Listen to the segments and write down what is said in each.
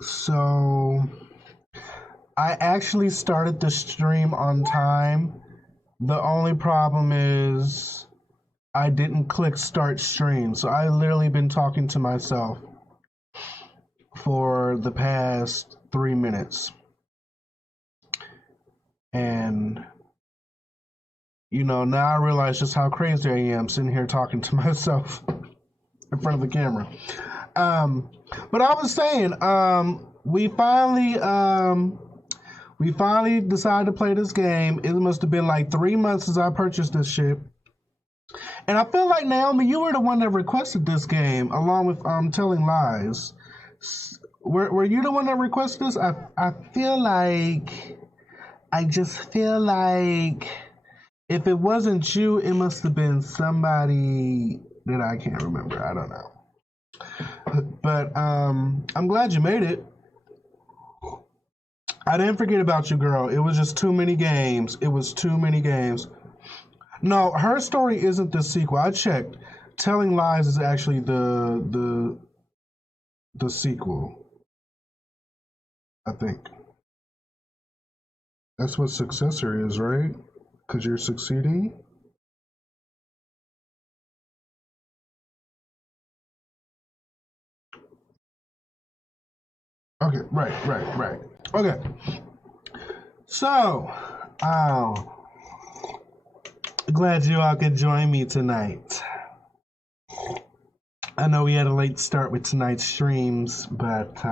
So I actually started the stream on time. The only problem is I didn't click start stream. So I literally been talking to myself for the past 3 minutes. And now I realize just how crazy I am sitting here talking to myself in front of the camera. But I was saying, we finally decided to play this game. It must have been like 3 months since I purchased this shit. And I feel like, Naomi, you were the one that requested this game along with Telling Lies. Were you the one that requested this? I just feel like if it wasn't you, it must have been somebody that I can't remember. I don't know. But I'm glad you made it. I didn't forget about you, girl. It was just too many games. It was too many games. No, Her Story isn't the sequel. I checked. Telling Lies is actually the sequel. I think. That's what Successor is, right? Because you're succeeding. Okay, right. Okay. So, glad you all could join me tonight. I know we had a late start with tonight's streams, but,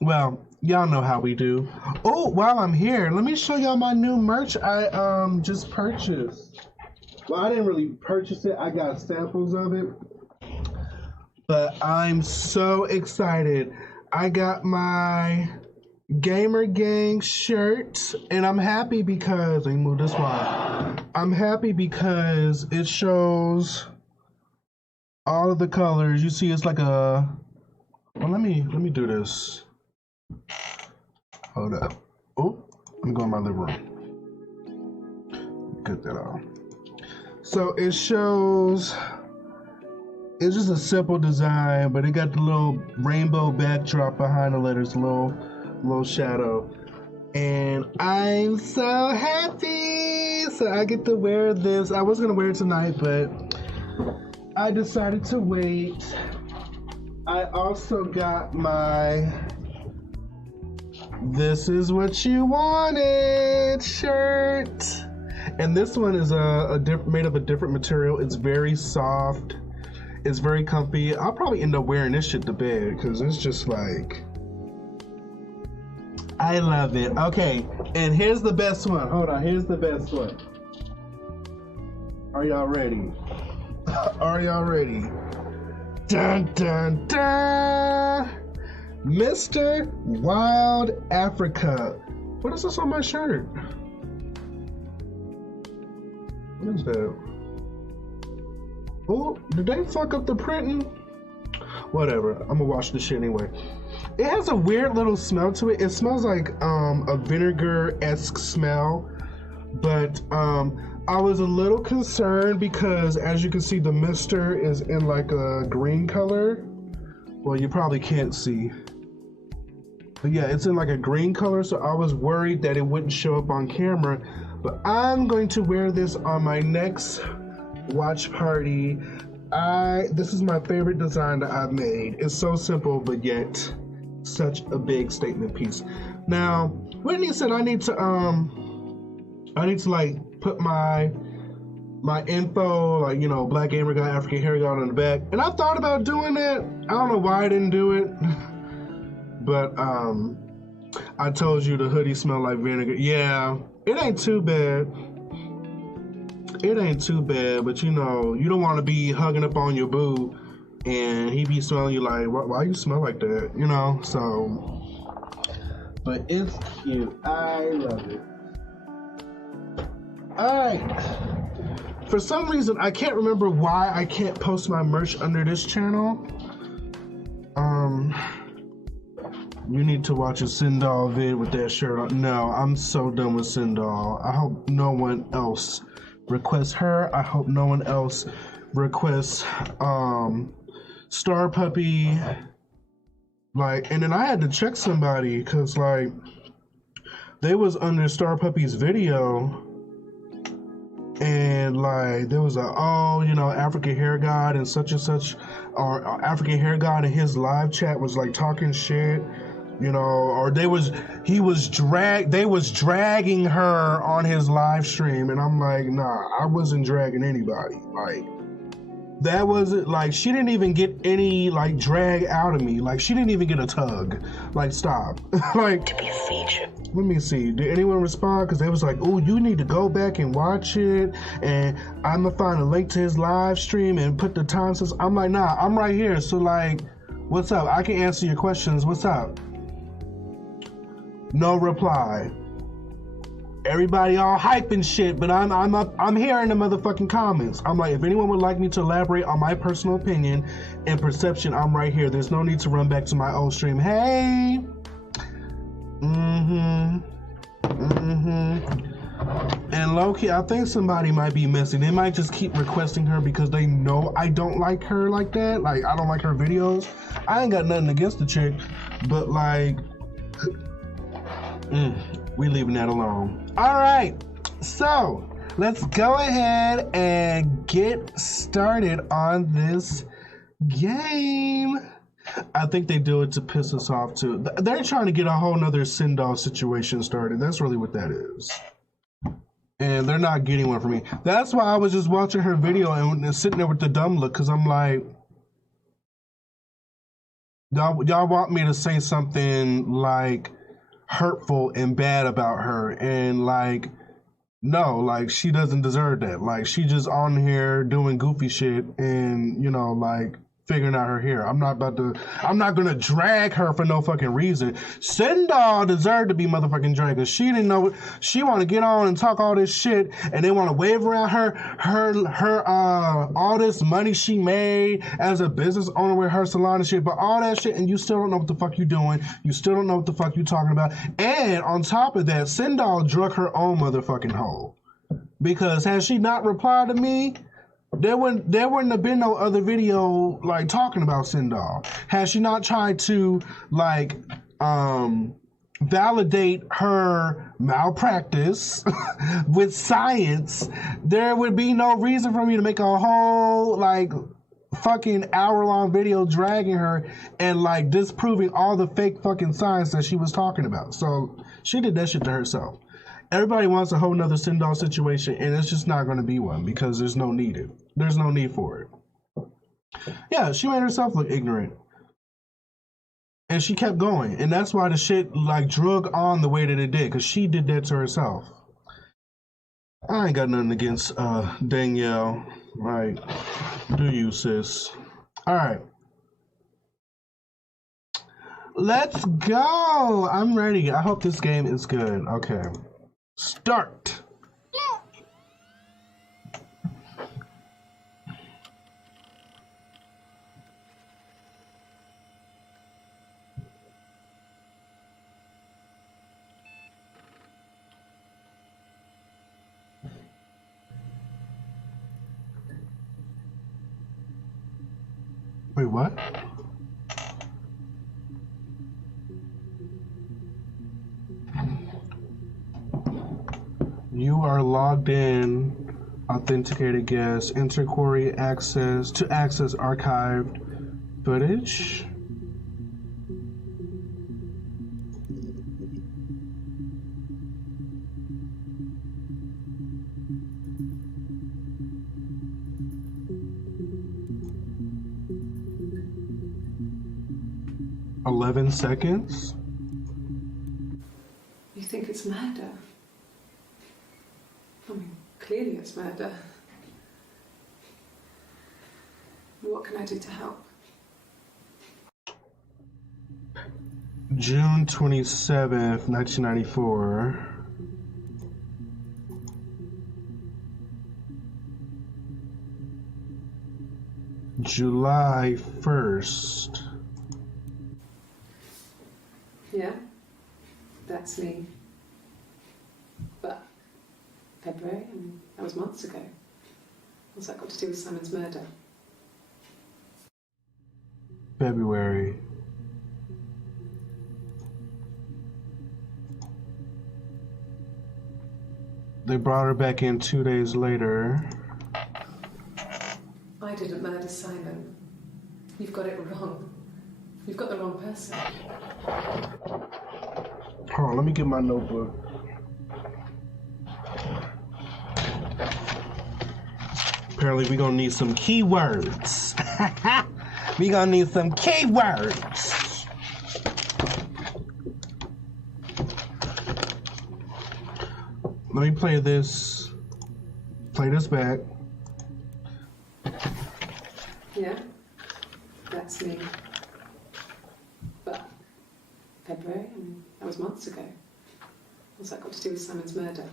well, y'all know how we do. Oh, while I'm here, let me show y'all my new merch I just purchased. Well, I didn't really purchase it. I got samples of it. But I'm so excited. I got my Gamer Gang shirt, and I'm happy because, let me move this one. I'm happy because it shows all of the colors. You see, it's like a, well, let me do this. Hold up. Oh, I'm going to my living room. Get that off. So it shows, it's just a simple design, but it got the little rainbow backdrop behind the letters, little shadow. And I'm so happy. So I get to wear this. I was going to wear it tonight, but I decided to wait. I also got my This Is What You Wanted shirt. And this one is made of a different material. It's very soft. It's very comfy. I'll probably end up wearing this shit to bed because it's just like, I love it. Okay, and here's the best one. Hold on, here's the best one. Are y'all ready? Are y'all ready? Dun dun dun! Mr. Wild Africa. What is this on my shirt? What is that? Oh, did they fuck up the printing? Whatever, I'm gonna wash this shit anyway. It has a weird little smell to it. It smells like a vinegar-esque smell, but I was a little concerned because, as you can see, the mister is in like a green color. Well, you probably can't see. But yeah, it's in like a green color, so I was worried that it wouldn't show up on camera. But I'm going to wear this on my next watch party. This is my favorite design that I've made. It's so simple, but yet such a big statement piece. Now, Whitney said I need to like put my info, like, you know, BlackGaymerGod, African Hair God on the back. And I thought about doing that. I don't know why I didn't do it. But I told you the hoodie smelled like vinegar. Yeah, it ain't too bad. It ain't too bad, but you know, you don't want to be hugging up on your boo and he be smelling you like, why you smell like that? You know, so, but it's cute. I love it. All right. For some reason, I can't remember why I can't post my merch under this channel. You need to watch a Sindal vid with that shirt on. No, I'm so done with Sindal. I hope no one else requests her. I hope no one else requests Star Puppy, like, and then I had to check somebody because like they was under Star Puppy's video, and like there was a African Hair God and such, or African Hair God in his live chat was like talking shit, or they was dragging her on his live stream, and I'm like, nah, I wasn't dragging anybody. Like, that wasn't, like, she didn't even get any like drag out of me. Like, she didn't even get a tug. Like, stop. Like, to be featured. Let me see. Did anyone respond? Because they was like, oh, you need to go back and watch it, and I'm gonna find a link to his live stream and put the time since. I'm like, nah, I'm right here. So like, what's up? I can answer your questions. What's up? No reply. Everybody all hype and shit, but I'm here in the motherfucking comments. I'm like, if anyone would like me to elaborate on my personal opinion and perception, I'm right here. There's no need to run back to my old stream. Hey. And low-key, I think somebody might be messing. They might just keep requesting her because they know I don't like her like that. Like, I don't like her videos. I ain't got nothing against the chick, but like, we leaving that alone. All right, so let's go ahead and get started on this game. I think they do it to piss us off too. They're trying to get a whole nother Sindal situation started. That's really what that is. And they're not getting one from me. That's why I was just watching her video and sitting there with the dumb look, because I'm like, y'all want me to say something like hurtful and bad about her, and like, no, like, she doesn't deserve that. Like, she just on here doing goofy shit and like figuring out her hair. I'm not gonna drag her for no fucking reason. Sindal deserved to be motherfucking dragged. She didn't know. She want to get on and talk all this shit, and they want to wave around her all this money she made as a business owner with her salon and shit, but all that shit, and you still don't know what the fuck you doing. You still don't know what the fuck you talking about. And on top of that, Sindal drug her own motherfucking hole, because had she not replied to me, there wouldn't have been no other video like talking about Sindal. Had she not tried to like validate her malpractice with science, there would be no reason for me to make a whole like fucking hour-long video dragging her and like disproving all the fake fucking science that she was talking about. So she did that shit to herself. Everybody wants a whole nother Sindal situation, and it's just not going to be one because there's no need. There's no need for it. Yeah, she made herself look ignorant. And she kept going. And that's why the shit like drug on the way that it did, because she did that to herself. I ain't got nothing against Danielle. Right. Do you, sis? Alright. Let's go. I'm ready. I hope this game is good. Okay. Start. Wait, what? You are logged in, authenticated guest, enter query access to access archived footage. $11 seconds. You think it's murder? I mean, clearly it's murder. What can I do to help? June 27th, 1994. July 1st. Yeah, that's me. But February, I mean, that was months ago. What's that got to do with Simon's murder? February. They brought her back in 2 days later. I didn't murder Simon. You've got it wrong. You've got the wrong person. Hold on, let me get my notebook. Apparently, we're gonna need some keywords. We're gonna need some keywords. Let me play this back. Yeah, that's me. But February, that was months ago. What's that got to do with Simon's murder?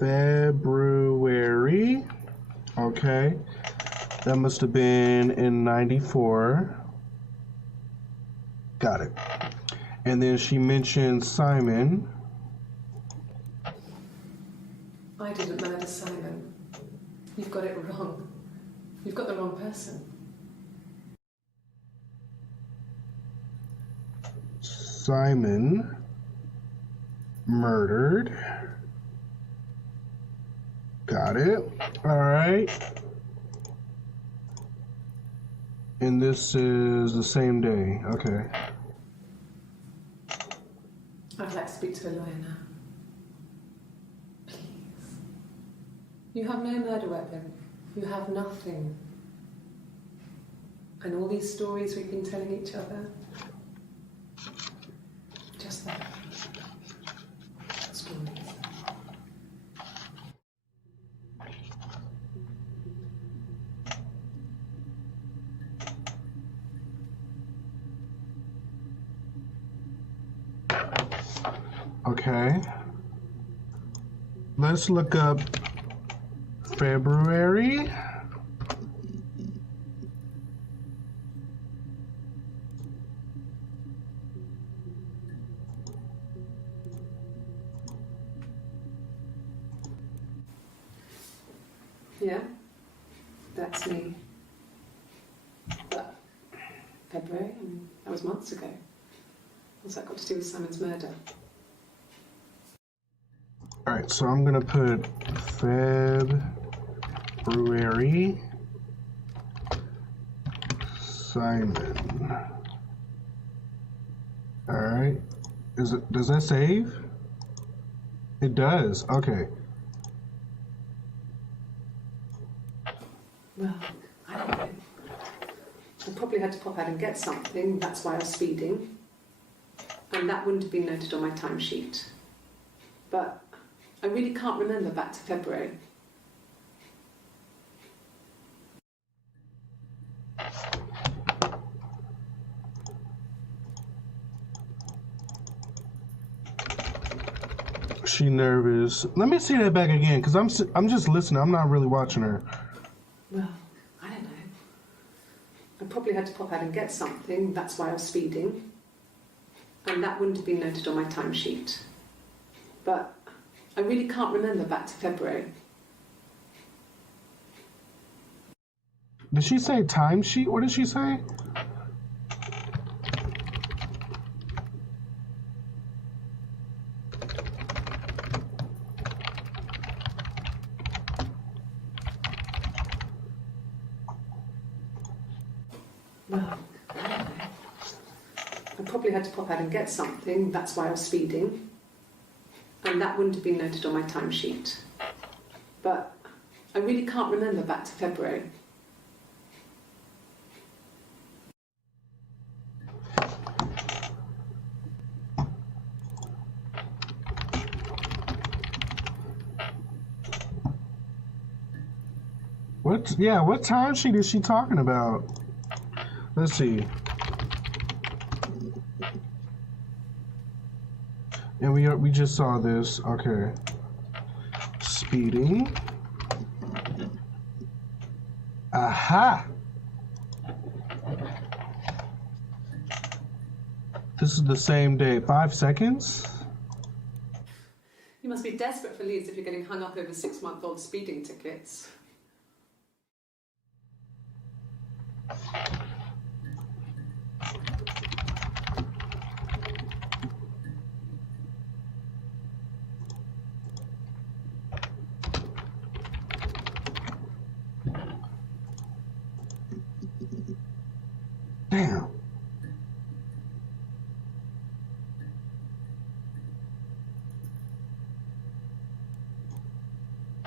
February. Okay. That must have been in 94. Got it. And then she mentioned Simon. I didn't murder Simon. You've got it wrong. You've got the wrong person. Simon murdered. Got it. All right. And this is the same day. Okay. I'd like to speak to a lawyer now. Please. You have no murder weapon. You have nothing. And all these stories we've been telling each other, just that. Stories. Okay. Let's look up February. Yeah, that's me. But February, that was months ago. What's that got to do with Simon's murder? All right, so I'm gonna put February Simon. All right, does that save? It does. Okay. Well, I don't know. I probably had to pop out and get something. That's why I was speeding. And that wouldn't have been noted on my timesheet. But I really can't remember back to February. She nervous. Let me see that back again, because I'm just listening. I'm not really watching her. Well, I don't know. I probably had to pop out and get something. That's why I was speeding. And that wouldn't have been noted on my timesheet. But I really can't remember back to February. Did she say timesheet? What did she say? Well, I don't know. I probably had to pop out and get something. That's why I was speeding. And that wouldn't have been noted on my timesheet. But I really can't remember back to February. What timesheet is she talking about? Let's see. And we just saw this. Okay. Speeding. Aha! This is the same day. 5 seconds? You must be be desperate for leads if you're getting hung up over 6-month-old speeding tickets. Damn.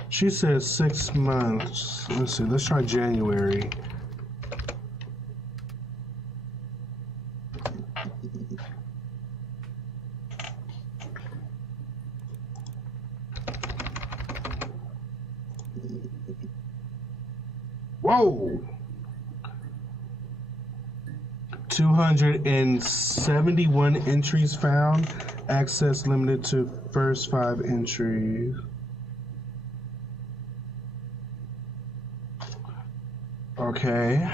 She says 6 months. Let's see, let's try January. Whoa! 271 entries found. Access limited to first 5 entries. Okay.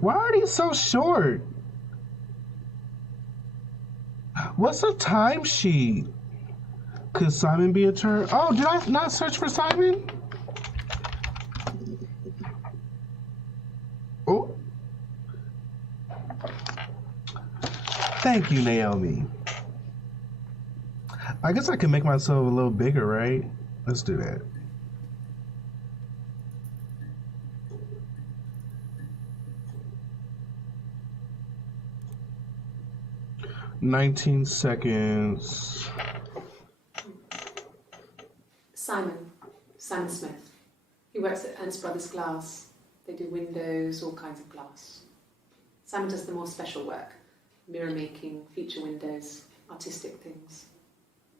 Why are these so short? What's a timesheet? Could Simon be a turn? Oh, did I not search for Simon? Oh. Thank you, Naomi. I guess I can make myself a little bigger, right? Let's do that. $19. Simon Smith. He works at Ernst Brothers Glass. They do windows, all kinds of glass. Simon does the more special work, mirror making, feature windows, artistic things,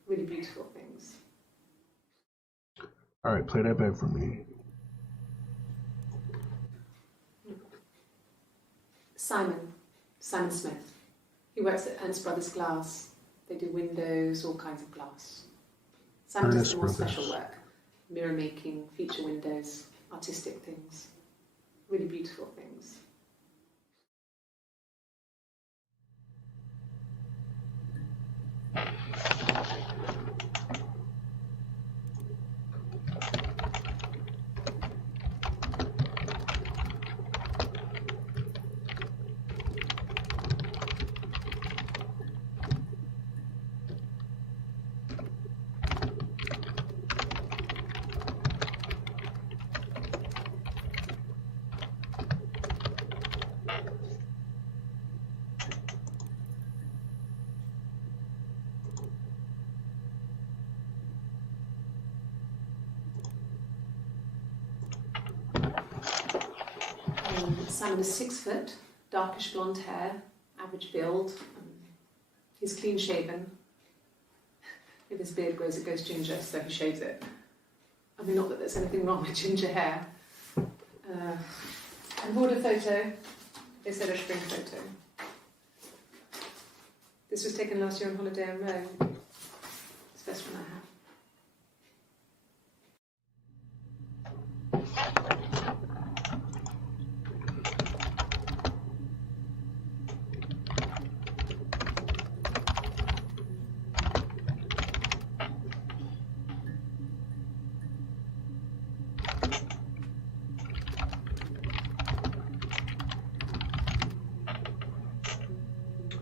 really beautiful things. All right, play that back for me. Simon Smith. He works at Ernst Brothers Glass. They do windows, all kinds of glass. Simon does the more special work, mirror making, feature windows, artistic things, really beautiful things. Simon is 6 foot, darkish blonde hair, average build. He's clean shaven. If his beard grows, it goes ginger, so he shaves it. I mean, not that there's anything wrong with ginger hair. And border photo. They said a spring photo. This was taken last year on holiday in Rome. It's the best one I have.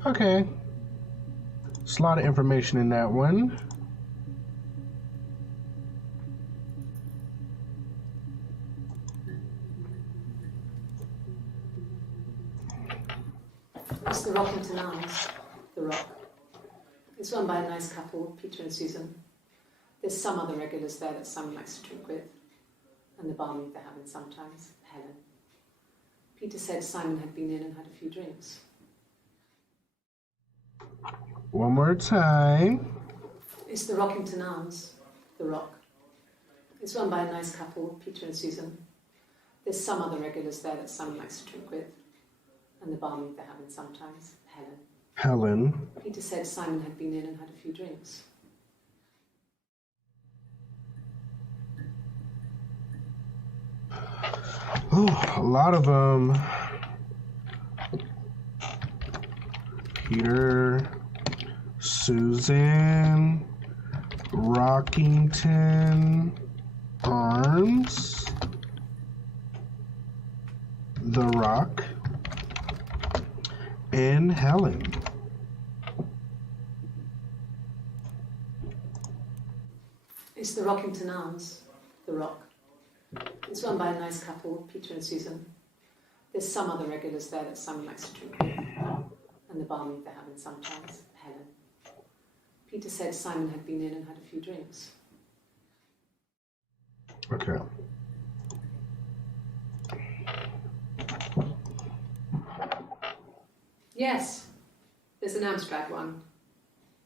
Okay. There's a lot of information in that one. It's the Rockington Arms, The Rock. It's run by a nice couple, Peter and Susan. There's some other regulars there that Simon likes to drink with, and the barmaid they're having sometimes, Helen. Peter said Simon had been in and had a few drinks. One more time. It's the Rockington Arms, The Rock. It's run by a nice couple, Peter and Susan. There's some other regulars there that Simon likes to drink with, and the barmaid they're having sometimes, Helen. Peter said Simon had been in and had a few drinks. Oh, a lot of Peter, Susan, Rockington, Arms, The Rock, and Helen. It's the Rockington Arms, The Rock. It's run by a nice couple, Peter and Susan. There's some other regulars there that Simon likes to drink with, and the barmaid they're having sometimes, Helen. Peter said Simon had been in and had a few drinks. Okay. Yes, there's an Amstrad one.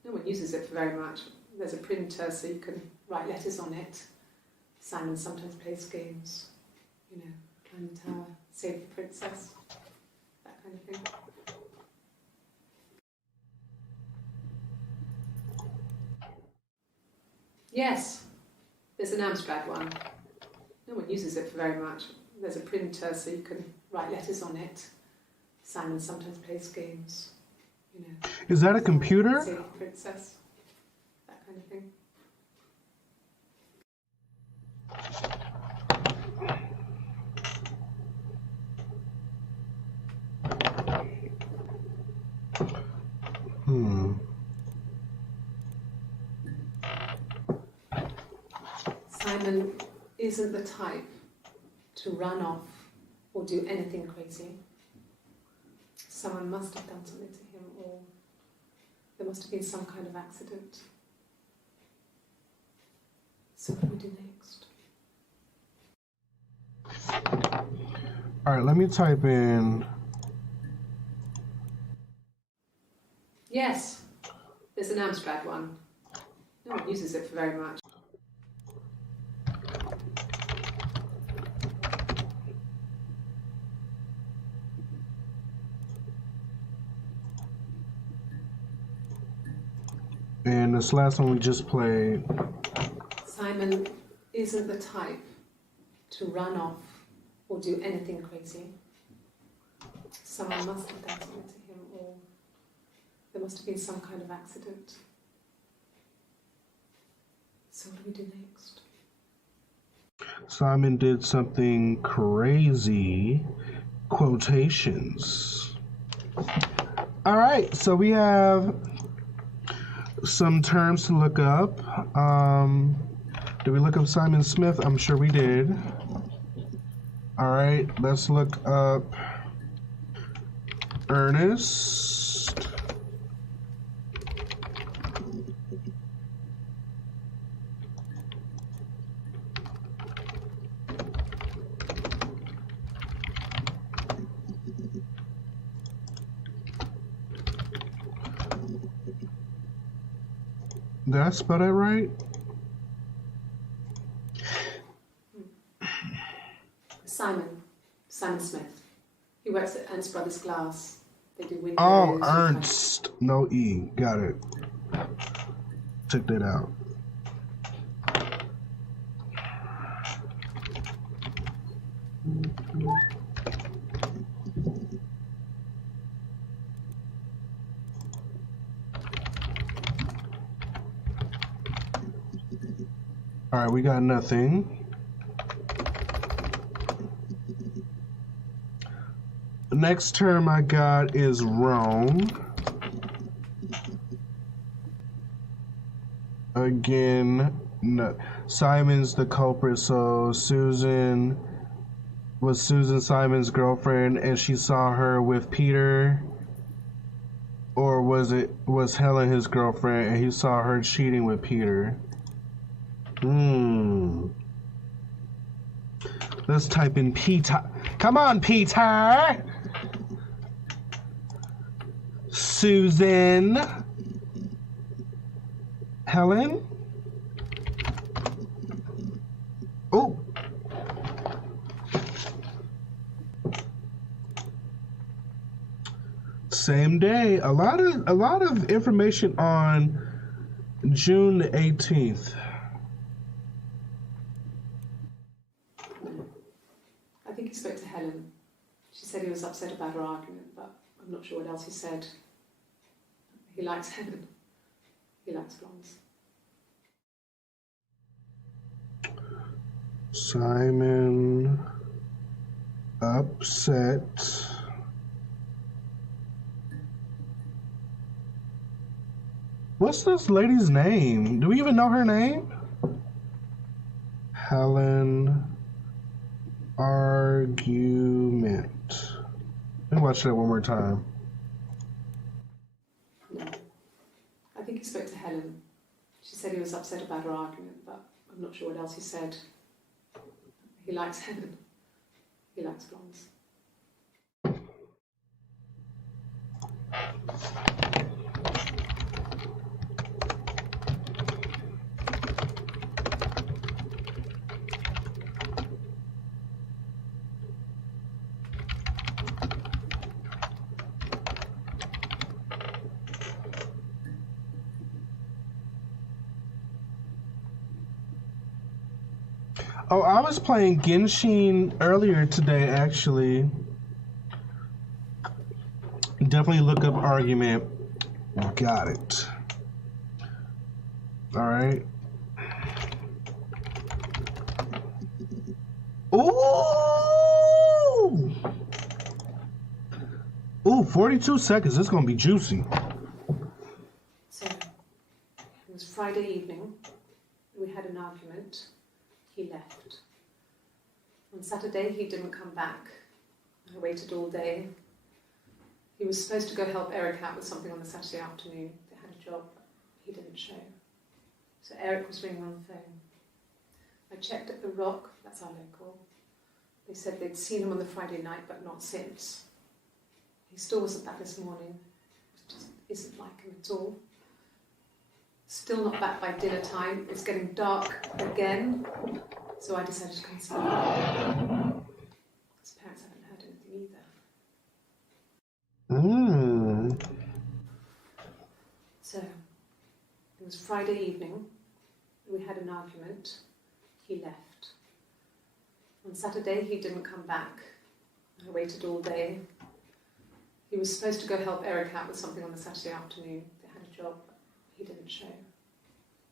No one uses it for very much. There's a printer so you can write letters on it. Simon sometimes plays games, you know, climb the tower, save the princess, that kind of thing. Yes, there's an Amstrad one. No one uses it for very much. There's a printer so you can write letters on it. Simon sometimes plays games, you know. Is that a computer? Save the princess, that kind of thing. Simon isn't the type to run off or do anything crazy. Someone must have done something to him, or there must have been some kind of accident. So what do we do next? All right, let me type in. Yes, there's an Amstrad one. No one uses it for very much. And this last one we just played. Simon isn't the type to run off or do anything crazy. Someone must have done something to him, or there must have been some kind of accident. So what do we do next? Simon did something crazy. Quotations. All right, so we have some terms to look up. Did we look up Simon Smith? I'm sure we did. All right, let's look up Ernest. Did I spell that right? Simon Smith. He works at Ernst Brothers Glass. They do windows. Oh, Ernst. No E. Got it. Check that out. All right, we got nothing. The next term I got is Rome. Again, no. Simon's the culprit, so Susan was Simon's girlfriend and she saw her with Peter? Or was Helen his girlfriend and he saw her cheating with Peter? Let's type in Peter. Come on, Peter! Susan. Helen. Oh. Same day. A lot of information on June the 18th. I think he spoke to Helen. She said he was upset about her argument, but I'm not sure what else he said. He likes heaven. He likes blondes. Simon upset. What's this lady's name? Do we even know her name? Helen Argument. Let me watch that one more time. No. I think he spoke to Helen. She said he was upset about her argument, but I'm not sure what else he said. He likes heaven. He likes blondes. Oh, I was playing Genshin earlier today, actually. Definitely look up argument. Got it. All right. Ooh! Ooh, 42 seconds. It's going to be juicy. So, it was Friday evening. We had an argument. He left. On Saturday, he didn't come back. I waited all day. He was supposed to go help Eric out with something on the Saturday afternoon. They had a job. He didn't show. So Eric was ringing on the phone. I checked at the Rock, that's our local. They said they'd seen him on the Friday night, but not since. He still wasn't back this morning. It just isn't like him at all. Still not back by dinner time. It's getting dark again. So I decided to come see him. His parents haven't heard anything either. So, it was Friday evening. We had an argument. He left. On Saturday, he didn't come back. I waited all day. He was supposed to go help Eric out with something on the Saturday afternoon. They had a job. He didn't show.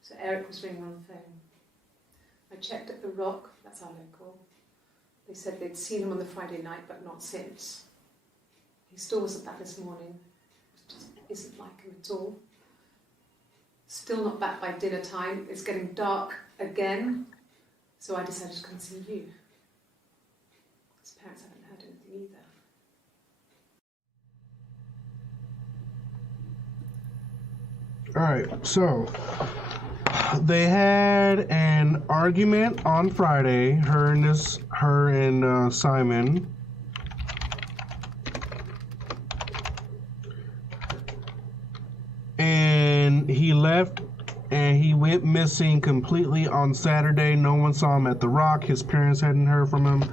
So Eric was ringing on the phone. I checked at the Rock, that's our local. They said they'd seen him on the Friday night, but not since. He still wasn't back this morning. It just isn't like him at all. Still not back by dinner time. It's getting dark again. So I decided to come see you. His parents haven't heard anything either. All right, so they had an argument on Friday, her and Simon. And he left and he went missing completely on Saturday. No one saw him at the Rock. His parents hadn't heard from him.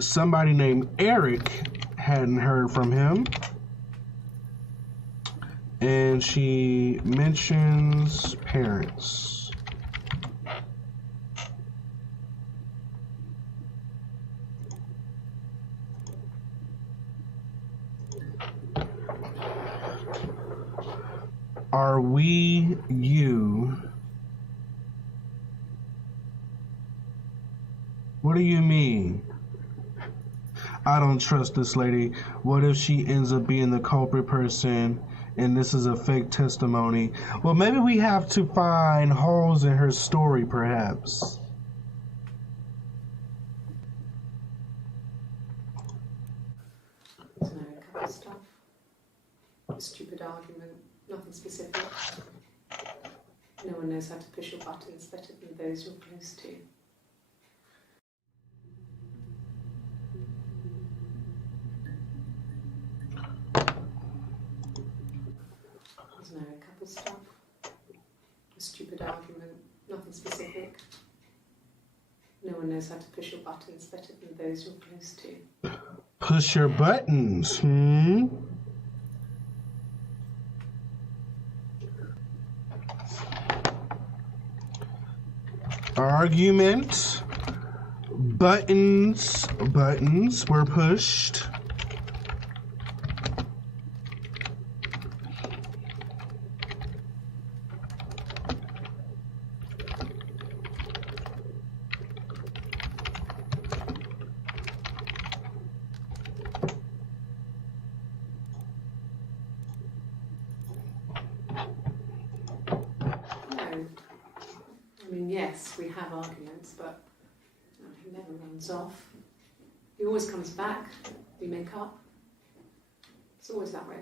Somebody named Eric hadn't heard from him. And she mentions parents. Are we you? What do you mean? I don't trust this lady. What if she ends up being the culprit person and this is a fake testimony? Well, maybe we have to find holes in her story, perhaps. So, a couple of stuff. A stupid argument, nothing specific. No one knows how to push your buttons better than those you're close to. A couple stuff. A stupid argument, nothing specific. No one knows how to push your buttons better than those you're close to. Push your buttons, Argument. Buttons were pushed. yes, we have arguments, but he never runs off. He always comes back. We make up. It's always that way.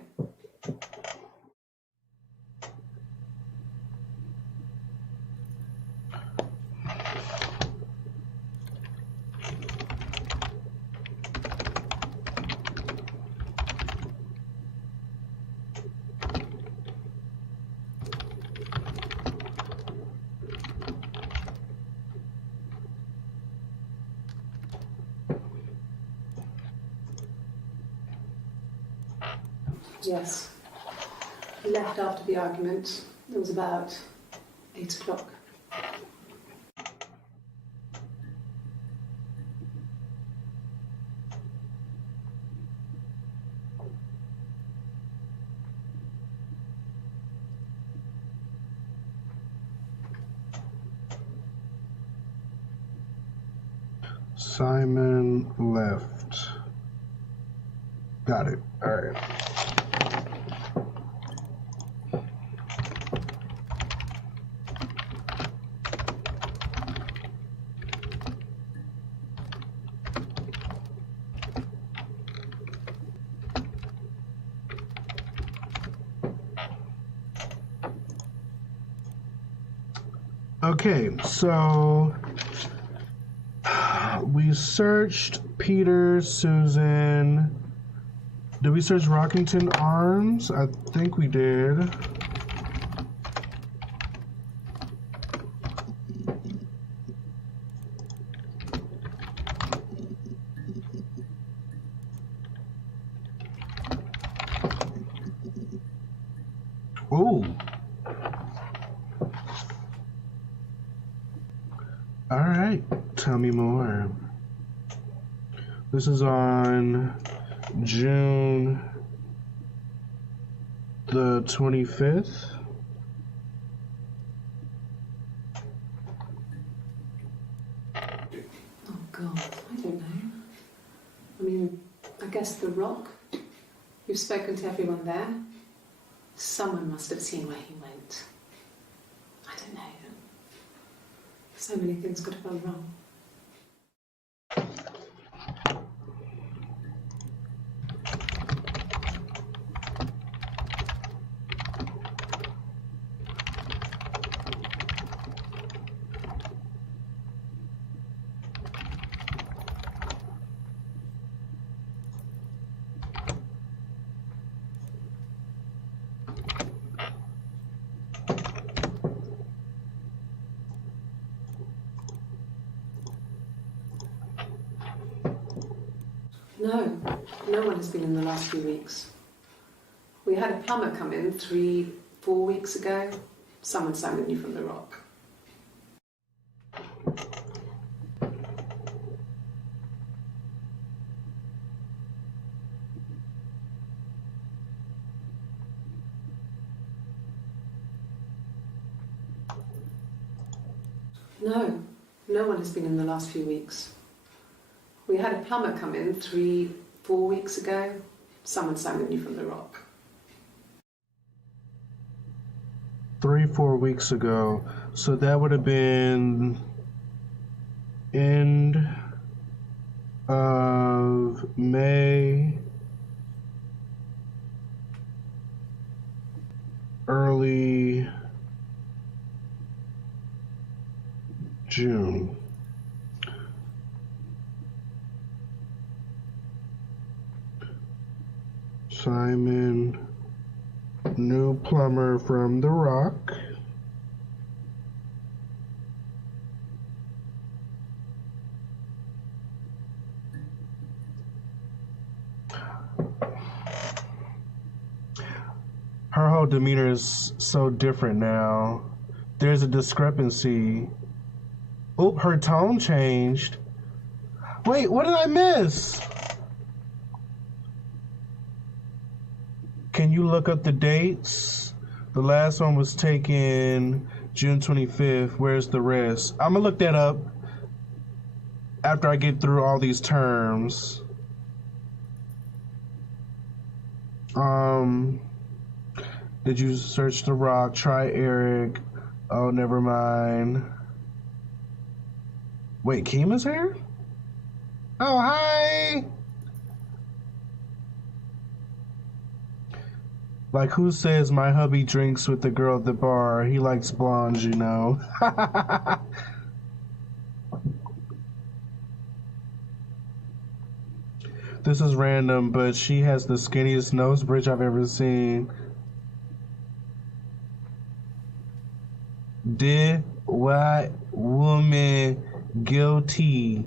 Yes. He left after the argument. It was about 8 o'clock. Simon left. Got it. All right. Okay, so we searched Peter, Susan. Did we search Rockington Arms? I think we did. Oh. All right, tell me more. This is on June the 25th. Oh God, I don't know. I mean, I guess the Rock. You've spoken to everyone there. Someone must have seen where he went. I don't know. So many things could have gone wrong. No one has been in the last few weeks. We had a plumber come in 3-4 weeks ago. Someone summoned you from the Rock. No one has been in the last few weeks. We had a plumber come in 3-4 weeks ago. Someone summoned you from the Rock. 3-4 weeks ago. So that would have been end of May, early June. Simon, new plumber from the Rock. Her whole demeanor is so different now. There's a discrepancy. Oh, her tone changed. Wait, what did I miss? Can you look up the dates? The last one was taken June 25th. Where's the rest? I'm gonna look that up after I get through all these terms. Did you search the Rock? Try Eric. Oh, never mind. Wait, Kima's here? Oh, hi! Like, who says my hubby drinks with the girl at the bar? He likes blondes, you know. This is random, but she has the skinniest nose bridge I've ever seen. Did white woman guilty?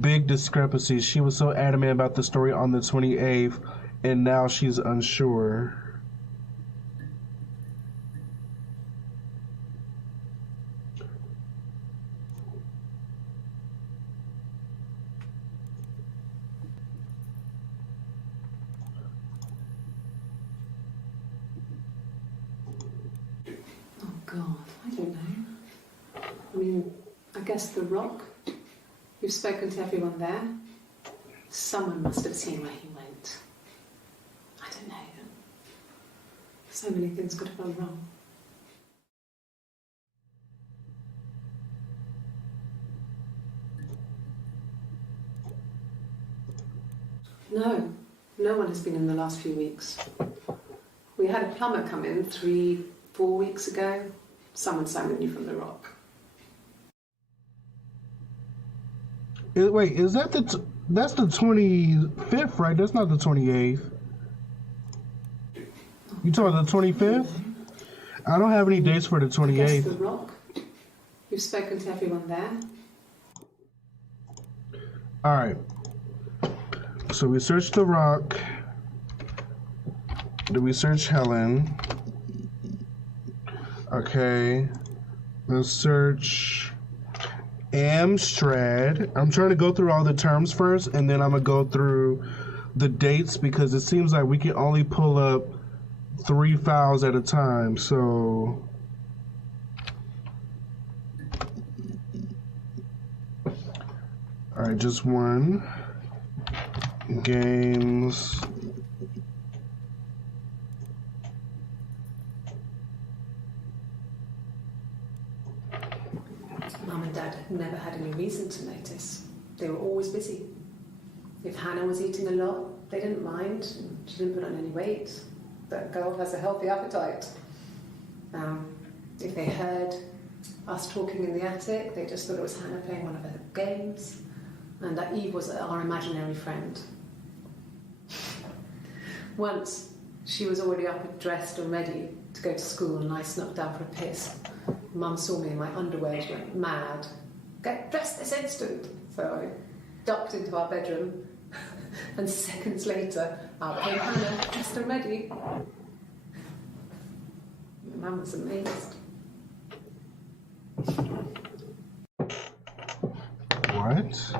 Big discrepancy. She was so adamant about the story on the 28th, and now she's unsure. Oh God, I don't know. I mean, I guess the Rock. You've spoken to everyone there. Someone must have seen where he went. I don't know. So many things could have gone wrong. No, no one has been in the last few weeks. We had a plumber come in 3-4 weeks ago. Someone summoned you from the Rock. Wait, is that that's the 25th, right? That's not the 28th. You talking about the 25th? I don't have any dates for the 28th. I guess the Rock. You've spoken to everyone there. All right. So we searched the Rock. Did we search Helen? Okay. Let's search Amstrad. I'm trying to go through all the terms first, and then I'm gonna go through the dates because it seems like we can only pull up 3 files at a time. So all right, just one. Games. Mum and Dad had never had any reason to notice. They were always busy. If Hannah was eating a lot, they didn't mind. She didn't put on any weight. That girl has a healthy appetite. If they heard us talking in the attic, they just thought it was Hannah playing one of her games, and that Eve was our imaginary friend. Once, she was already up and dressed and ready to go to school, and I snuck down for a piss. Mum saw me in my underwear, she went mad. Get dressed this instant! So I ducked into our bedroom, and seconds later, out came Hannah, dressed and ready. Mum was amazed. What?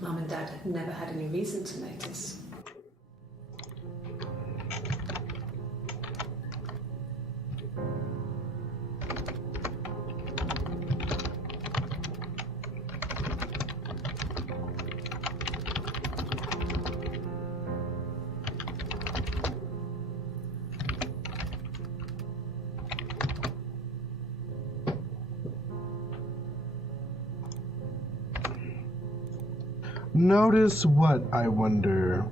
Mum and Dad had never had any reason to notice. Notice what, I wonder?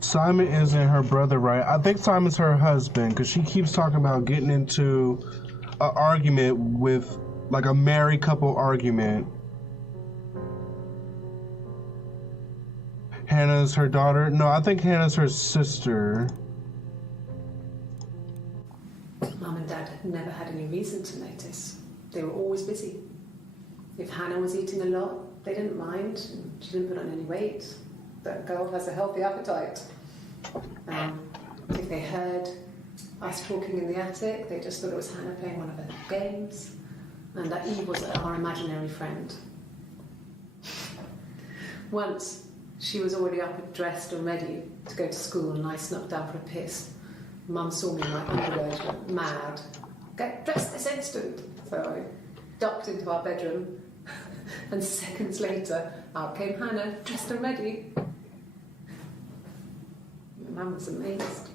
Simon isn't her brother, right? I think Simon's her husband because she keeps talking about getting into an argument with, like, a married couple argument. Hannah's her daughter? No, I think Hannah's her sister. Mum and Dad had never had any reason to notice. They were always busy. If Hannah was eating a lot, they didn't mind. She didn't put on any weight. That girl has a healthy appetite. If they heard us talking in the attic, they just thought it was Hannah playing one of her games, and that Eve was our imaginary friend. Once, she was already up and dressed and ready to go to school, and I snuck down for a piss. Mum saw me in my underwear, she went mad. Get dressed this instant! So I ducked into our bedroom, and seconds later, out came Hannah, dressed and ready. Mum was amazed.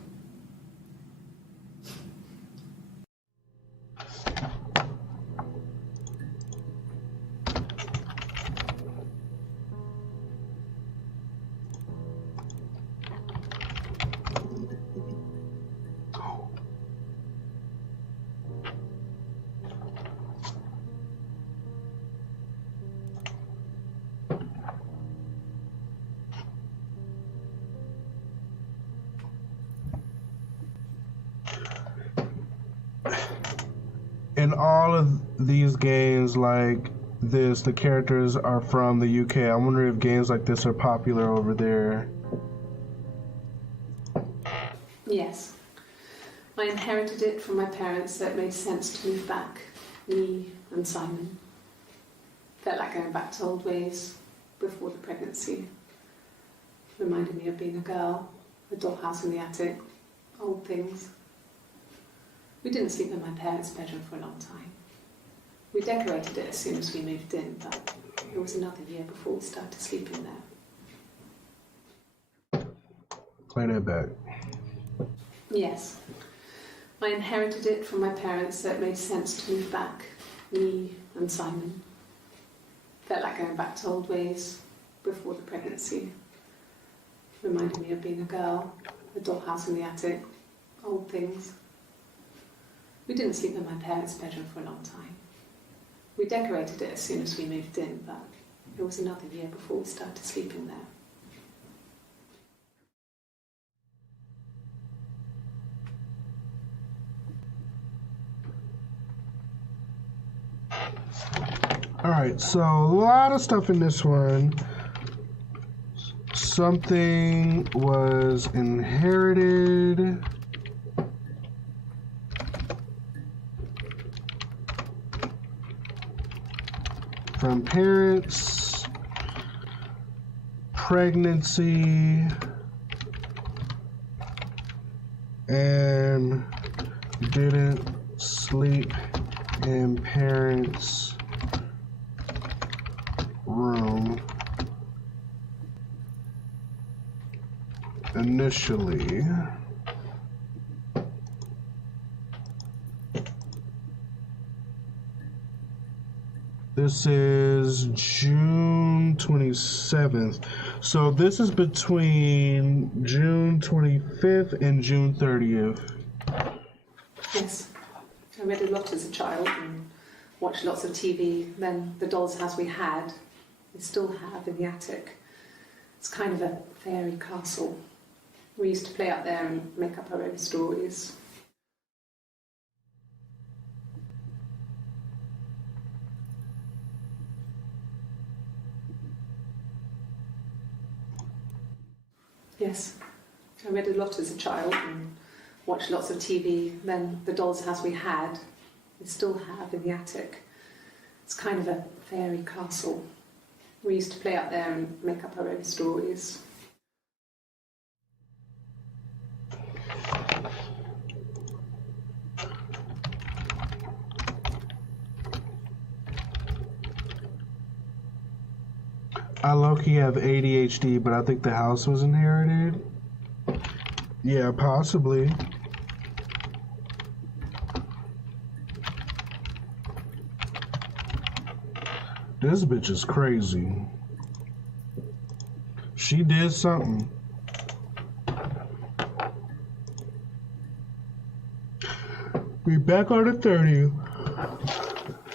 In all of these games like this, the characters are from the UK. I wonder if games like this are popular over there. Yes. I inherited it from my parents, so it made sense to move back. Me and Simon. Felt like going back to old ways before the pregnancy. Reminded me of being a girl, a dollhouse in the attic, old things. We didn't sleep in my parents' bedroom for a long time. We decorated it as soon as we moved in, but it was another year before we started sleeping there. Play that back. Yes. I inherited it from my parents, so it made sense to move back. Me and Simon. Felt like going back to old ways before the pregnancy. Reminded me of being a girl, a dollhouse in the attic, old things. We didn't sleep in my parents' bedroom for a long time. We decorated it as soon as we moved in, but it was another year before we started sleeping there. Alright, so a lot of stuff in this one. Something was inherited. From parents, pregnancy, and didn't sleep in parents' room initially. This is June 27th. So this is between June 25th and June 30th. Yes. I read a lot as a child and watched lots of TV. Then the doll's house we had, we still have in the attic. It's kind of a fairy castle. We used to play out there and make up our own stories. Yes, I read a lot as a child and watched lots of TV. Then the doll's house we had, we still have in the attic. It's kind of a fairy castle. We used to play out there and make up our own stories. I low-key have ADHD, but I think the house was inherited. Yeah, possibly. This bitch is crazy. She did something. We back on the 30th.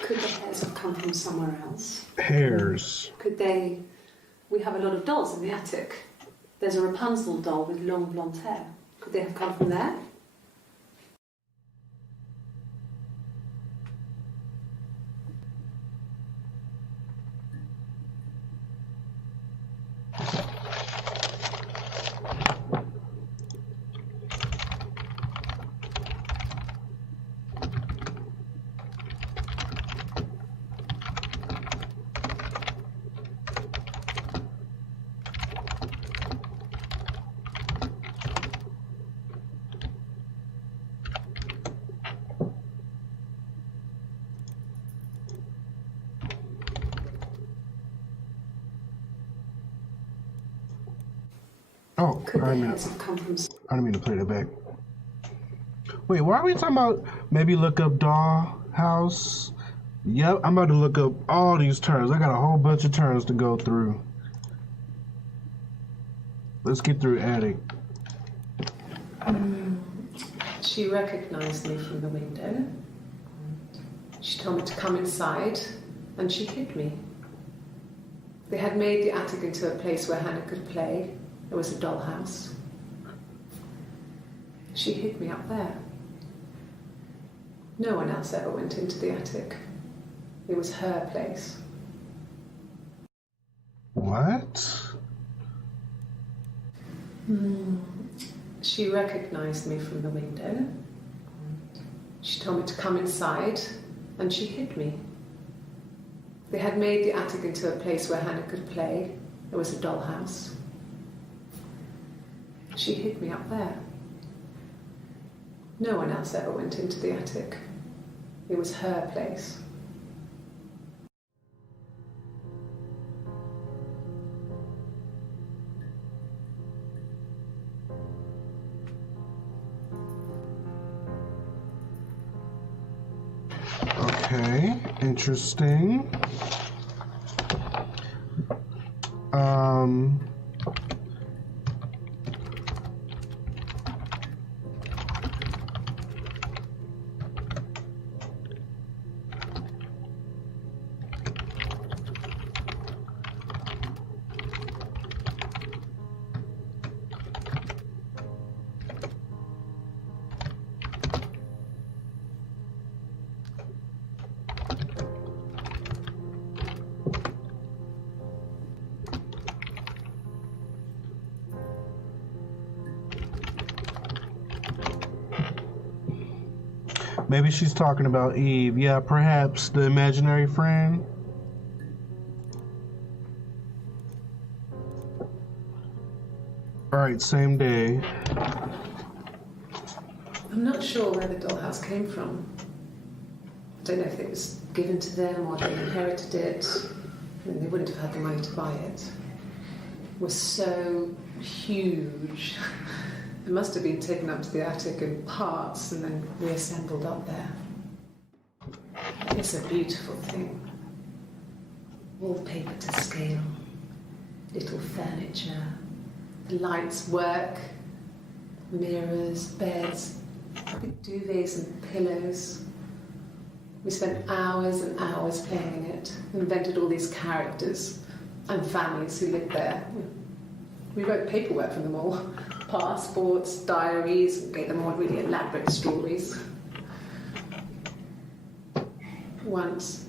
Could the hairs have come from somewhere else? Hairs. Could they... We have a lot of dolls in the attic. There's a Rapunzel doll with long blonde hair. Could they have come from there? Oh, Could I the didn't hairs have come from... mean to play that back. Wait, why are we talking about maybe look up doll house? Yep, I'm about to look up all these terms. I got a whole bunch of terms to go through. Let's get through attic. She recognized me from the window. She told me to come inside, and she hid me. They had made the attic into a place where Hannah could play. It was a dollhouse. She hid me up there. No one else ever went into the attic. It was her place. What? She recognized me from the window. She told me to come inside, and she hid me. They had made the attic into a place where Hannah could play. It was a dollhouse. She hid me up there. No one else ever went into the attic. It was her place. Okay, interesting. Maybe she's talking about Eve. Yeah, perhaps the imaginary friend. Alright, same day. I'm not sure where the dollhouse came from. I don't know if it was given to them or they inherited it. I mean, they wouldn't have had the money to buy it. It was so huge. It must have been taken up to the attic in parts and then reassembled up there. It's a beautiful thing. Wallpaper to scale, little furniture, the lights work, mirrors, beds, big duvets and pillows. We spent hours and hours playing in it, invented all these characters and families who lived there. We wrote paperwork for them all. Passports, diaries, gave them all really elaborate stories. Once,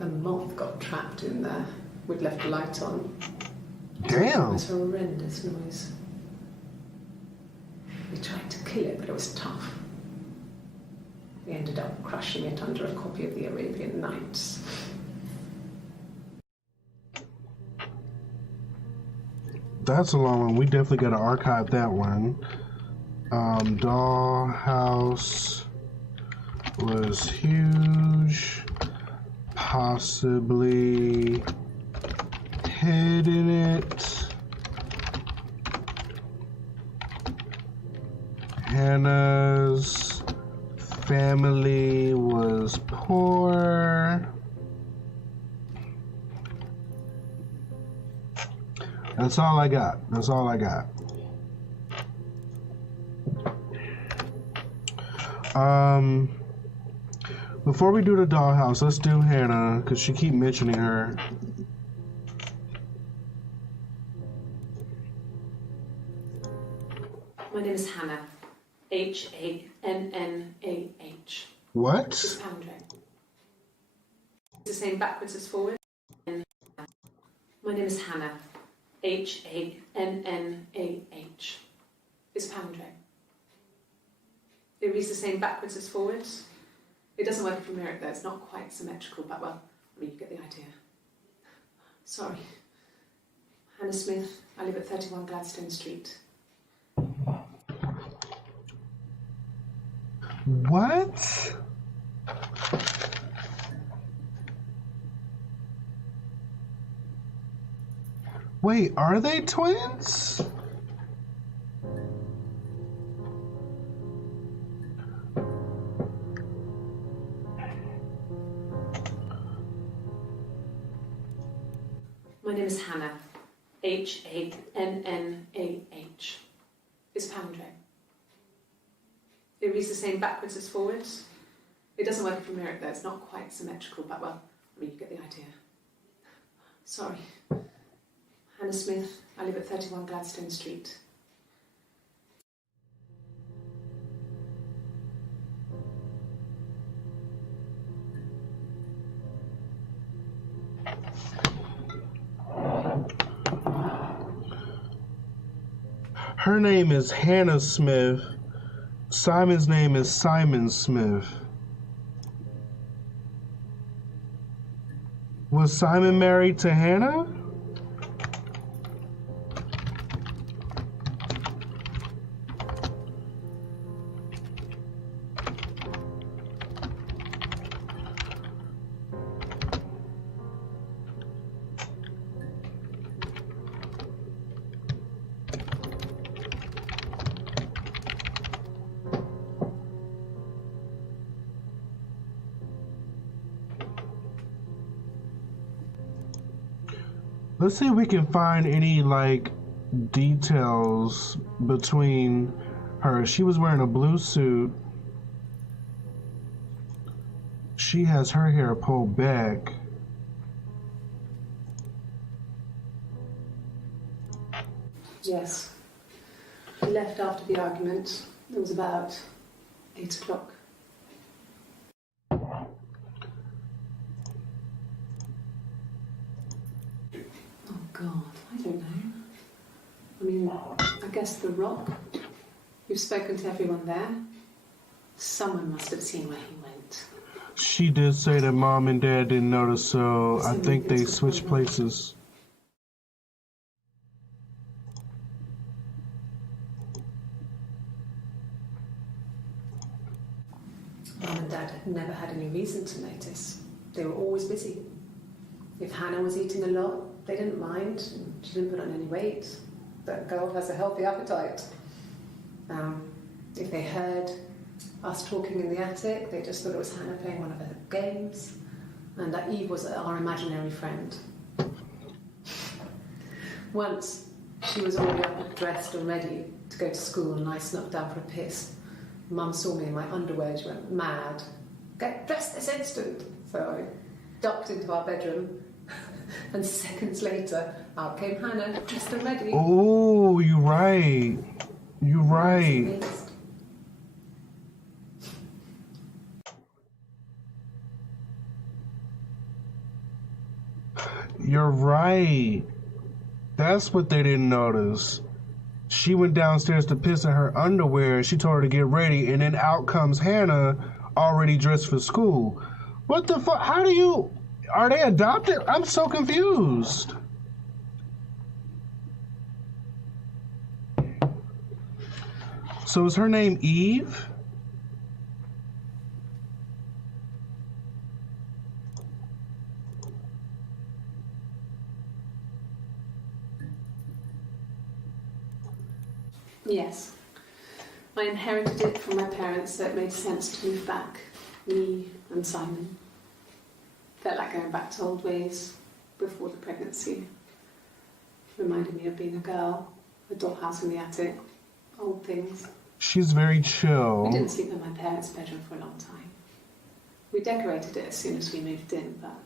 a moth got trapped in there. We'd left the light on. Damn. It was a horrendous noise. We tried to kill it, but it was tough. We ended up crushing it under a copy of the Arabian Nights. That's a long one. We definitely got to archive that one. Dollhouse was huge. Possibly hid in it. Hannah's family was poor. That's all I got. That's all I got. Before we do the dollhouse, let's do Hannah, because she keep mentioning her. My name is Hannah. H-A-N-N-A-H. What? It's Pandre. It's the same backwards as forward. My name is Hannah. H-A-N-N-A-H. It's Pandre. It reads the same backwards as forwards. It doesn't work if you mirror it though. It's not quite symmetrical, but well, I mean, you get the idea. Sorry. Hannah Smith. I live at 31 Gladstone Street. What? Wait, are they twins? My name is Hannah. H-A-N-N-A-H. It's a palindrome. It reads the same backwards as forwards. It doesn't work if you mirror it though, it's not quite symmetrical, but well, I mean, you get the idea. Sorry. Hannah Smith, I live at 31 Gladstone Street. Her name is Hannah Smith. Simon's name is Simon Smith. Was Simon married to Hannah? Let's see if we can find any like details between her. She was wearing a blue suit. She has her hair pulled back. Yes. We left after the argument. It was about 8 o'clock. God, I don't know. I mean, I guess the Rock. You've spoken to everyone there. Someone must have seen where he went. She did say that Mom and Dad didn't notice, so I think they switched places. Mom and Dad had never had any reason to notice. They were always busy. If Hannah was eating a lot, they didn't mind. She didn't put on any weight. That girl has a healthy appetite. If they heard us talking in the attic, they just thought it was Hannah playing one of her games, and that Eve was our imaginary friend. Once, she was already up, dressed and ready to go to school, and I snuck down for a piss. Mum saw me in my underwear. She went mad. Get dressed this instant. So I ducked into our bedroom. And seconds later, out came Hannah, dressed and ready. Oh, you're right. You're right. You're right. That's what they didn't notice. She went downstairs to piss in her underwear. She told her to get ready, and then out comes Hannah, already dressed for school. What the fuck? How do you... Are they adopted? I'm so confused. So is her name Eve? Yes. I inherited it from my parents, so it made sense to move back. Me and Simon. Felt like going back to old ways before the pregnancy. Reminded me of being a girl, a dollhouse in the attic, old things. She's very chill. We didn't sleep in my parents' bedroom for a long time. We decorated it as soon as we moved in, but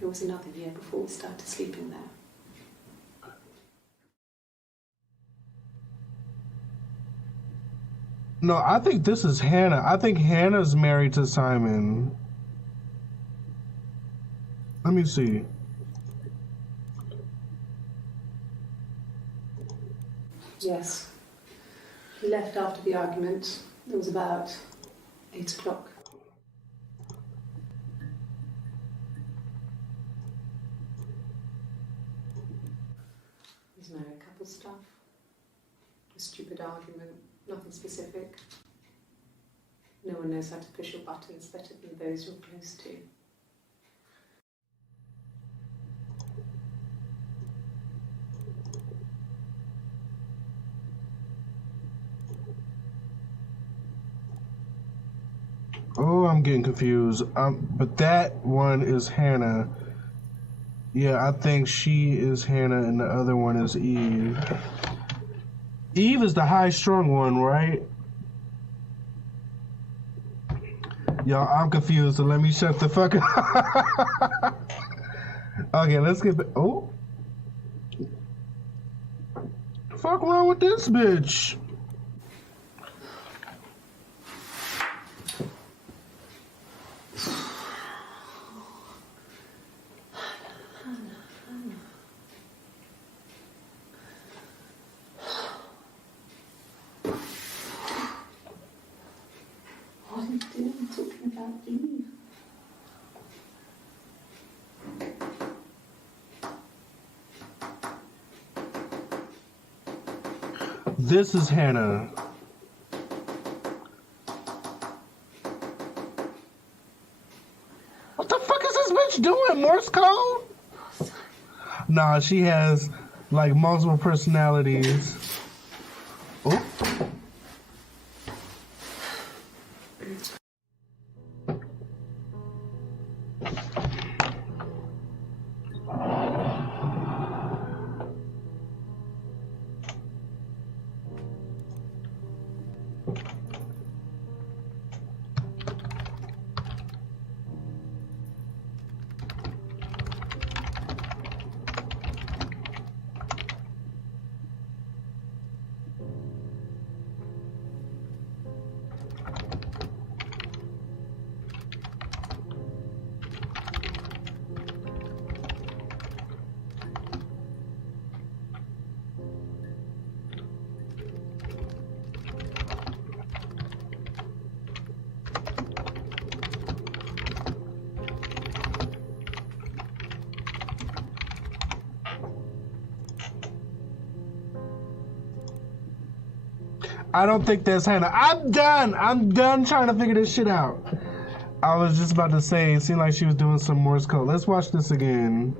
it was another year before we started sleeping there. No, I think this is Hannah. I think Hannah's married to Simon. Let me see. Yes. We left after the argument. It was about 8 o'clock. It was married couple stuff. A stupid argument, nothing specific. No one knows how to push your buttons better than those you're close to. Oh, I'm getting confused. But that one is Hannah. Yeah, I think she is Hannah and the other one is Eve. Eve is the high-strung one, right? Y'all, I'm confused, so let me shut the fuck up. Okay, let's get back. Oh. Fuck wrong with this bitch? What are you doing talking about Eve? This is Hannah. What the fuck is this bitch doing? Morse code? Nah, she has like multiple personalities. Oh. I don't think that's Hannah. I'm done. I'm done trying to figure this shit out. I was just about to say, it seemed like she was doing some Morse code. Let's watch this again.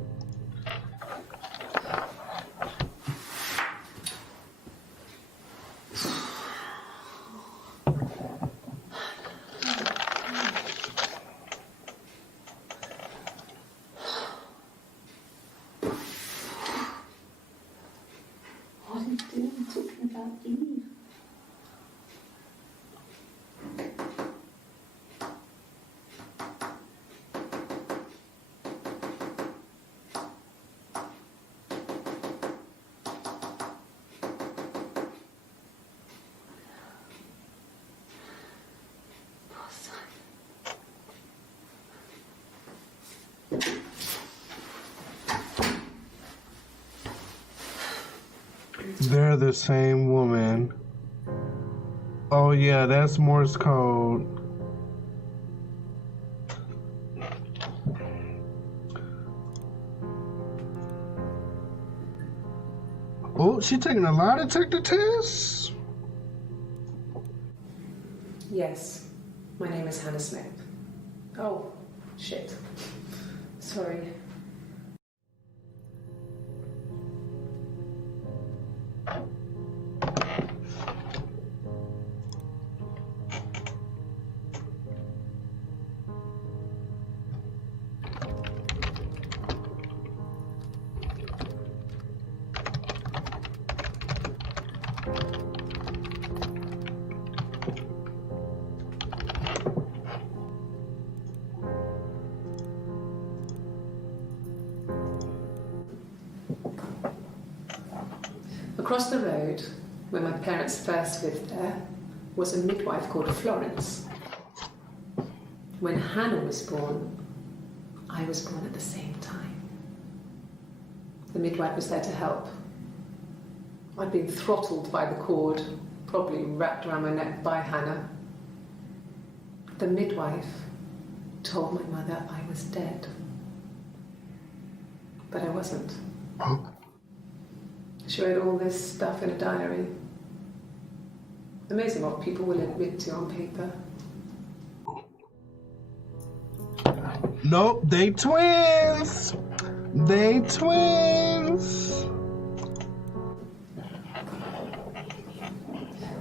What are you doing talking about Eve? They're the same woman. Oh yeah, that's Morse code. Oh, she taking a lie detector test? Yes, my name is Hannah Smith. Oh, shit. Sorry. Across the road, where my parents first lived there, was a midwife called Florence. When Hannah was born, I was born at the same time. The midwife was there to help. I'd been throttled by the cord, probably wrapped around my neck by Hannah. The midwife told my mother I was dead. But I wasn't. Huh? She wrote all this stuff in a diary. Amazing what people will admit to on paper. Nope, they twins. They twins.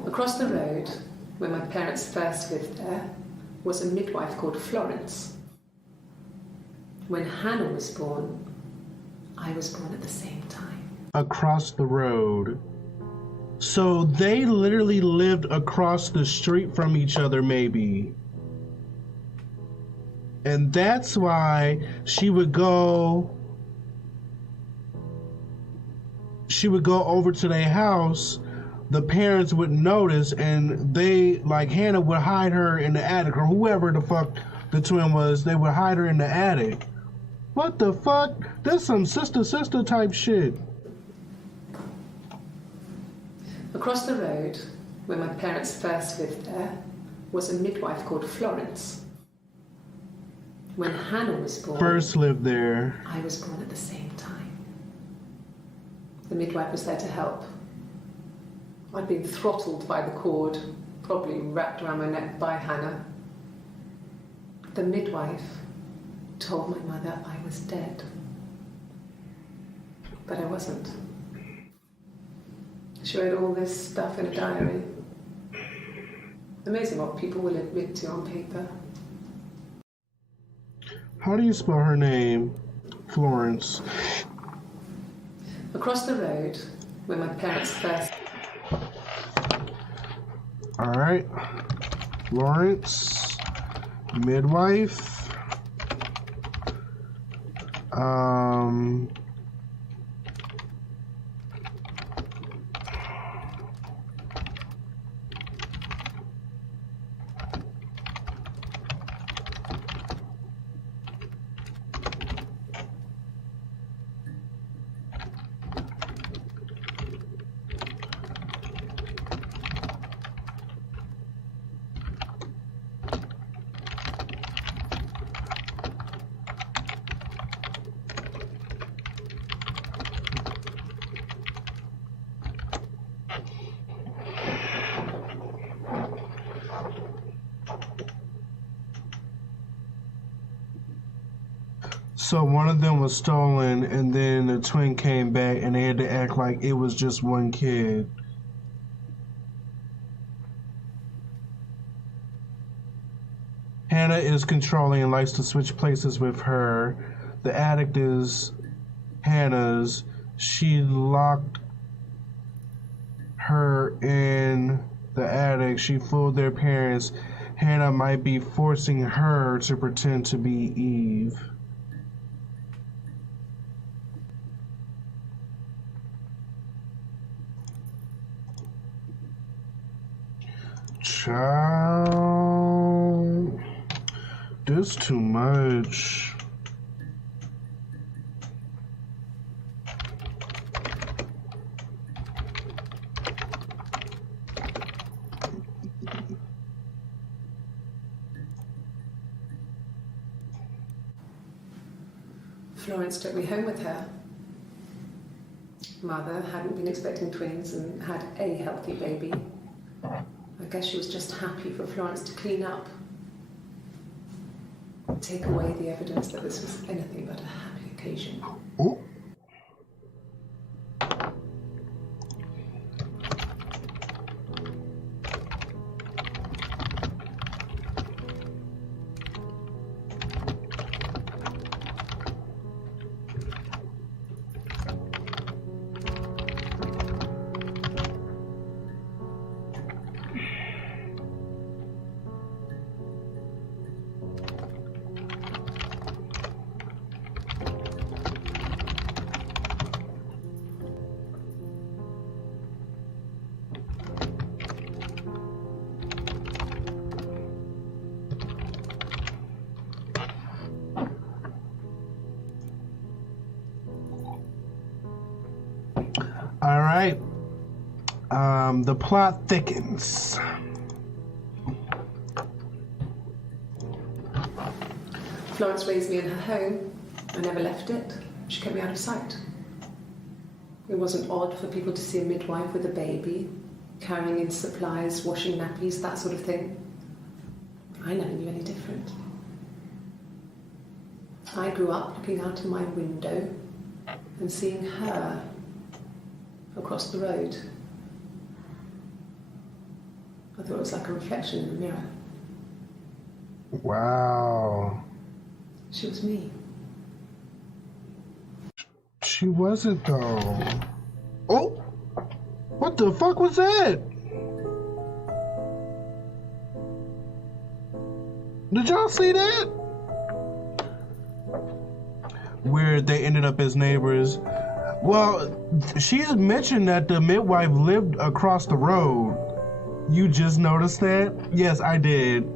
Across the road, where my parents first lived there, was a midwife called Florence. When Hannah was born, I was born at the same time. Across the road. So they literally lived across the street from each other, maybe. And that's why she would go over to their house. The parents would notice, and they, like, Hannah would hide her in the attic, or whoever the fuck the twin was, they would hide her in the attic. What the fuck? That's some sister type shit. Across the road, where my parents first lived there, was a midwife called Florence. When Hannah was born... First lived there. I was born at the same time. The midwife was there to help. I'd been throttled by the cord, probably wrapped around my neck by Hannah. The midwife told my mother I was dead. But I wasn't. She wrote all this stuff in a diary. Amazing what people will admit to on paper. How do you spell her name? Florence. Across the road, where my parents first... Alright. Florence. Midwife. So one of them was stolen, and then the twin came back, and they had to act like it was just one kid. Hannah is controlling and likes to switch places with her. The addict is Hannah's. She locked her in the attic. She fooled their parents. Hannah might be forcing her to pretend to be Eve. Child, this too much. Florence took me home with her. Mother hadn't been expecting twins and had a healthy baby. I guess she was just happy for Florence to clean up. Take away the evidence that this was anything but a happy occasion. Oh. All right. The plot thickens. Florence raised me in her home. I never left it. She kept me out of sight. It wasn't odd for people to see a midwife with a baby, carrying in supplies, washing nappies, that sort of thing. I never knew any different. I grew up looking out of my window and seeing her across the road. I thought it was like a reflection in the mirror. Wow. She was me. She wasn't though. Oh! What the fuck was that? Did y'all see that? Weird, they ended up as neighbors. Well, she mentioned that the midwife lived across the road. You just noticed that? Yes, I did.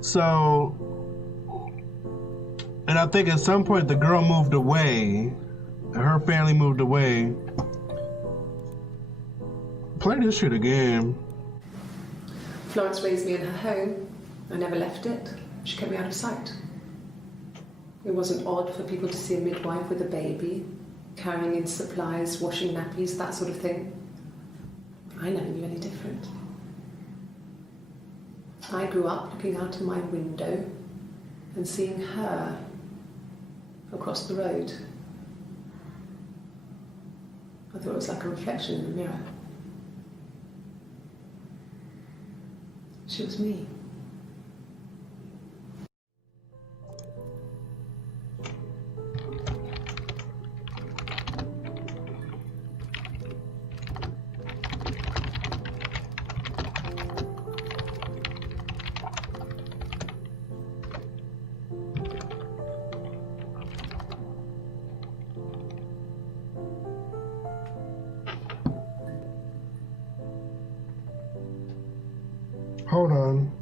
So, and I think at some point the girl moved away. Her family moved away. Play this shit again. Florence raised me in her home. I never left it. She kept me out of sight. It wasn't odd for people to see a midwife with a baby, carrying in supplies, washing nappies, that sort of thing. I never knew any different. I grew up looking out of my window and seeing her across the road. I thought it was like a reflection in the mirror. She was me. Hold on.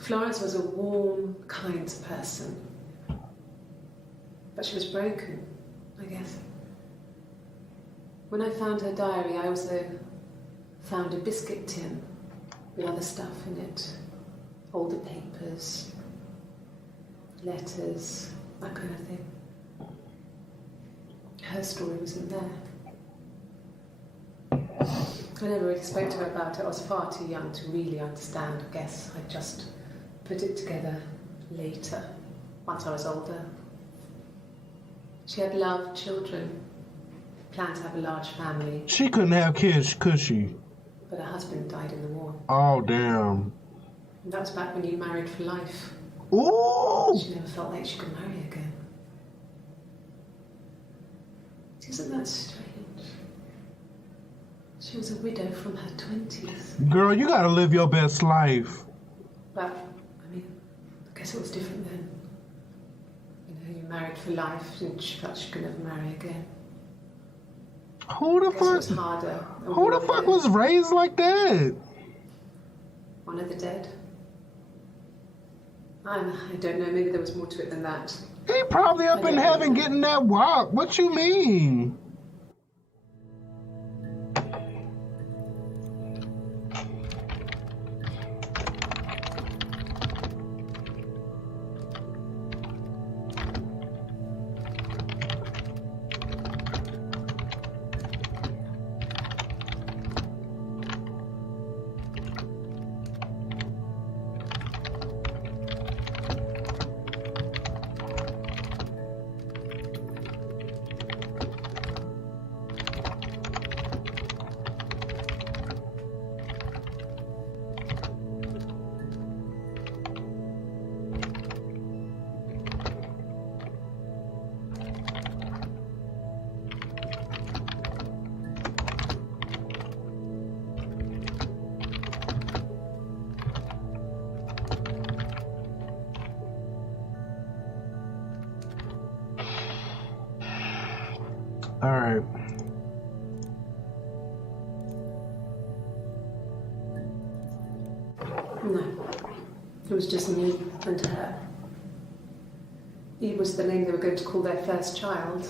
Florence was a warm, kind person. But she was broken, I guess. When I found her diary, I also found a biscuit tin with other stuff in it. Older papers, letters, that kind of thing. Her story was in there. I never really spoke to her about it. I was far too young to really understand, I guess. I just put it together later, once I was older. She had loved children, planned to have a large family. She couldn't have kids, could she? But her husband died in the war. Oh, damn. And that was back when you married for life. Ooh! She never felt like she could marry again. Isn't that strange? She was a widow from her 20s. Girl, you gotta live your best life. Well, I mean, I guess it was different then. You know, you married for life and she felt she could never marry again. Who the I guess it was fuck? harder. Who the fuck was raised like that? One of the dead. I don't know, maybe there was more to it than that. He probably up in heaven getting that walk. What you mean? Alright. No, it was just me and her. Eve was the name they were going to call their first child.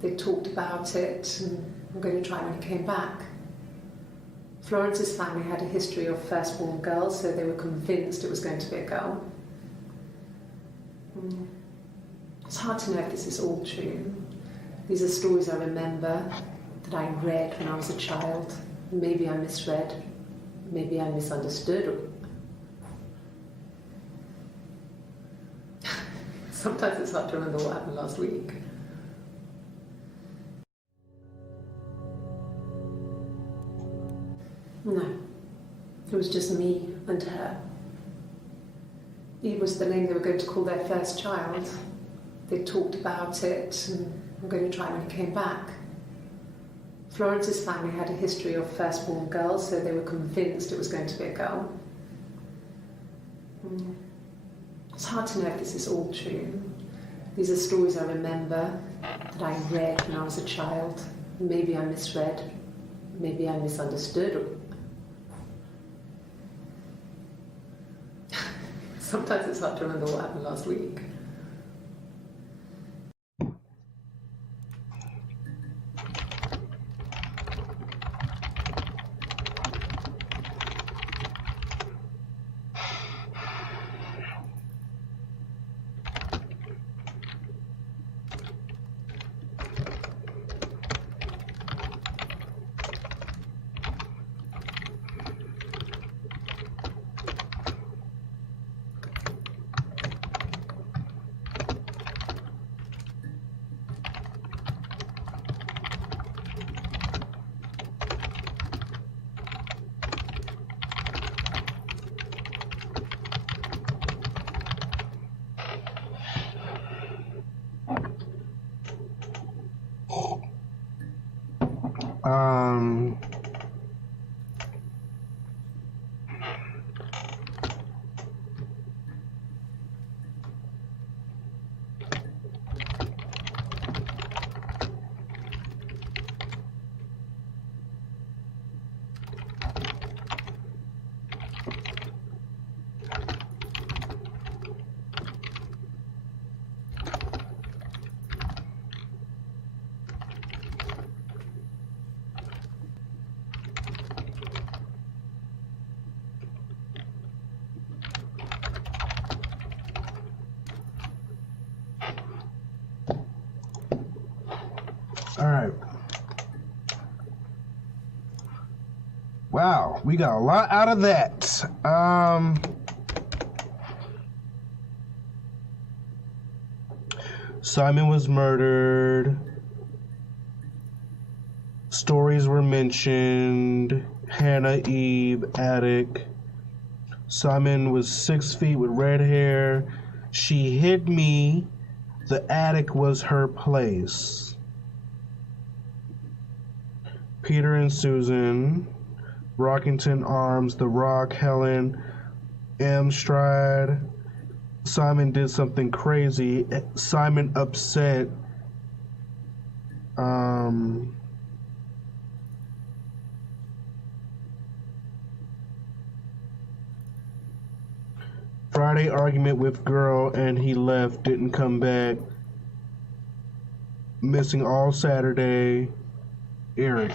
They talked about it and were going to try when he came back. Florence's family had a history of firstborn girls, so they were convinced it was going to be a girl. It's hard to know if this is all true. These are stories I remember, that I read when I was a child. Maybe I misread, maybe I misunderstood. Sometimes it's hard to remember what happened last week. No, it was just me and her. Eve was the name they were going to call their first child. They talked about it and were going to try when he came back. Florence's family had a history of firstborn girls, so they were convinced it was going to be a girl. It's hard to know if this is all true. These are stories I remember, that I read when I was a child. Maybe I misread, maybe I misunderstood. Sometimes it's hard to remember what happened last week. All right. Wow, we got a lot out of that. Simon was murdered. Stories were mentioned. Hannah, Eve, attic. Simon was 6 feet with red hair. She hid me. The attic was her place. Peter and Susan. Rockington Arms, The Rock, Helen, Amstrad. Simon did something crazy. Simon upset. Friday argument with girl and he left, didn't come back. Missing all Saturday. Eric.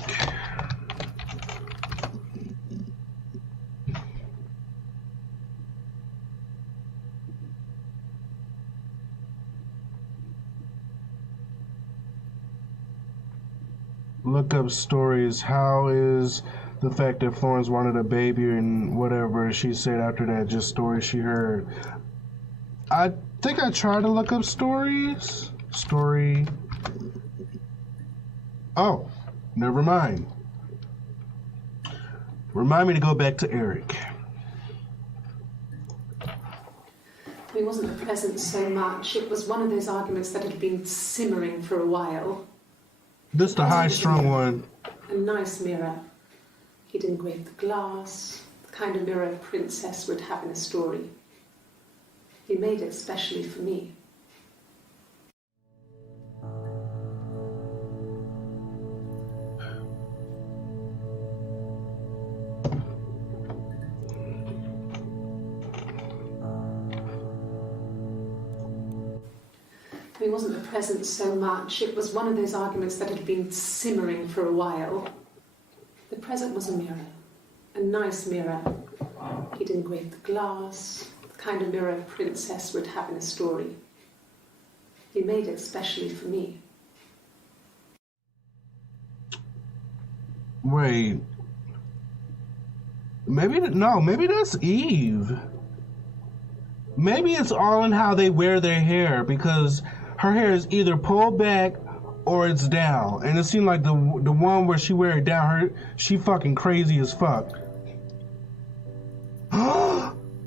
Look up stories. How is the fact that Florence wanted a baby and whatever she said after that, just stories she heard? I think I tried to look up stories. Story. Oh, never mind. Remind me to go back to Eric. It wasn't a present so much. It was one of those arguments that had been simmering for a while. This the high-strung one. A nice mirror. He'd engraved the glass, the kind of mirror a princess would have in a story. He made it specially for me. me wasn't the present so much. It was one of those arguments that had been simmering for a while. The present was a mirror, a nice mirror. He'd engraved the glass, the kind of mirror a princess would have in a story. He made it specially for me. Wait. Maybe that's Eve. Maybe it's all in how they wear their hair, because her hair is either pulled back or it's down. And it seemed like the one where she wear it down, she fucking crazy as fuck.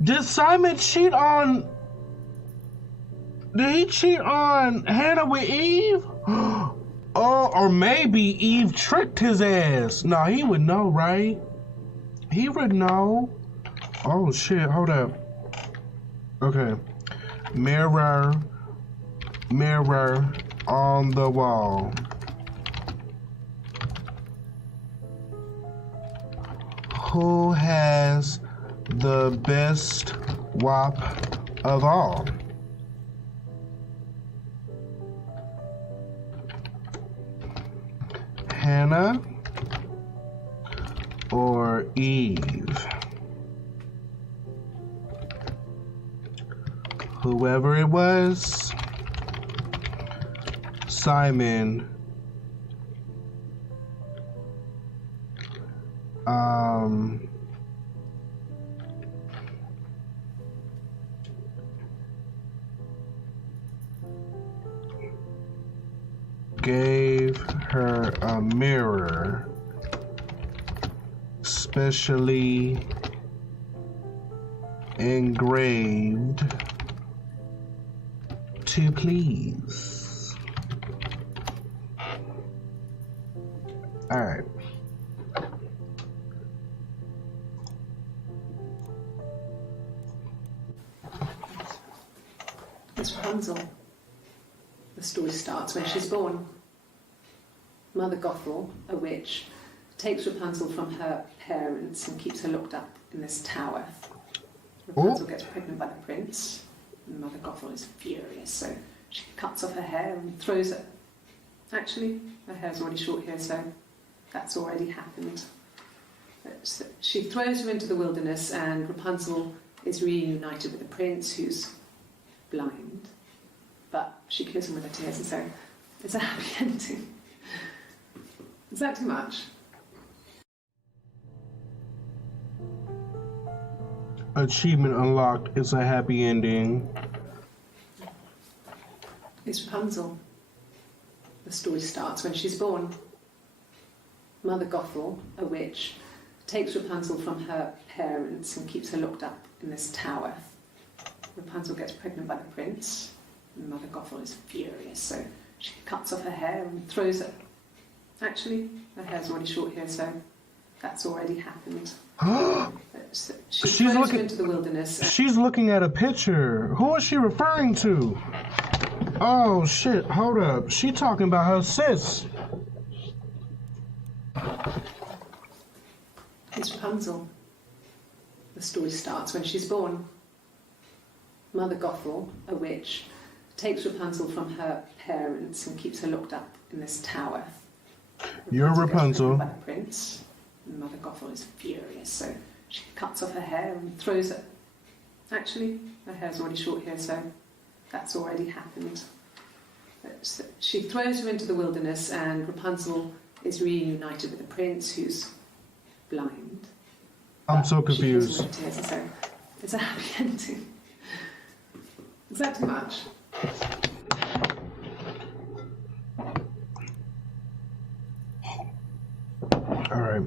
Did Simon cheat on... Did he cheat on Hannah with Eve? Oh, or maybe Eve tricked his ass. No, he would know, right? He would know. Oh shit, hold up. Okay. Mirror, mirror on the wall. Who has the best WAP of all? Hannah or Eve? Whoever it was, Simon gave her a mirror specially engraved to please. All right. It's Rapunzel. The story starts when she's born. Mother Gothel, a witch, takes Rapunzel from her parents and keeps her locked up in this tower. Rapunzel gets pregnant by the prince, and Mother Gothel is furious, so she cuts off her hair and throws it. Actually, her hair's already short here, so that's already happened. So she throws her into the wilderness, and Rapunzel is reunited with the prince, who's blind. But she kills him with her tears, and so it's a happy ending. Is that too much? Achievement unlocked. It's a happy ending. It's Rapunzel. The story starts when she's born. Mother Gothel, a witch, takes Rapunzel from her parents and keeps her locked up in this tower. Rapunzel gets pregnant by the prince, and Mother Gothel is furious, so she cuts off her hair and throws it. Actually, her hair's already short here, so that's already happened. So she throws her into the wilderness. She's looking at a picture. Who is she referring to? Oh shit, hold up. She talking about her sis. It's Rapunzel. The story starts when she's born. Mother Gothel, a witch, takes Rapunzel from her parents and keeps her locked up in this tower. You're Rapunzel. By the prince, and Mother Gothel is furious, so she cuts off her hair and throws it. Actually, her hair's already short here, so that's already happened. So she throws her into the wilderness, and Rapunzel is reunited with the prince, who's blind. I'm so confused. So it's a happy ending. Is that too much? All right.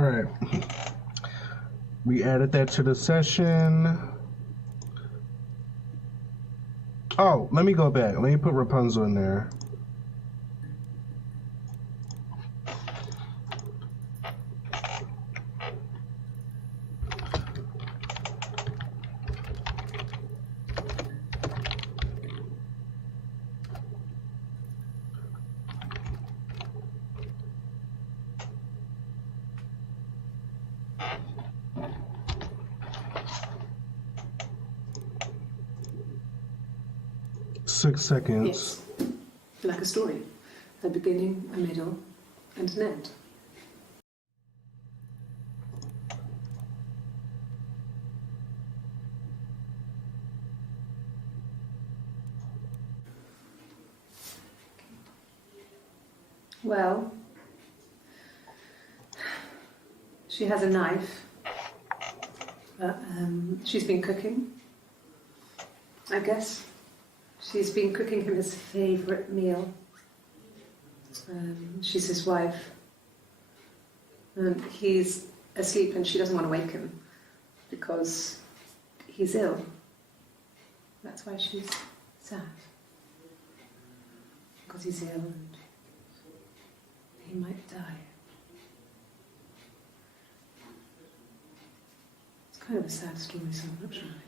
Alright. We added that to the session. Oh, let me go back. Let me put Rapunzel in there. Six seconds. Yes. Like a story. A beginning, a middle, and an end. Well, she has a knife. She's been cooking, I guess. She's been cooking him his favourite meal. She's his wife. And he's asleep and she doesn't want to wake him because he's ill. That's why she's sad. Because he's ill and he might die. It's kind of a sad story, so I'm not sure how it ends.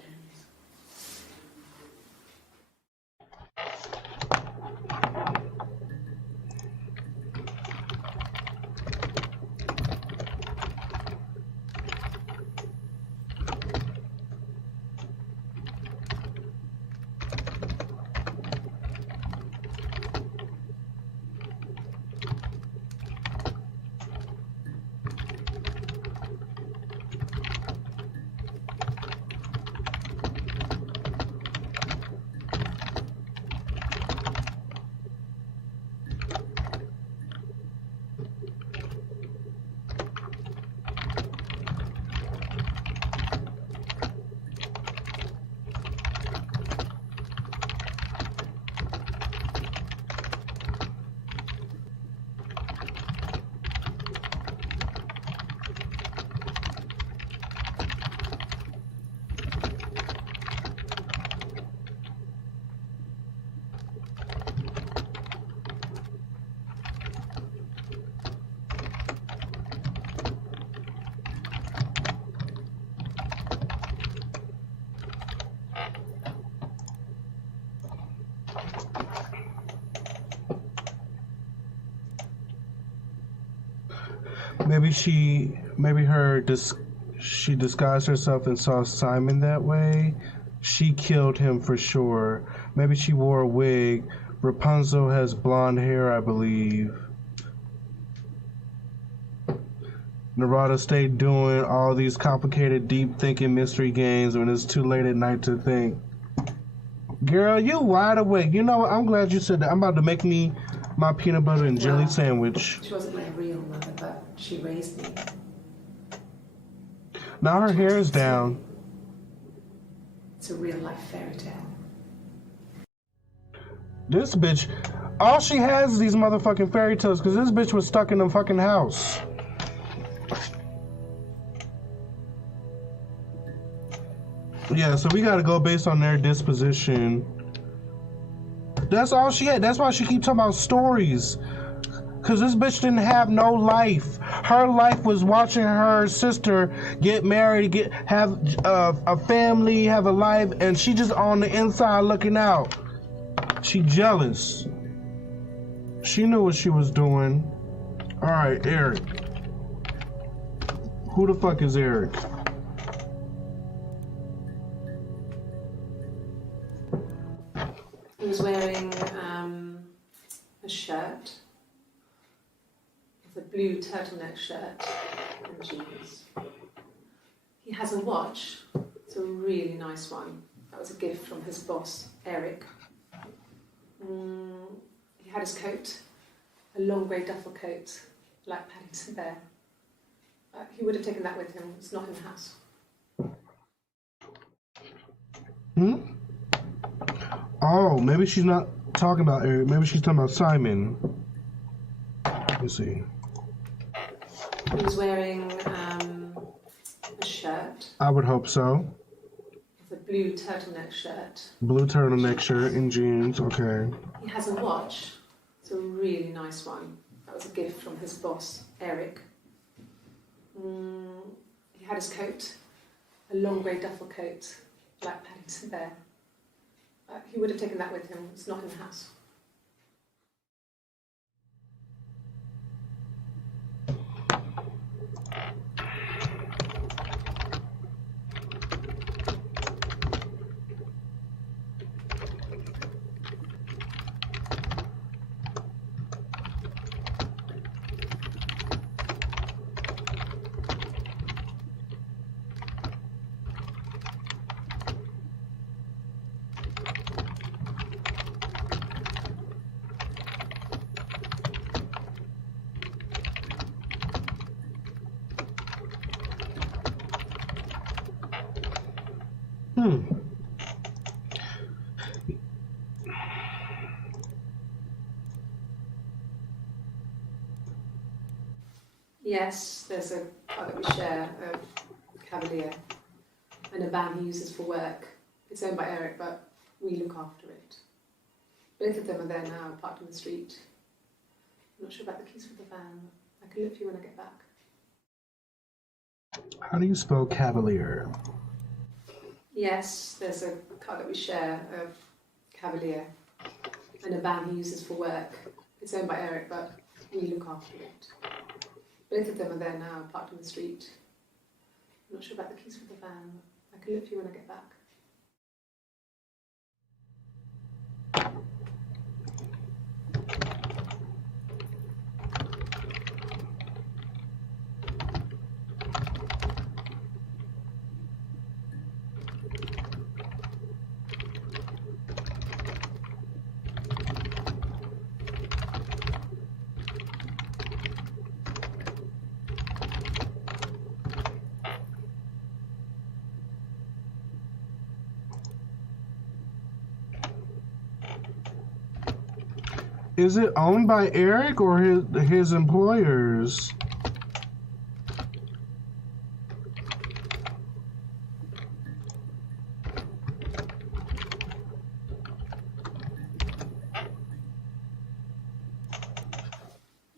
She disguised herself and saw Simon that way. She killed him for sure. Maybe she wore a wig. Rapunzel has blonde hair, I believe. Narada stayed doing all these complicated, deep thinking mystery games when it's too late at night to think. Girl, you wide awake. You know what? I'm glad you said that. I'm about to make me my peanut butter and jelly sandwich. She wasn't my real mother, but she raised me. Now her hair is down. It's a real life fairy tale. This bitch, all she has is these motherfucking fairy tales because this bitch was stuck in the fucking house. Yeah, so we gotta go based on their disposition. That's all she had. That's why she keep talking about stories. Cause this bitch didn't have no life. Her life was watching her sister get married, have a family, have a life, and she just on the inside looking out. She jealous. She knew what she was doing. All right, Eric. Who the fuck is Eric? He was wearing a shirt. It's a blue turtleneck shirt and jeans. He has a watch. It's a really nice one. That was a gift from his boss, Eric. He had his coat, a long grey duffel coat, like Paddington Bear. He would have taken that with him. It's not in the house. Oh, maybe she's not talking about Eric. Maybe she's talking about Simon. Let me see. He was wearing a shirt. I would hope so. It's a blue turtleneck shirt. Blue turtleneck shirt and jeans, okay. He has a watch. It's a really nice one. That was a gift from his boss, Eric. He had his coat, a long grey duffel coat, like Paddington Bear. He would have taken that with him. It's not in the house. Yes, there's a car that we share, a Cavalier, and a van he uses for work. It's owned by Eric, but we look after it. Both of them are there now, parked in the street. I'm not sure about the keys for the van. I can look for you when I get back. How do you spell Cavalier? Yes, there's a car that we share, a Cavalier, and a van he uses for work. It's owned by Eric, but we look after it. Both of them are there now, parked in the street. I'm not sure about the keys for the van. I can look for you when I get back. Is it owned by Eric or his employers?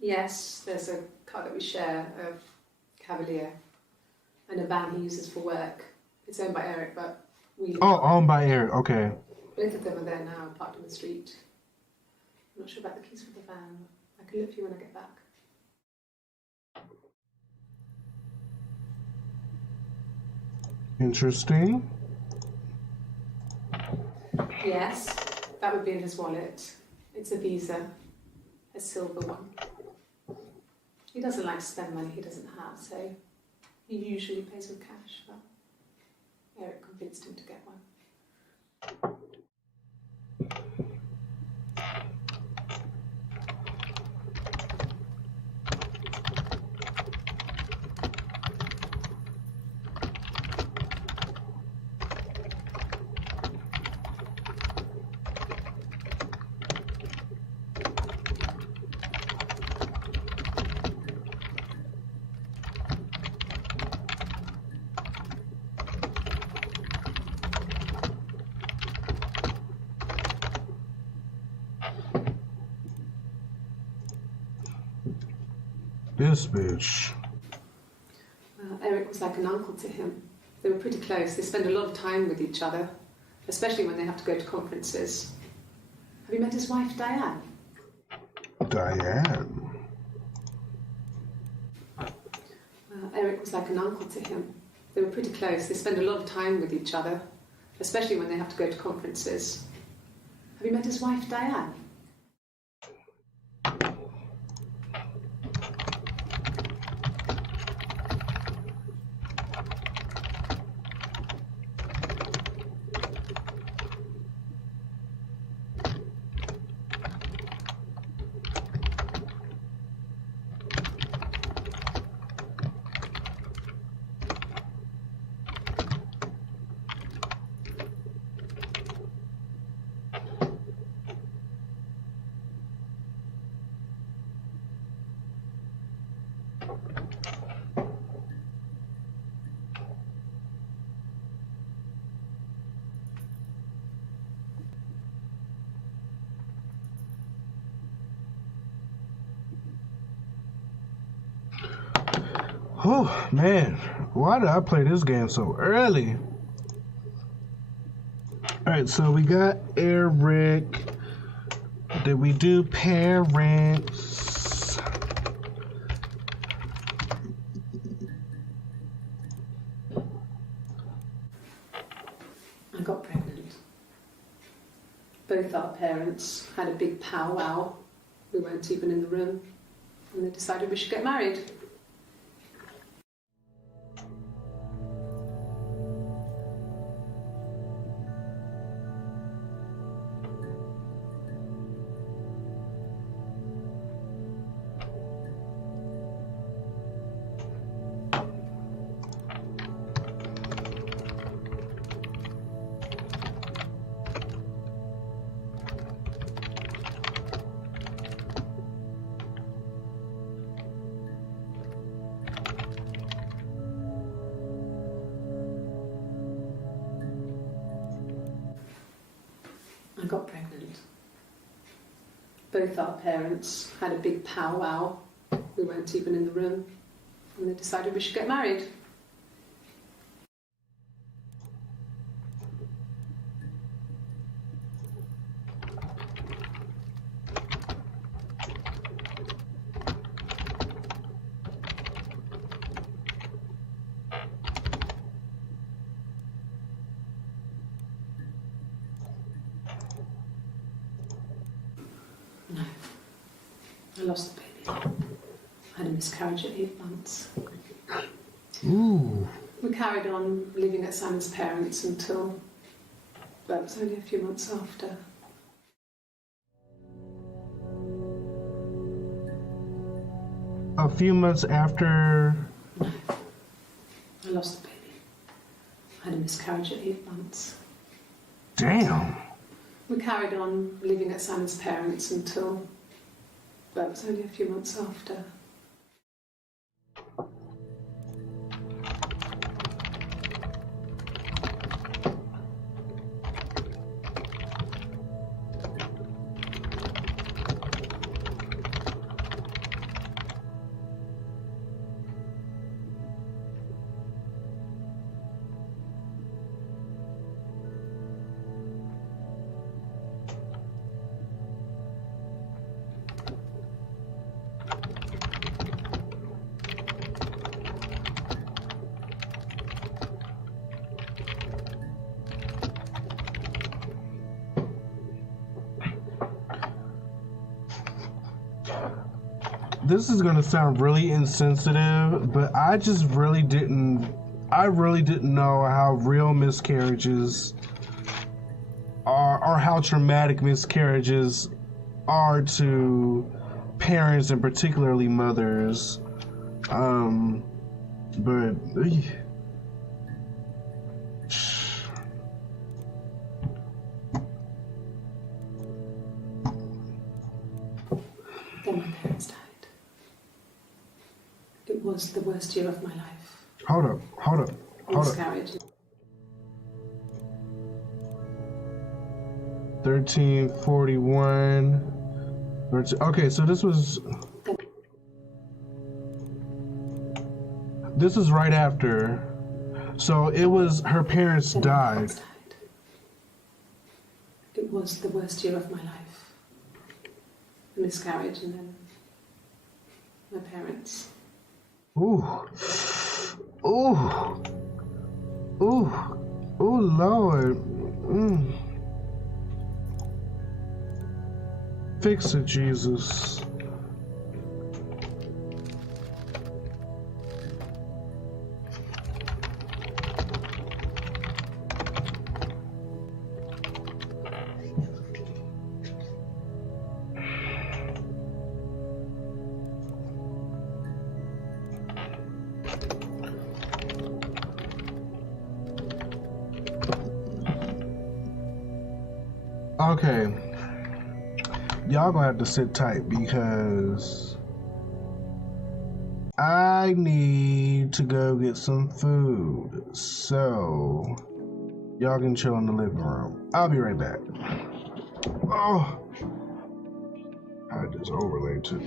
Yes, there's a car that we share, a Cavalier, and a van he uses for work. It's owned by Eric, but we... Oh, owned by Eric, okay. Both of them are there now, parked in the street. I'm not sure about the keys for the van. I can look for you when I get back. Interesting. Yes, that would be in his wallet. It's a Visa, a silver one. He doesn't like to spend money he doesn't have, so he usually pays with cash, but Eric convinced him to get one. This bitch. Eric was like an uncle to him. They were pretty close. They spend a lot of time with each other, especially when they have to go to conferences. Have you met his wife, Diane? Diane? Eric was like an uncle to him. They were pretty close. They spend a lot of time with each other, especially when they have to go to conferences. Have you met his wife, Diane? Man, why did I play this game so early? Alright, so we got Eric. Did we do parents? I got pregnant. Both our parents had a big powwow. We weren't even in the room. And they decided we should get married. I got pregnant. Both our parents had a big powwow. We weren't even in the room. And they decided we should get married. No. I lost the baby. I had a miscarriage at 8 months. Ooh. We carried on living at Simon's parents until, well, it was only a few months after. A few months after. No. I lost the baby. I had a miscarriage at 8 months. Damn. We carried on living at Simon's parents until, well, it was only a few months after. This is gonna sound really insensitive, but I really didn't know how real miscarriages are, or how traumatic miscarriages are to parents and particularly mothers. But Then my parents died. It was the worst year of my life. hold up. Miscarriage. 1341. Okay, so this was right after. So it was her parents Then my died. parents died. It was the worst year of my life. A miscarriage and then my parents. Ooh, Lord. Fix it, Jesus. Okay, y'all gonna have to sit tight because I need to go get some food. So y'all can chill in the living room. I'll be right back. Oh, I had this overlay too.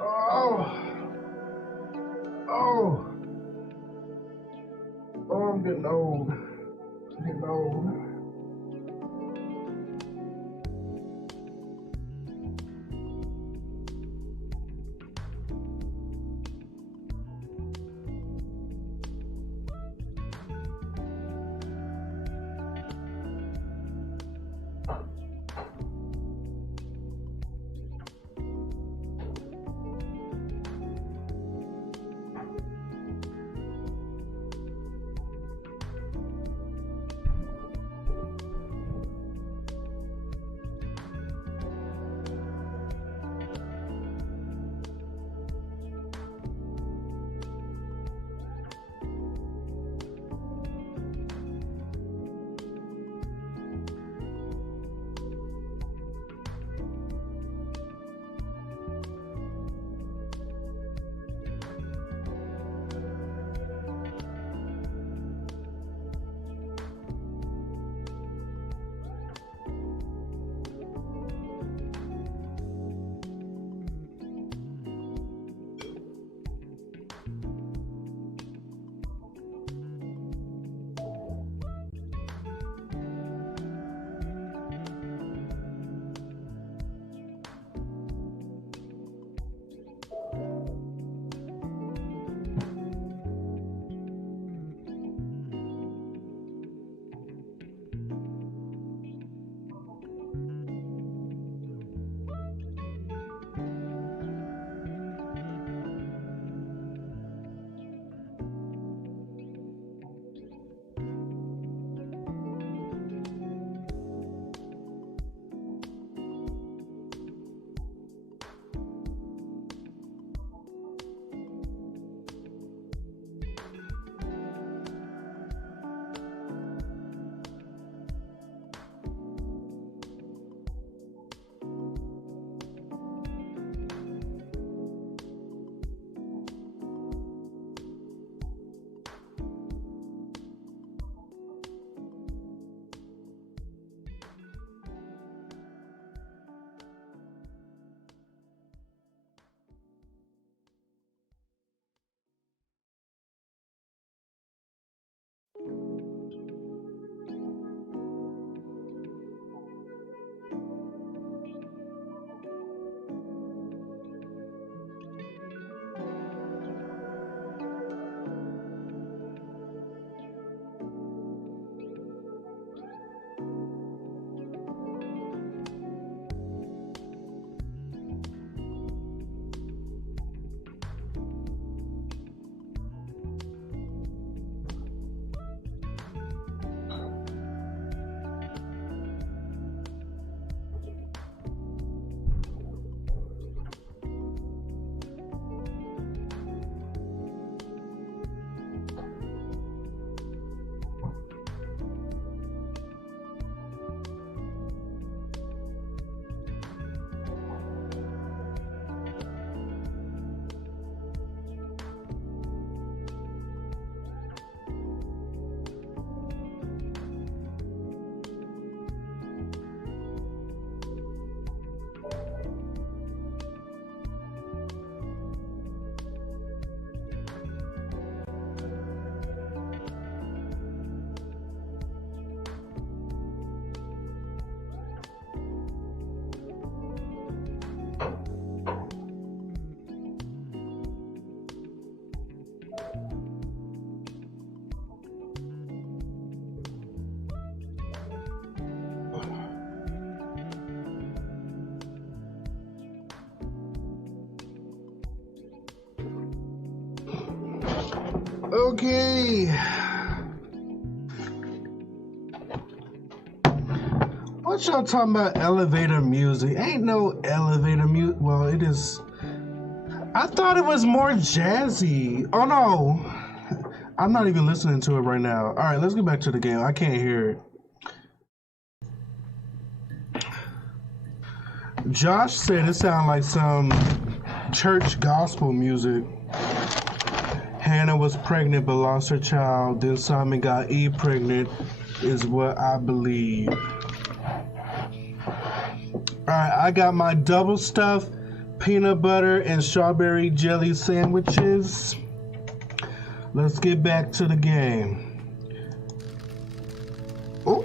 Oh. Oh, I'm getting old. I'm getting old. Okay. What y'all talking about elevator music? Ain't no elevator music. Well, it is. I thought it was more jazzy. Oh no. I'm not even listening to it right now. Alright, let's get back to the game. I can't hear it. Josh said it sounded like some church gospel music. Hannah was pregnant but lost her child. Then Simon got Eve pregnant, is what I believe. Alright, I got my double stuffed peanut butter and strawberry jelly sandwiches. Let's get back to the game. Oh.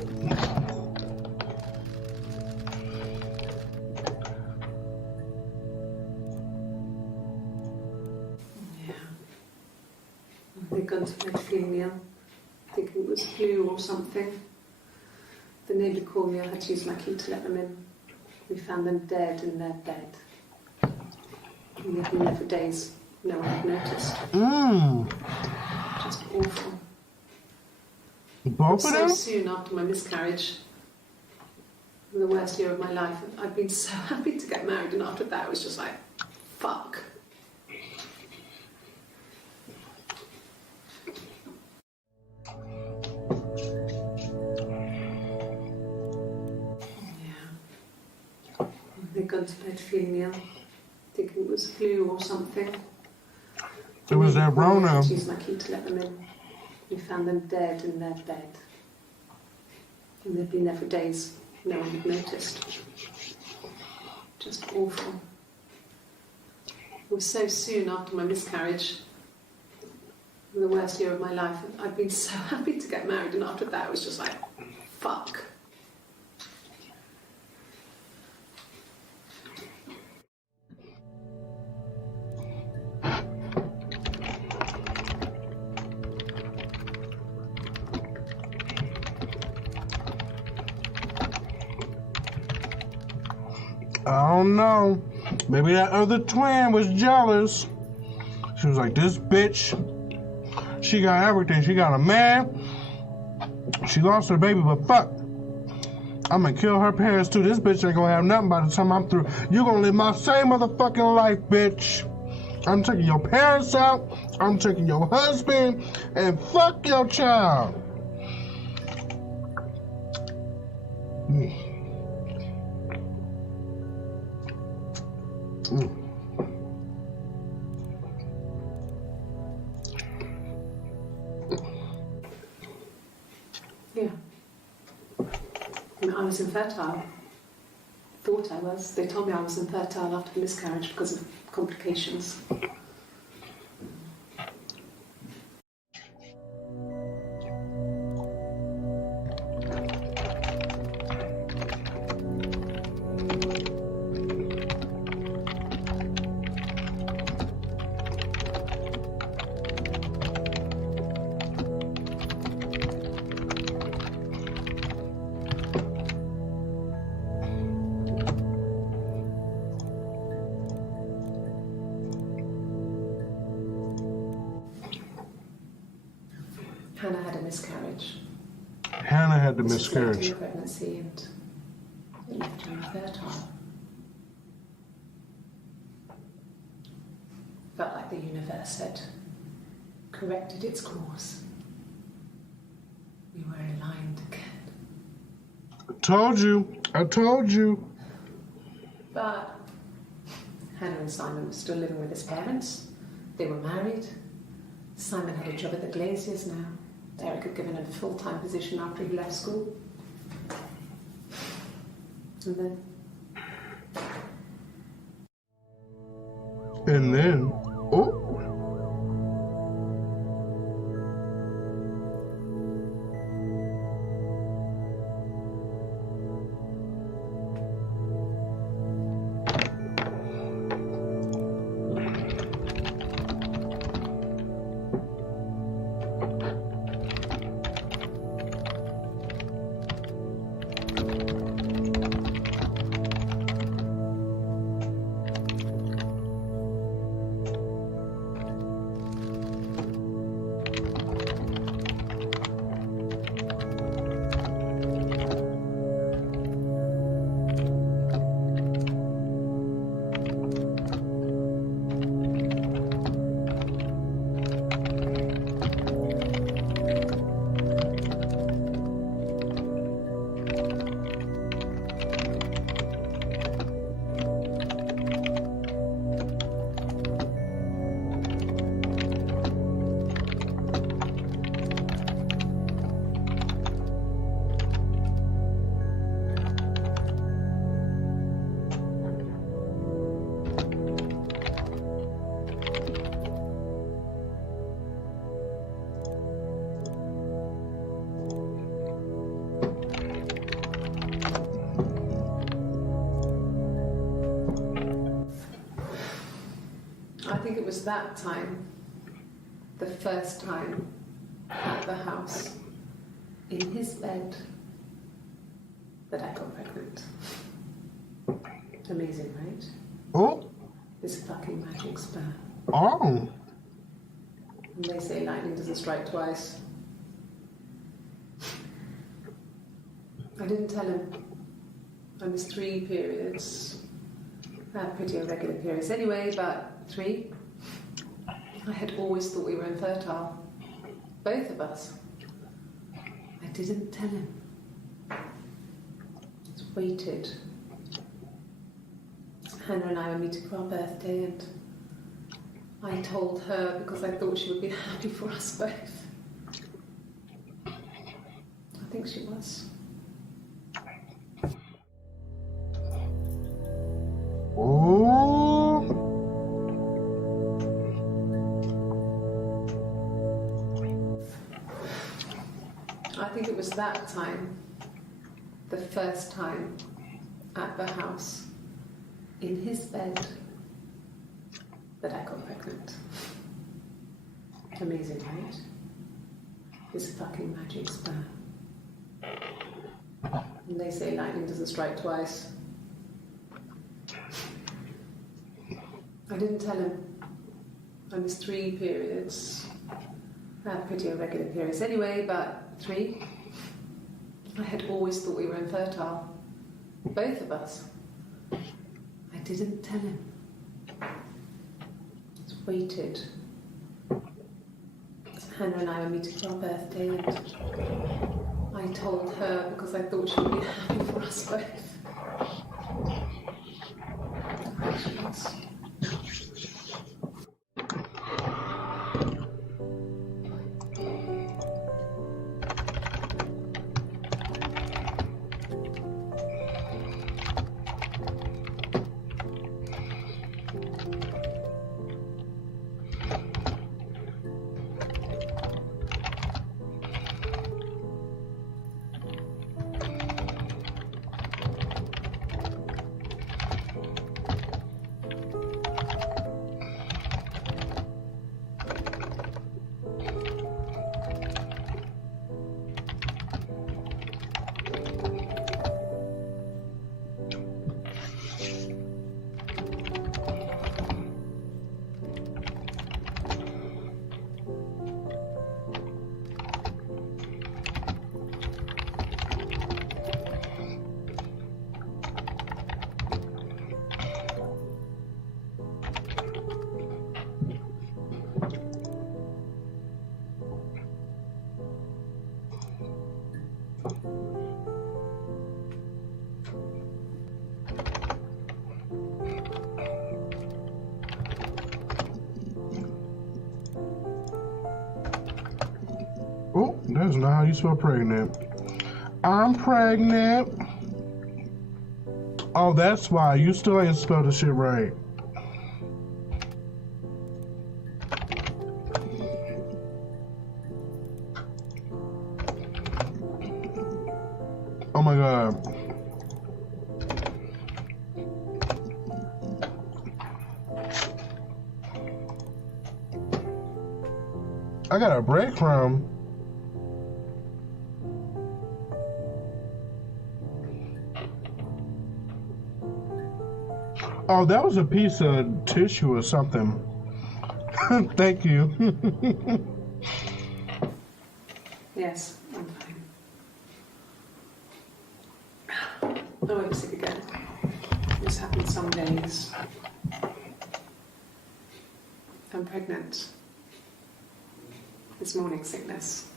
Yeah. They'd gone to bed feeling ill, thinking it was flu or something. The neighbour called me, I had to use my key to let them in. We found them dead in their bed. And they'd been there for days. No one had noticed. Just awful. Both of them? So soon after my miscarriage, the worst year of my life, I'd been so happy to get married, and after that it was just like, fuck. Yeah. They'd gone to bed feeling ill, thinking it was flu or something. It was that Rona. I had to use my key to let them in. We found them dead in their bed. And they'd been there for days. No one had noticed. Just awful. It was so soon after my miscarriage, the worst year of my life. I'd been so happy to get married, and after that it was just like, fuck. I don't know. Maybe that other twin was jealous. She was like, this bitch, she got everything. She got a man. She lost her baby, but fuck. I'm gonna kill her parents too. This bitch ain't gonna have nothing by the time I'm through. You're gonna live my same motherfucking life, bitch. I'm taking your parents out. I'm taking your husband. And fuck your child. Yeah. I was infertile. Thought I was. They told me I was infertile after the miscarriage because of complications. Hannah had a miscarriage. Hannah had the She miscarriage. had a pregnancy and it left her infertile. Felt like the universe had corrected its course. We were aligned again. I told you. I told you. But Hannah and Simon were still living with his parents. They were married. Simon had a job at the Glaziers now. Eric had given him a full-time position after he left school. And then... Oh. think it was that time, the first time at the house, in his bed, that I got pregnant. Amazing, right? Oh. This fucking magic sperm. Oh. And they say lightning doesn't strike twice. I didn't tell him. I missed 3 periods. I had pretty irregular periods anyway, but 3. I had always thought we were infertile. Both of us. I didn't tell him. Just waited. Hannah and I were meeting for our birthday, and I told her because I thought she would be happy for us both. I think she was. Oh. I think it was that time, the first time at the house, in his bed, that I got pregnant. Amazing, right? This fucking magic sperm. And they say lightning doesn't strike twice. I didn't tell him. I missed 3 periods. I had pretty irregular periods anyway, but 3. I had always thought we were infertile. Both of us. I didn't tell him. Just waited. Hannah and I were meeting for our birthday, and I told her because I thought she would be happy for us both. She was. Oh, that's not how you spell pregnant. I'm pregnant. Oh, that's why. You still ain't spelled the shit right. Oh my God. I got a breadcrumb. Oh, that was a piece of tissue or something. Thank you. Yes, I'm fine. Oh, I'm sick again. This happens some days. I'm pregnant. It's morning sickness.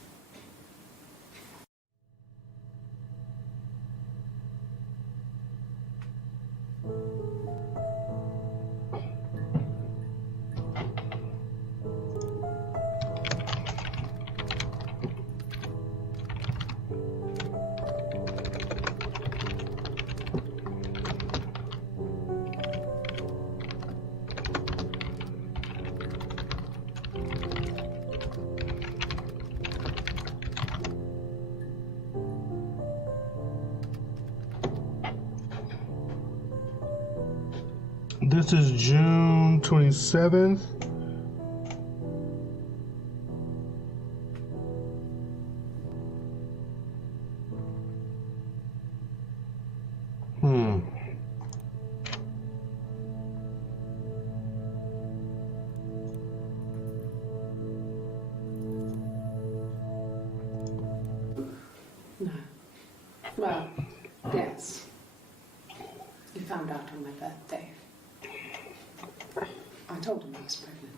This is June 27th. Well, yes. He found out on my birthday. I told him I was pregnant.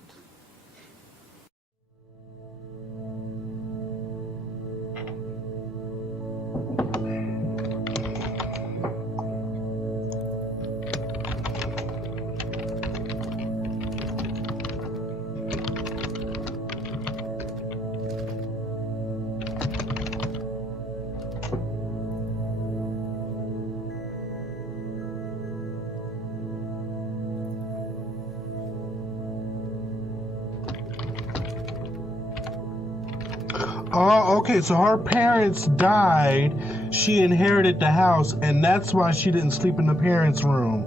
Oh, okay, so her parents died, she inherited the house, and that's why she didn't sleep in the parents' room.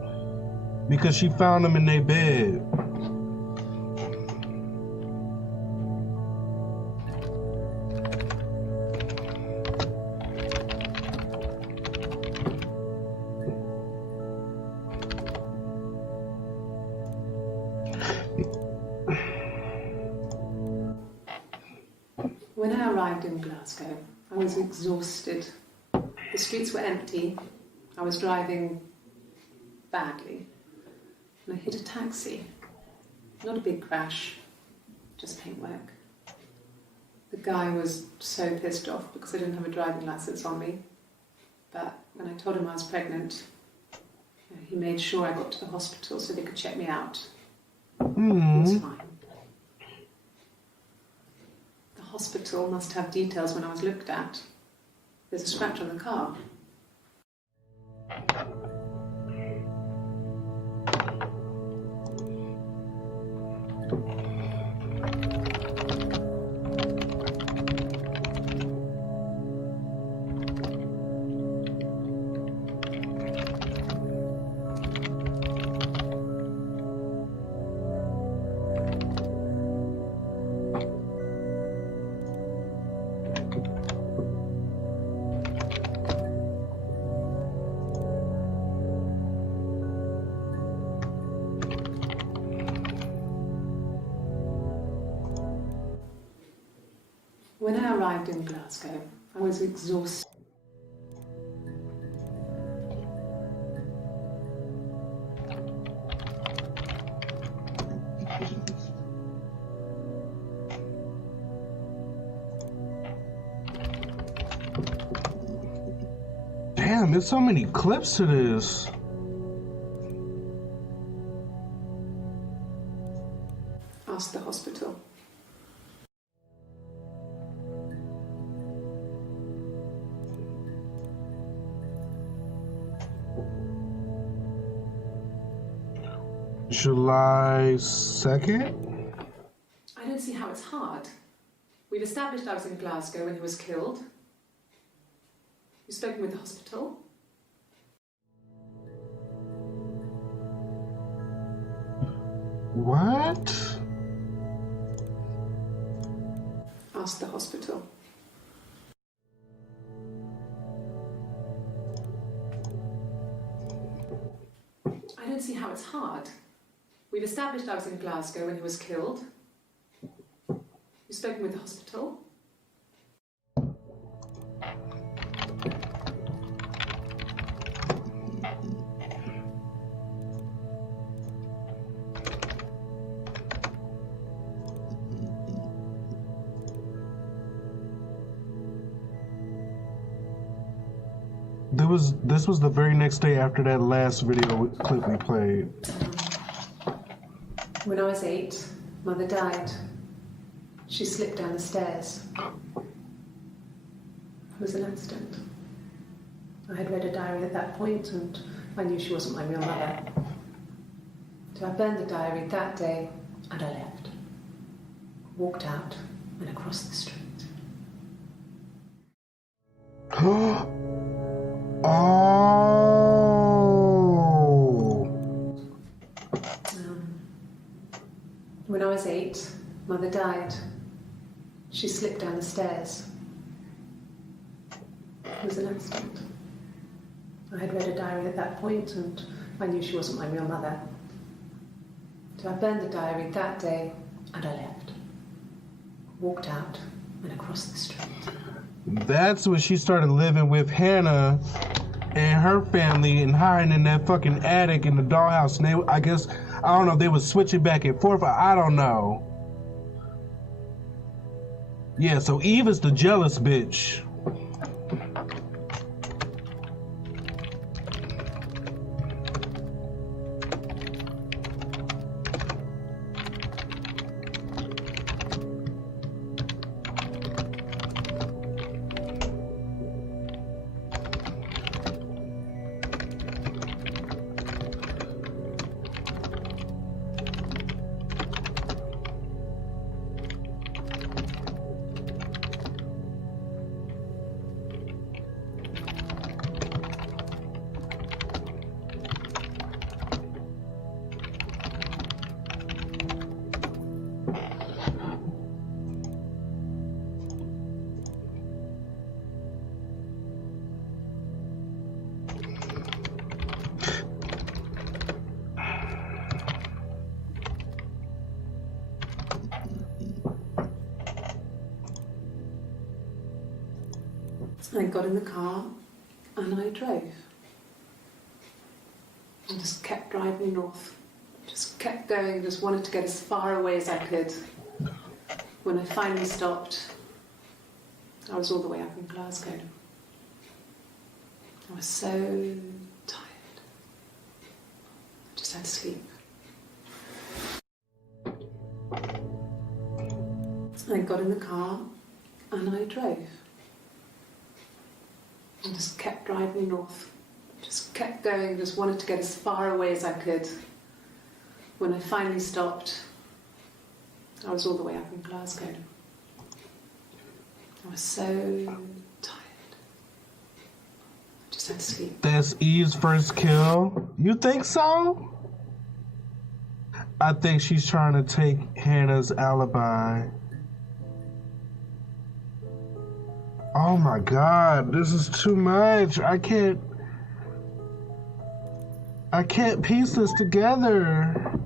Because she found them in their bed. When I arrived in Glasgow, I was exhausted. The streets were empty. I was driving badly. And I hit a taxi. Not a big crash, just paintwork. The guy was so pissed off because I didn't have a driving licence on me. But when I told him I was pregnant, he made sure I got to the hospital so they could check me out. It was fine. The hospital must have details when I was looked at. There's a scratch on the car. When I arrived in Glasgow, I was exhausted. Damn, there's so many clips to this. Asked the hospital. July 2nd? I don't see how it's hard. We've established I was in Glasgow when he was killed. You've spoken with the hospital? What? Asked the hospital. I don't see how it's hard. We've established I was in Glasgow when he was killed. You've spoken with the hospital? This was the very next day after that last video clip we played. When I was 8, Mother died. She slipped down the stairs. It was an accident. I had read a diary at that point and I knew she wasn't my real mother. So I burned the diary that day and I left. Walked out and across the street. Oh! When I was 8, Mother died. She slipped down the stairs. It was an accident. I had read a diary at that point and I knew she wasn't my real mother. So I burned the diary that day and I left. Walked out and across the street. That's when she started living with Hannah and her family and hiding in that fucking attic in the dollhouse. And they, I guess, I don't know, they was switching back and forth. I don't know. Yeah, so Eve is the jealous bitch. I got in the car and I drove. I just kept driving north. Just kept going, just wanted to get as far away as I could. When I finally stopped, I was all the way up in Glasgow. I was so tired. I just had to sleep. I got in the car and I drove. I just kept driving north. Just kept going, just wanted to get as far away as I could. When I finally stopped, I was all the way up in Glasgow. I was so tired. I just had to sleep. That's Eve's first kill? You think so? I think she's trying to take Hannah's alibi. Oh my god, this is too much. I can't piece this together.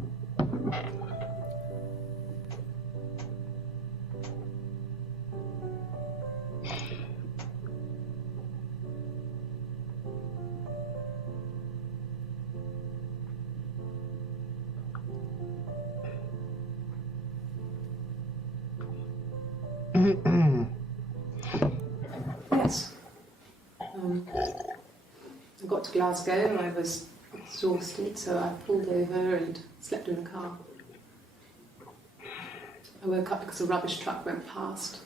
Yes. I got to Glasgow, I was exhausted, so I pulled over and slept in the car. I woke up because a rubbish truck went past.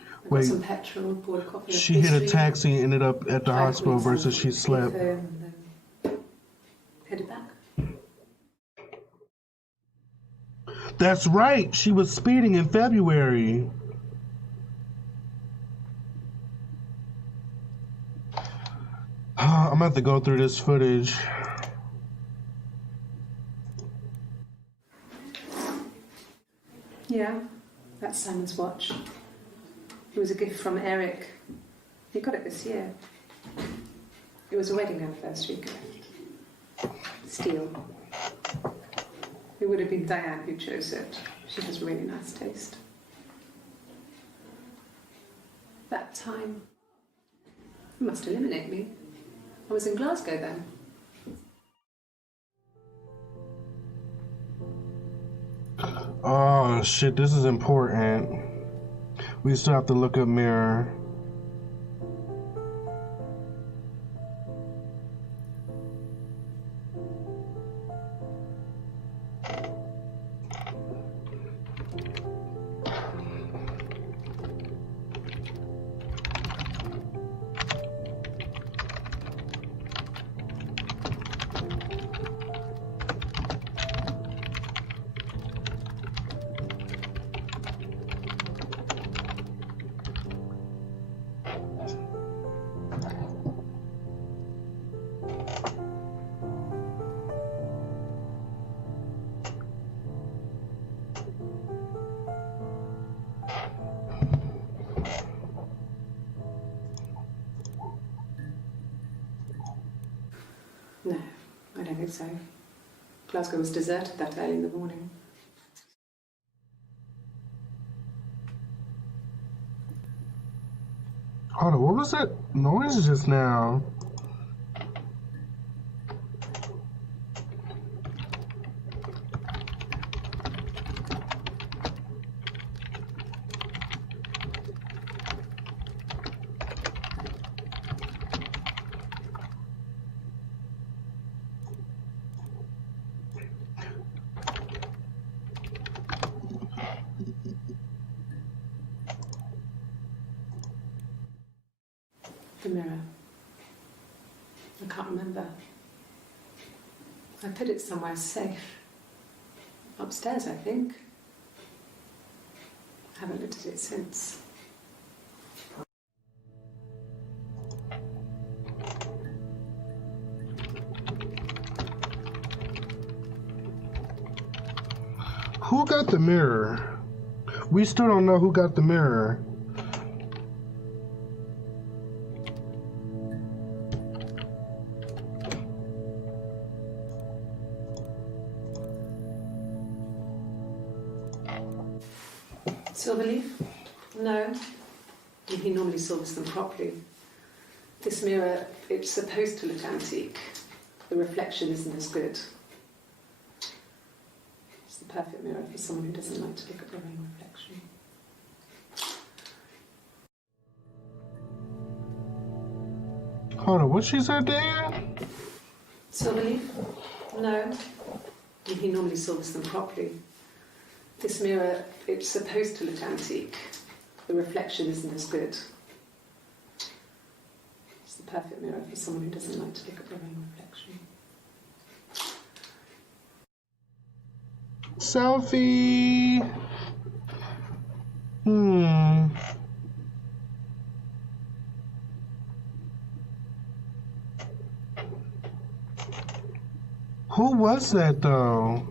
I got some petrol, bought a coffee. She hit a taxi and ended up at the hospital versus she slept. And then headed back. That's right, she was speeding in February. I'm gonna have to go through this footage. Yeah, that's Simon's watch. It was a gift from Eric. He got it this year. It was a wedding anniversary gift. Steel. It would have been Diane who chose it. She has really nice taste. That time, you must eliminate me. I was in Glasgow then. Oh shit, this is important. We still have to look up Mirror. No, I don't think so. Glasgow was deserted that early in the morning. Hold on, what was that noise just now? The mirror. I can't remember. I put it somewhere safe. Upstairs, I think. I haven't looked at it since. Who got the mirror? We still don't know who got the mirror. Silverleaf? No. He normally silvers them properly. This mirror, it's supposed to look antique. The reflection isn't as good. It's the perfect mirror for someone who doesn't like to look at their own reflection. Hold on, what she said, Dan? Silverleaf? No. He normally silvers them properly. This mirror, it's supposed to look antique. The reflection isn't as good. It's the perfect mirror for someone who doesn't like to look at their own reflection. Selfie. Who was that though?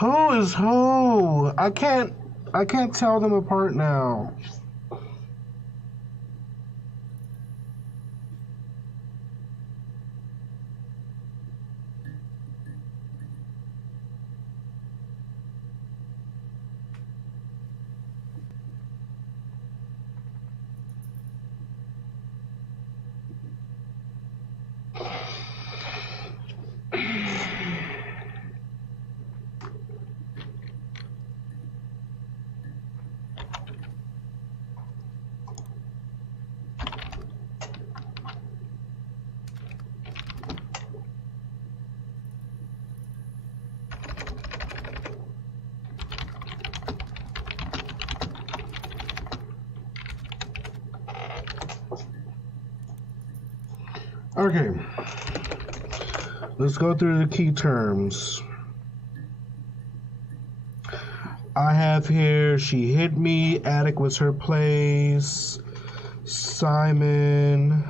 Who is who? I can't tell them apart now. Okay, let's go through the key terms. I have here, she hit me, attic was her place, Simon,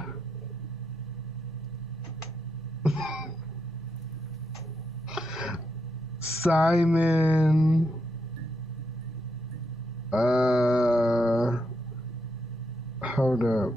Simon, hold up.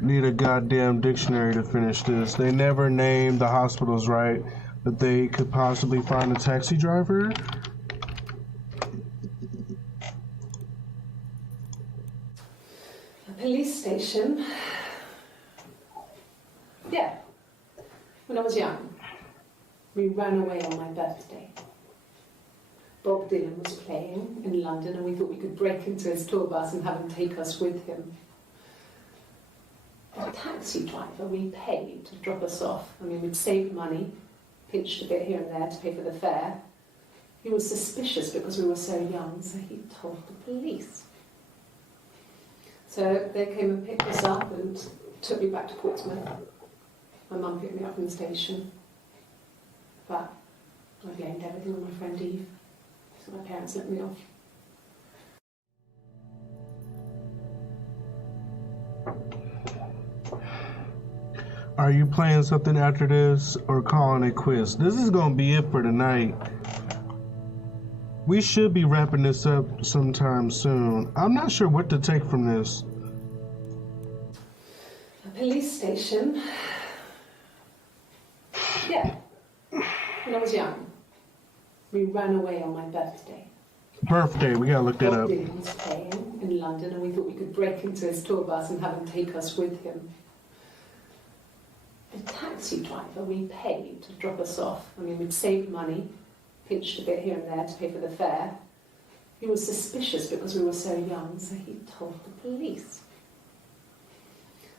Need a goddamn dictionary to finish this. They never named the hospitals right, that they could possibly find a taxi driver. A police station? Yeah. When I was young, we ran away on my birthday. Bob Dylan was playing in London and we thought we could break into his tour bus and have him take us with him. The taxi driver we paid to drop us off. I mean, we'd saved money, pinched a bit here and there to pay for the fare. He was suspicious because we were so young, so he told the police. So they came and picked us up and took me back to Portsmouth. My mum picked me up from the station. But I blamed everything on my friend Eve. So my parents let me off. Are you playing something after this or calling it quits? This is going to be it for tonight. We should be wrapping this up sometime soon. I'm not sure what to take from this. A police station. Yeah. When I was young, we ran away on my birthday. Birthday, we gotta look that up. Bob Dylan was playing in London, and we thought we could break into his tour bus and have him take us with him. The taxi driver we paid to drop us off, I mean, we'd saved money, pinched a bit here and there to pay for the fare. He was suspicious because we were so young, so he told the police.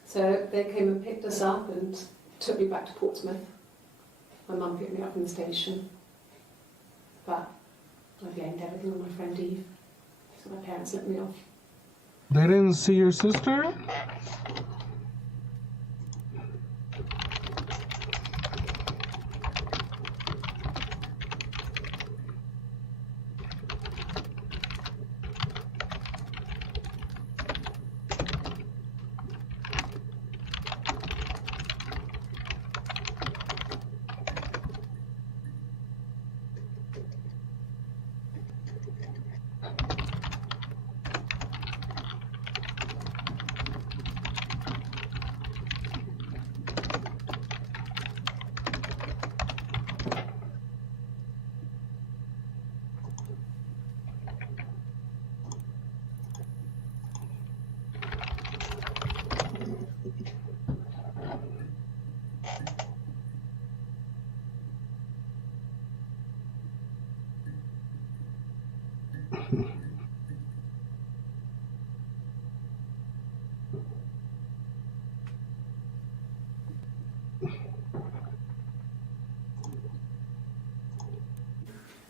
So they came and picked us up and took me back to Portsmouth. My mum picked me up from the station. But I blamed everything on my friend Eve, so my parents let me off. They didn't see your sister?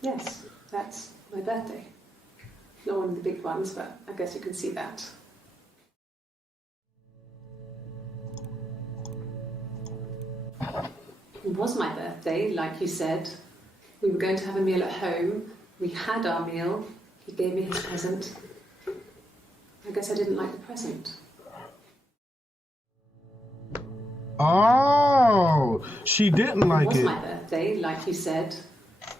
Yes, that's my birthday. Not one of the big ones, but I guess you can see that. It was my birthday, like you said. We were going to have a meal at home. We had our meal. He gave me his present. I guess I didn't like the present. Oh, she didn't like it. It was my birthday, like you said.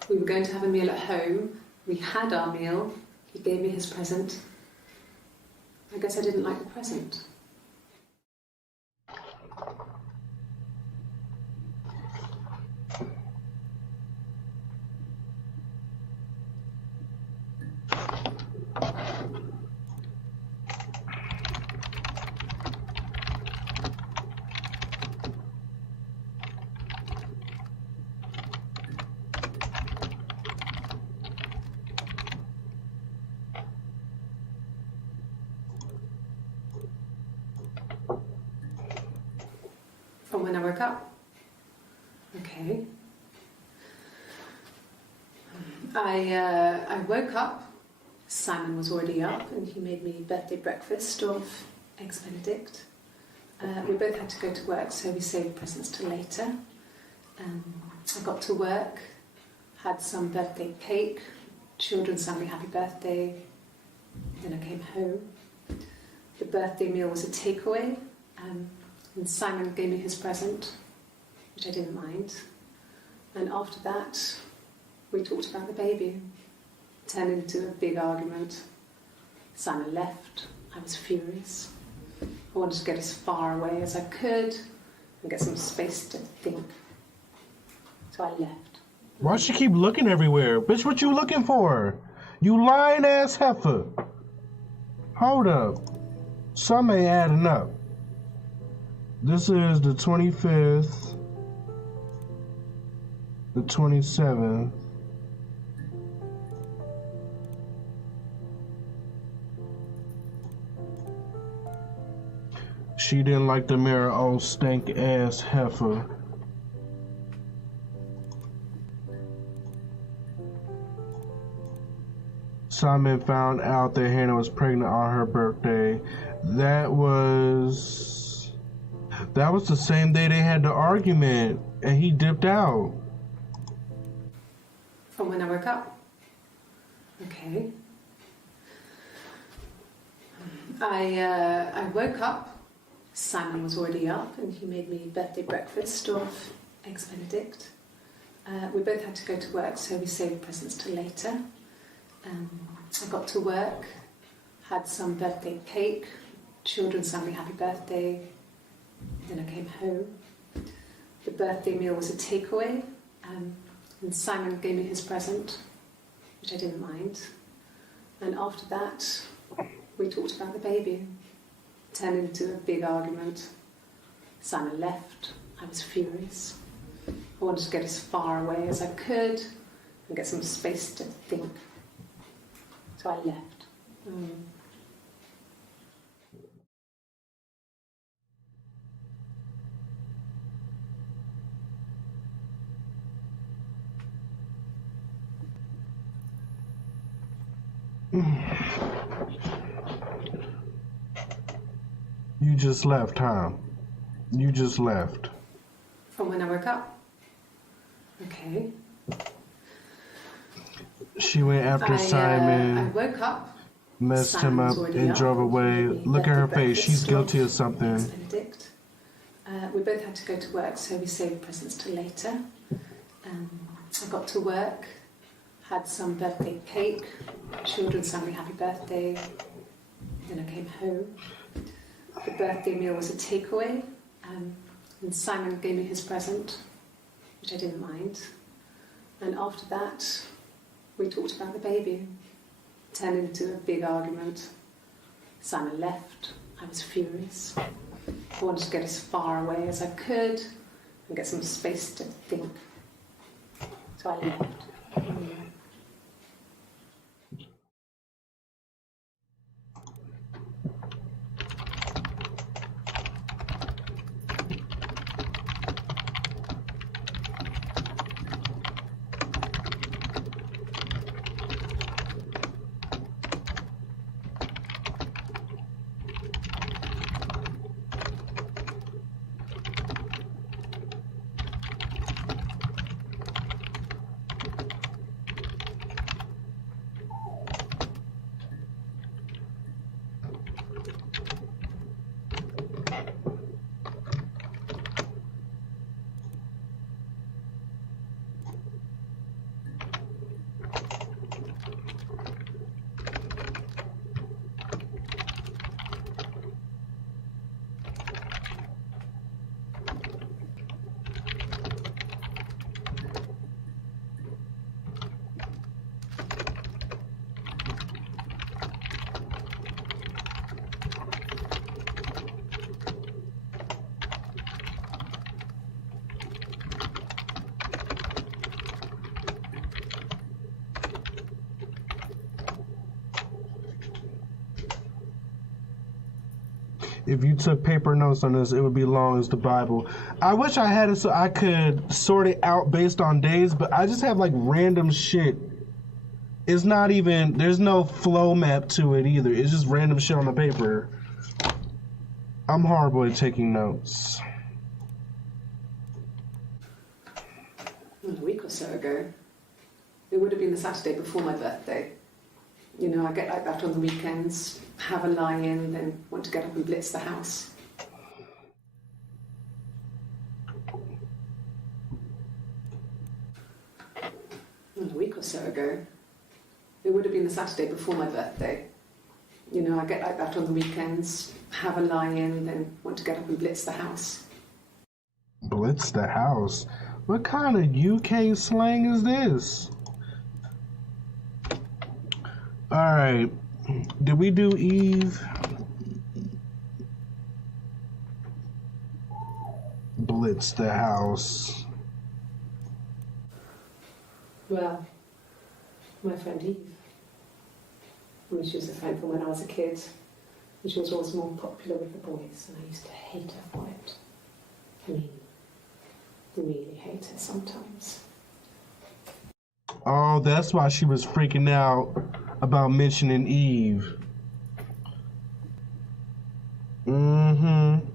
We were going to have a meal at home. We had our meal. He gave me his present. I guess I didn't like the present. From when I woke up. Okay. I woke up. Simon was already up, and he made me birthday breakfast of eggs Benedict. We both had to go to work, so we saved presents till later. I got to work, had some birthday cake. Children sang me happy birthday. Then I came home. The birthday meal was a takeaway. And Simon gave me his present, which I didn't mind. And after that, we talked about the baby. It turned into a big argument. Simon left. I was furious. I wanted to get as far away as I could and get some space to think. So I left. Why she keep looking everywhere? Bitch, what you looking for? You lying ass heifer. Hold up. Some ain't adding up. This is the 25th, the 27th. She didn't like the mirror, old stank ass heifer. Simon found out that Hannah was pregnant on her birthday. That was the same day they had the argument, and he dipped out. From when I woke up. Okay. I woke up. Simon was already up and he made me birthday breakfast of eggs Benedict. We both had to go to work, so we saved presents till later. I got to work, had some birthday cake, children sang me happy birthday, then I came home. The birthday meal was a takeaway, and Simon gave me his present, which I didn't mind. And after that, we talked about the baby. It turned into a big argument. Simon left. I was furious. I wanted to get as far away as I could and get some space to think. So I left. You just left, huh? You just left. From when I woke up. Okay. She went after Simon. I woke up. Messed Simon's him up already and drove away. Look at her face. She's guilty of something. Benedict. We both had to go to work, so we saved presents till later. I got to work, had some birthday cake, children sang me happy birthday, then I came home. The birthday meal was a takeaway, and Simon gave me his present, which I didn't mind. And after that, we talked about the baby. It turned into a big argument. Simon left. I was furious. I wanted to get as far away as I could and get some space to think. So I left. If you took paper notes on this, it would be long as the Bible. I wish I had it so I could sort it out based on days, but I just have like random shit. It's not even, there's no flow map to it either. It's just random shit on the paper. I'm horrible at taking notes. A week or so ago. It would have been the Saturday before my birthday. You know, I get like that on the weekends, have a lie-in, then want to get up and blitz the house. A week or so ago. It would have been the Saturday before my birthday. You know, I get like that on the weekends, have a lie-in, then want to get up and blitz the house. Blitz the house? What kind of UK slang is this? Alright. Did we do Eve? Blitz the house. Well, my friend Eve. I mean, she was a friend from when I was a kid. And she was always more popular with the boys, and I used to hate her for it. I mean, really hate her sometimes. Oh, that's why she was freaking out about mentioning Eve. Mm-hmm.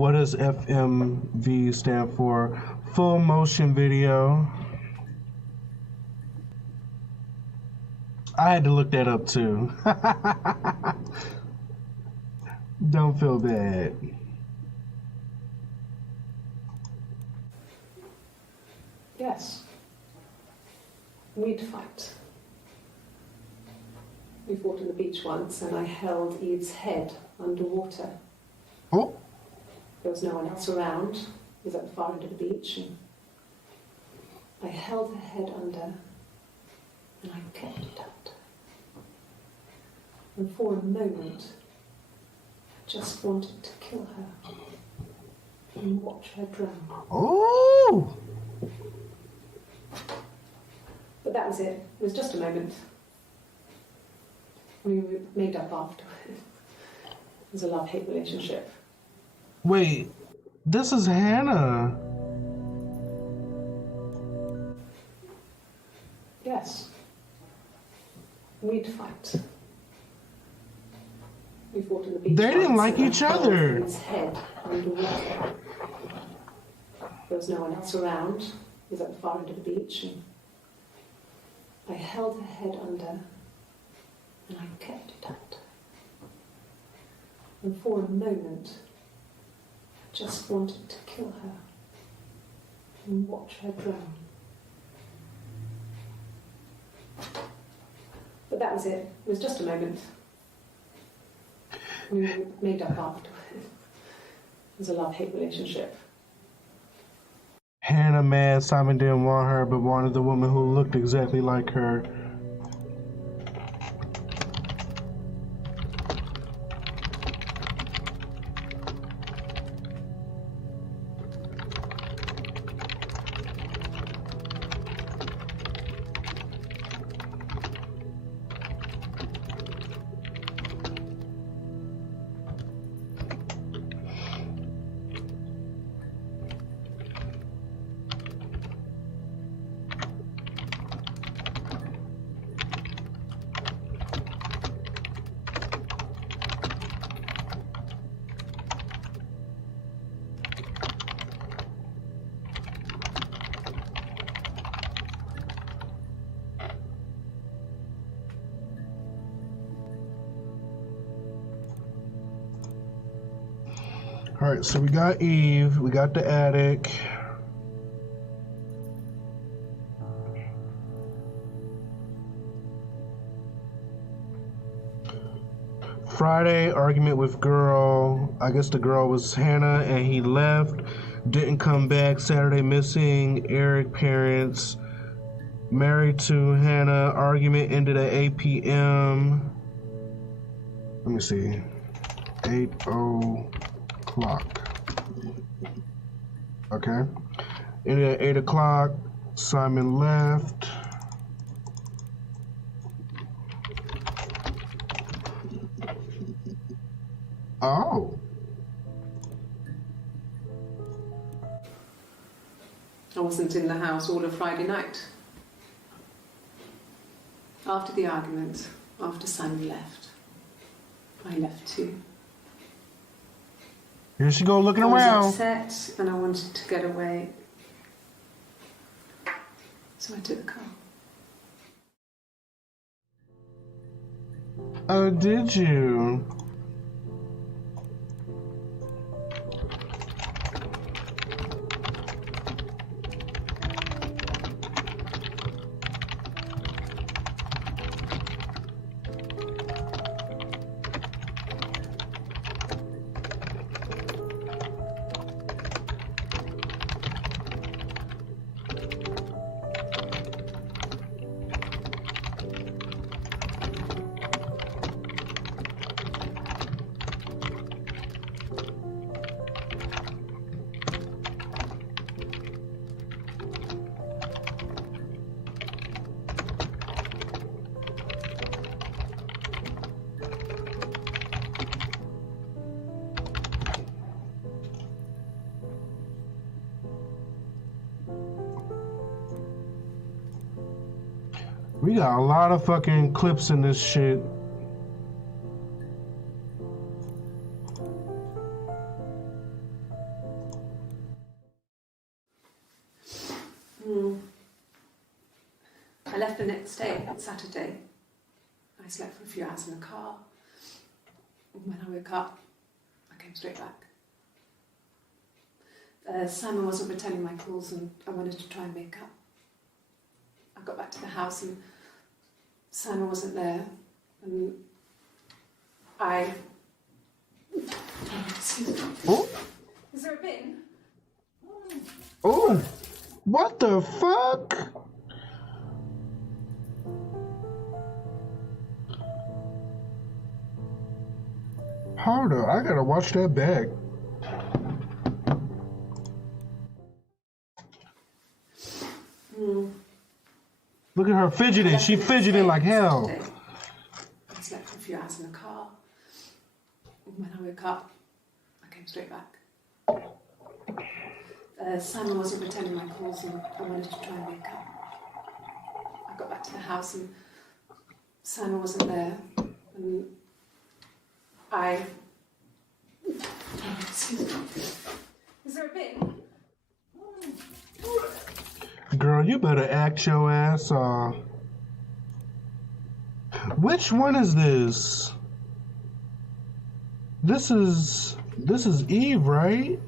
What does FMV stand for? Full motion video. I had to look that up too. Don't feel bad. Yes. We'd fight. We fought on the beach once and I held Eve's head underwater. Oh. There was no one else around. It was at the far end of the beach and I held her head under and I kept it out. And for a moment, I just wanted to kill her and watch her drown. Oh! But that was it. It was just a moment. We made up after. It was a love-hate relationship. Wait, this is Hannah. Yes. We'd fight. We fought on the beach. They didn't like and I each held other. Eve's head underwater. There was no one else around. It was at the far end of the beach and I held her head under and I kept it out. And for a moment, I just wanted to kill her and watch her drown. But that was it. It was just a moment. We made up after. It was a love-hate relationship. Hannah mad Simon didn't want her, but wanted the woman who looked exactly like her. Alright, so we got Eve, we got the attic. Friday, argument with girl. I guess the girl was Hannah and he left. Didn't come back. Saturday, missing. Eric parents. Married to Hannah. Argument ended at 8 p.m. Let me see. 8:00. Okay. Ended at 8 o'clock. Simon left. Oh. I wasn't in the house all of Friday night. After the argument, after Simon left, I left too. Here she go looking I was around. upset and I wanted to get away. So I took the car. Oh, did you? We got a lot of fucking clips in this shit. left the next day, Saturday. I slept for a few hours in the car. And when I woke up, I came straight back. Simon wasn't returning my calls and I wanted to try and make up. I got back to the house and Simon wasn't there. And I... Oh. Is there a bin? Oh, what the fuck? Hold on, I gotta watch that back. Look at her fidgeting. She fidgeting like hell. Saturday. I slept for a few hours in the car. And when I woke up, I came straight back. Simon wasn't returning my calls and I wanted to try and make up. I got back to the house and Simon wasn't there. And I... Is there a bin? Girl, you better act your ass off. Which one is this? This is Eve, right?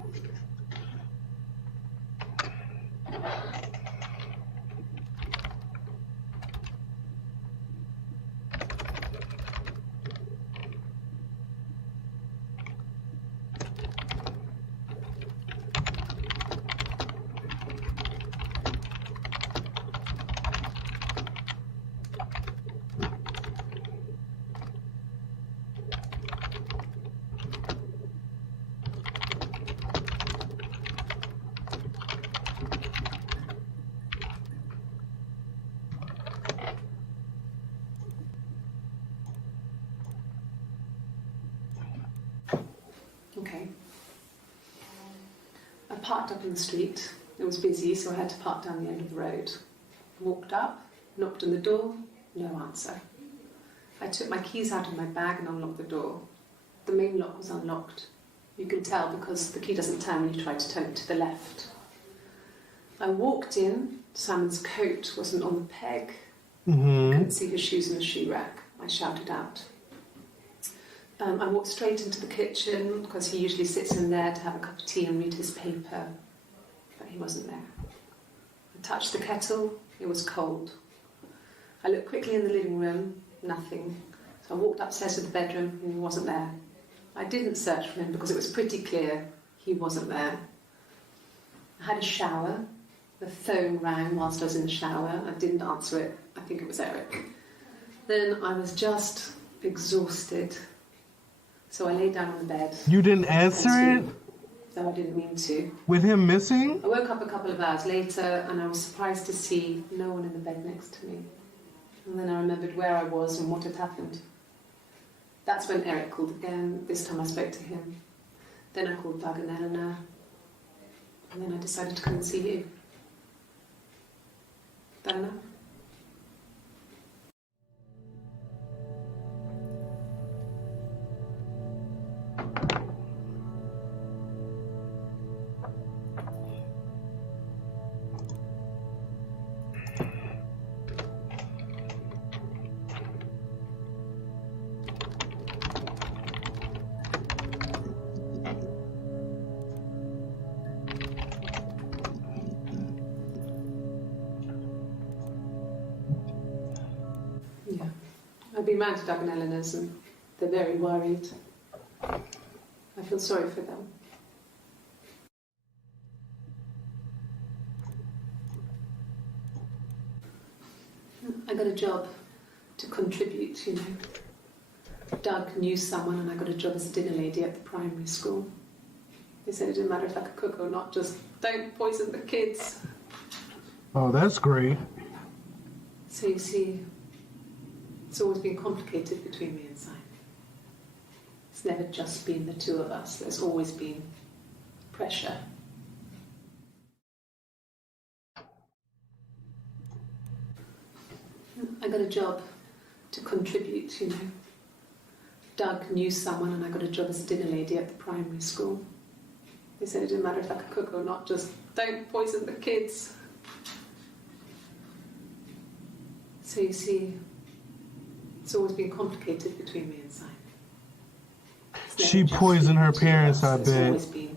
Okay. I parked up in the street. It was busy, so I had to park down the end of the road. Walked up, knocked on the door, no answer. I took my keys out of my bag and unlocked the door. The main lock was unlocked. You can tell because the key doesn't turn when you try to turn it to the left. I walked in. Simon's coat wasn't on the peg. Couldn't see his shoes in the shoe rack. I shouted out. I walked straight into the kitchen because he usually sits in there to have a cup of tea and read his paper, but he wasn't there. I touched the kettle, it was cold. I looked quickly in the living room, nothing. So I walked upstairs to the bedroom and he wasn't there. I didn't search for him because it was pretty clear he wasn't there. I had a shower. The phone rang whilst I was in the shower. I didn't answer it. I think it was Eric. Then I was just exhausted. So I lay down on the bed. You didn't answer it? No, I didn't mean to. With him missing? I woke up a couple of hours later and I was surprised to see no one in the bed next to me. And then I remembered where I was and what had happened. That's when Eric called again. This time I spoke to him. Then I called Doug and Eleanor. And then I decided to come and see you. That enough? Yeah. I've been round to Doug and Eleanor's and they're very worried. I feel sorry for them. I got a job to contribute, you know. Doug knew someone and I got a job as a dinner lady at the primary school. They said it didn't matter if I could cook or not, just don't poison the kids. Oh, that's great. So you see, it's always been complicated between me and Simon. It's never just been the two of us. There's always been pressure. I got a job to contribute, you know. Doug knew someone and I got a job as a dinner lady at the primary school. They said it didn't matter if I could cook or not, just don't poison the kids. So you see, it's always been complicated between me and Simon. It's never She just poisoned been her the two of parents, us. I There's bet. always been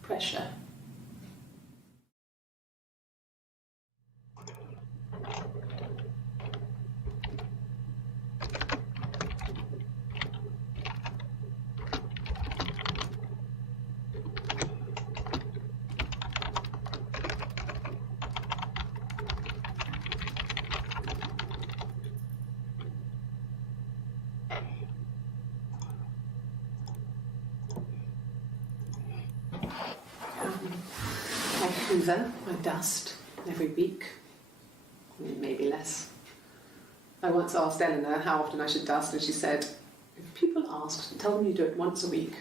pressure. I hoover, I dust every week, maybe less. I once asked Eleanor how often I should dust, and she said, if people asked, tell them you do it once a week,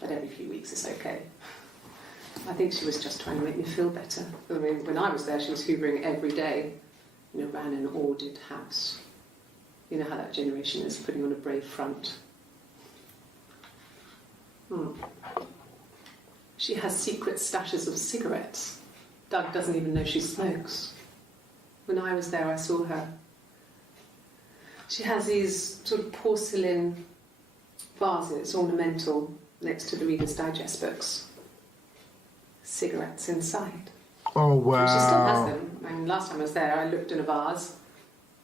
but every few weeks is okay. I think she was just trying to make me feel better. I mean, when I was there, she was hoovering every day, ran an ordered house. You know how that generation is, putting on a brave front. She has secret stashes of cigarettes. Doug doesn't even know she smokes. When I was there, I saw her. She has these sort of porcelain vases, ornamental, next to the Reader's Digest books. Cigarettes inside. Oh, wow. And she still has them. I mean, last time I was there, I looked in a vase.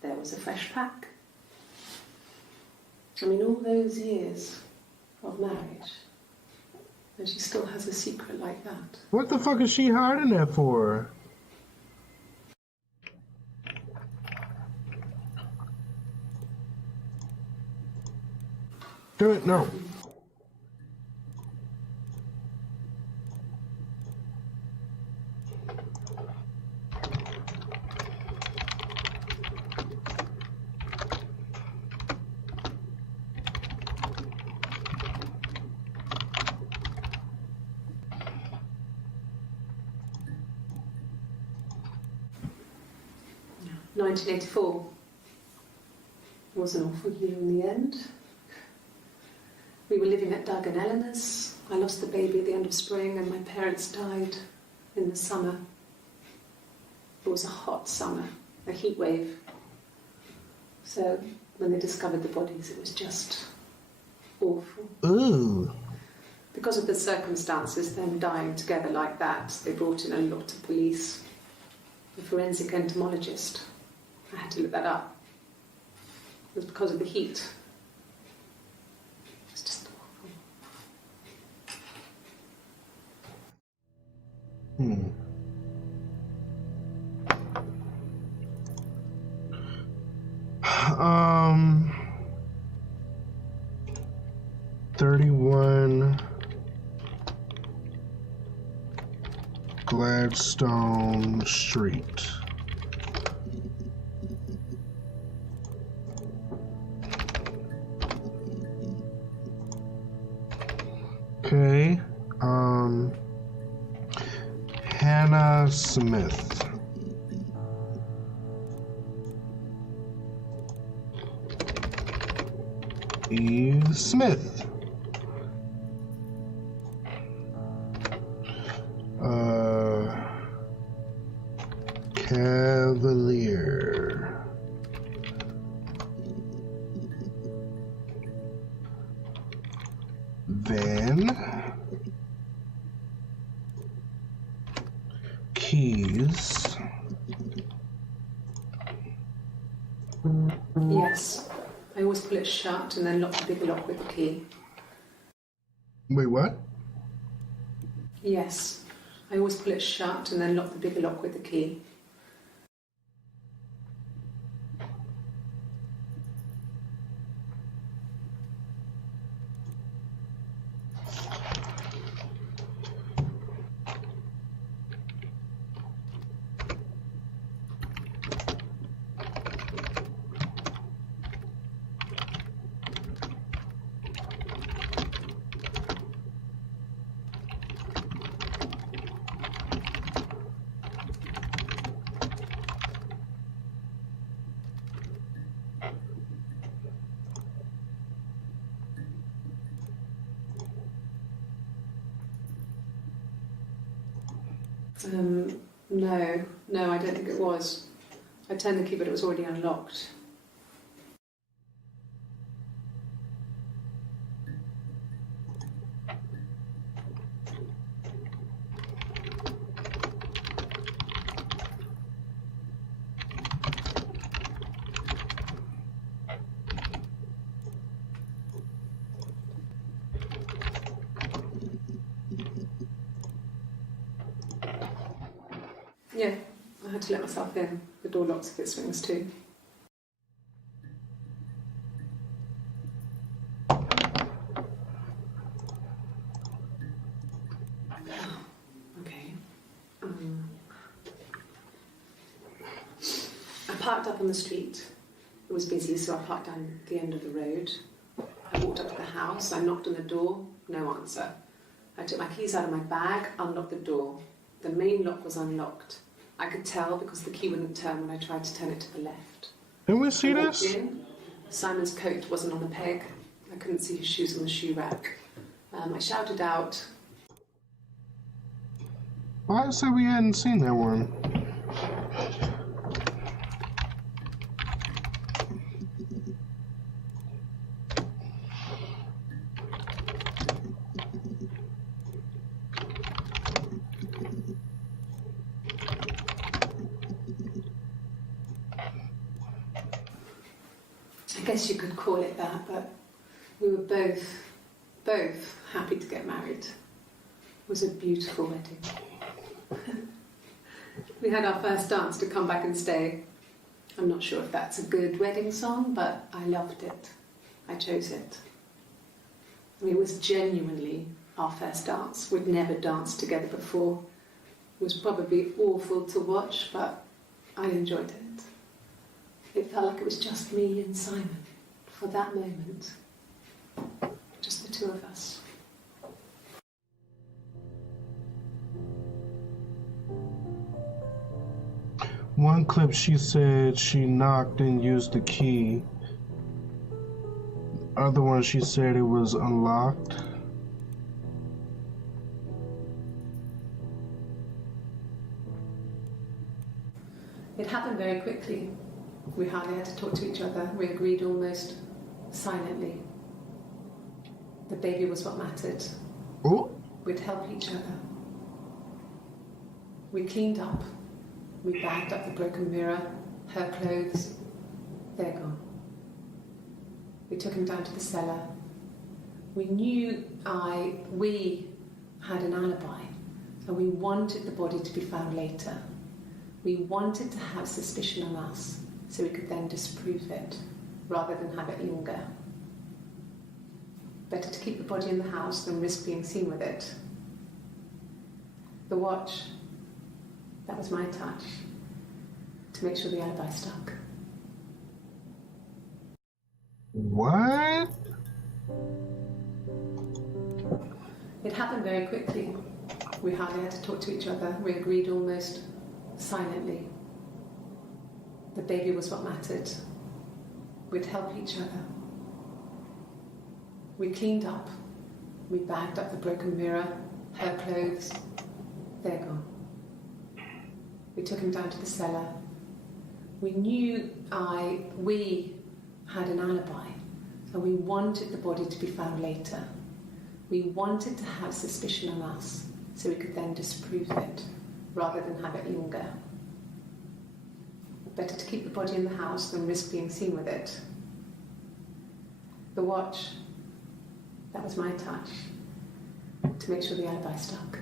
There was a fresh pack. I mean, all those years of marriage. And she still has a secret like that. What the fuck is she hiding that for? Do it, no. No. 1984 was an awful year in the end. We were living at Doug and Eleanor's. I lost the baby at the end of spring, and my parents died in the summer. It was a hot summer, a heat wave. So when they discovered the bodies, it was just awful. Ooh. Because of the circumstances, them dying together like that, they brought in a lot of police. The forensic entomologist. I had to look that up. It was because of the heat. It was just awful. 31 Gladstone Street. Okay. Hannah Smith. Eve Smith. Cavalier. Van. Keys. Yes. I always pull it shut and then lock the big lock with the key. Wait, what? Yes. I always pull it shut and then lock the big lock with the key. No, I don't think it was. I turned the key, but it was already unlocked. Yeah, I had to let myself in. The door locks if it swings too. Okay. I parked up on the street. It was busy, so I parked down the end of the road. I walked up to the house. I knocked on the door. No answer. I took my keys out of my bag, unlocked the door. The main lock was unlocked. I could tell because the key wouldn't turn when I tried to turn it to the left. Can we see I walked this? in. Simon's coat wasn't on the peg. I couldn't see his shoes on the shoe rack. I shouted out. Why say we hadn't seen that one? I guess you could call it that, but we were both happy to get married. It was a beautiful wedding. We had our first dance to Come Back and Stay. I'm not sure if that's a good wedding song, but I loved it. I chose it. I mean, it was genuinely our first dance. We'd never danced together before. It was probably awful to watch, but I enjoyed it. It felt like it was just me and Simon for that moment. Just the two of us. One clip she said she knocked and used the key. Other one she said it was unlocked. It happened very quickly. We hardly had to talk to each other. We agreed almost silently. The baby was what mattered. Oh, We'd help each other. We cleaned up. We bagged up the broken mirror, her clothes. They're gone. We took him down to the cellar. We knew we had an alibi, and we wanted the body to be found later. We wanted to have suspicion on us, so we could then disprove it, rather than have it linger. Better to keep the body in the house than risk being seen with it. The watch, that was my touch, to make sure the alibi stuck. what? It happened very quickly. We hardly had to talk to each other. We agreed almost silently. The baby was what mattered. We'd help each other. We cleaned up. We bagged up the broken mirror, her clothes. They're gone. We took him down to the cellar. We knew we had an alibi, and we wanted the body to be found later. We wanted to have suspicion on us, so we could then disprove it, rather than have it linger. Better to keep the body in the house than risk being seen with it. The watch, that was my touch, to make sure the alibi stuck.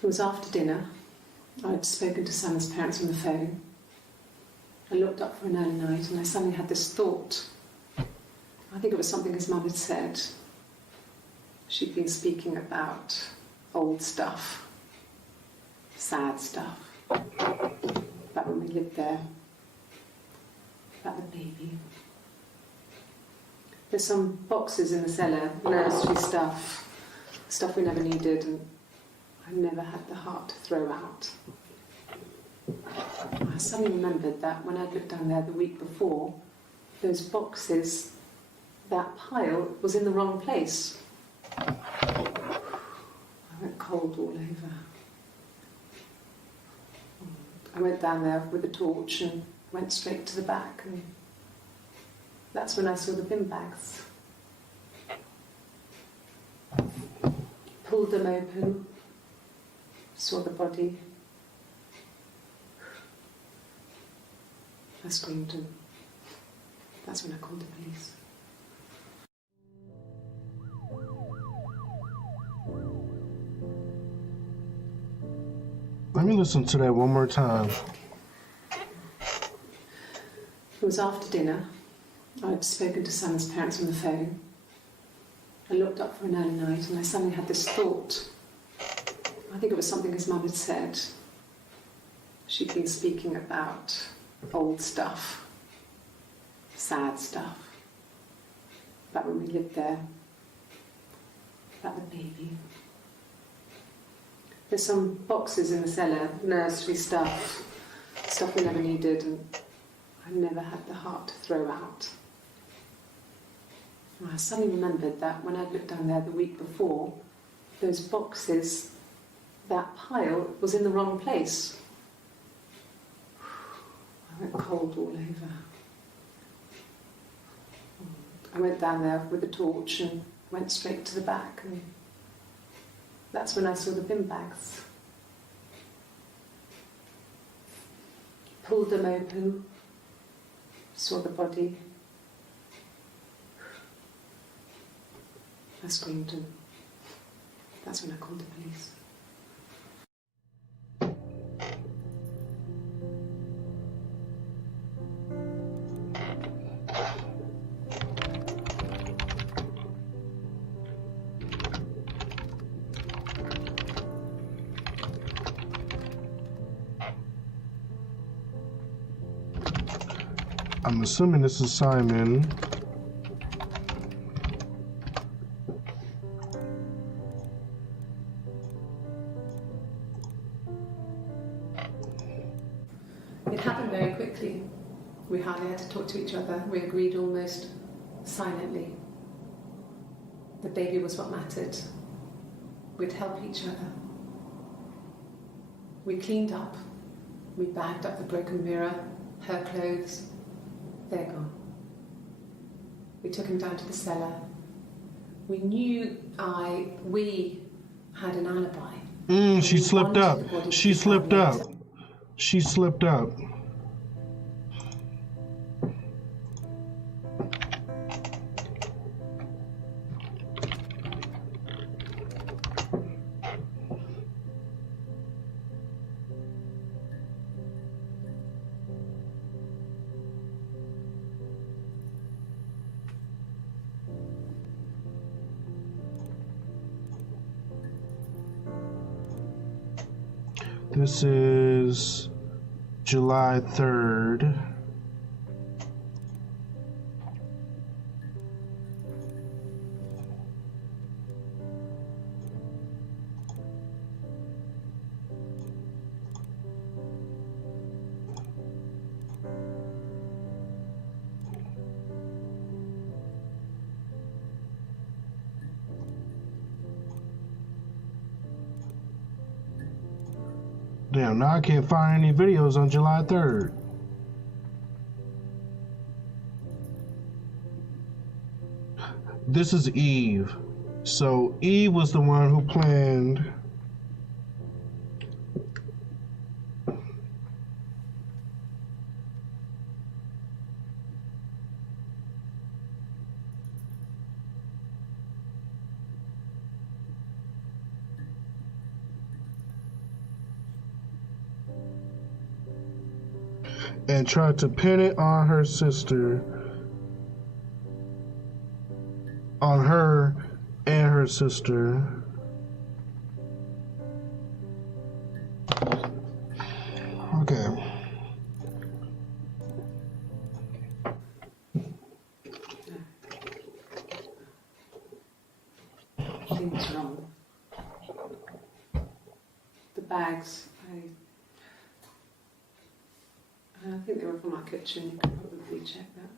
It was after dinner. I'd spoken to Simon's parents on the phone. I looked up for an early night and I suddenly had this thought. I think it was something his mum had said. She'd been speaking about old stuff. sad stuff. About when we lived there. About the baby. There's some boxes in the cellar, nursery stuff, stuff we never needed and I never had the heart to throw out. I suddenly remembered that when I'd looked down there the week before, those boxes, that pile was in the wrong place. I went cold all over. I went down there with a torch and went straight to the back, and that's when I saw the bin bags. Pulled them open, saw the body. I screamed, and that's when I called the police. Let me listen to that one more time. It was after dinner. I'd spoken to Sam's parents on the phone. I looked up for an early night and I suddenly had this thought. I think it was something his mum had said. She'd been speaking about old stuff, sad stuff, about when we lived there, about the baby. There's some boxes in the cellar, nursery stuff, stuff we never needed and I never had the heart to throw out. I suddenly remembered that when I'd looked down there the week before, those boxes, that pile was in the wrong place. I went cold all over. I went down there with a torch and went straight to the back, and that's when I saw the bin bags. Pulled them open, saw the body. I screamed, and that's when I called the police. I'm assuming this is Simon. It happened very quickly. We hardly had to talk to each other. We agreed almost silently. The baby was what mattered. We'd help each other. We cleaned up. We bagged up the broken mirror, her clothes. They're gone. We took him down to the cellar. We knew we had an alibi. She slipped up. She slipped up. She slipped up. This is July 3rd. Damn, now I can't find any videos on July 3rd. This is Eve. So Eve was the one who planned. And tried to pin it on her sister, on her and her sister. things wrong. The bags, I think they were from our kitchen. You can probably check that.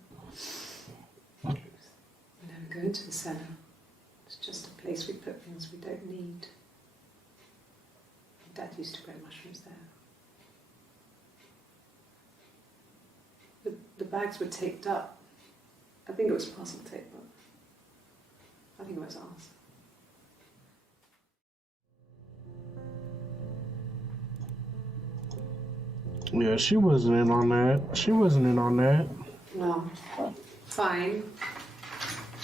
We never go into the cellar. It's just a place we put things we don't need. Dad used to grow mushrooms there. The bags were taped up. I think it was parcel tape, but I think it was ours. Yeah, she wasn't in on that. Well, fine,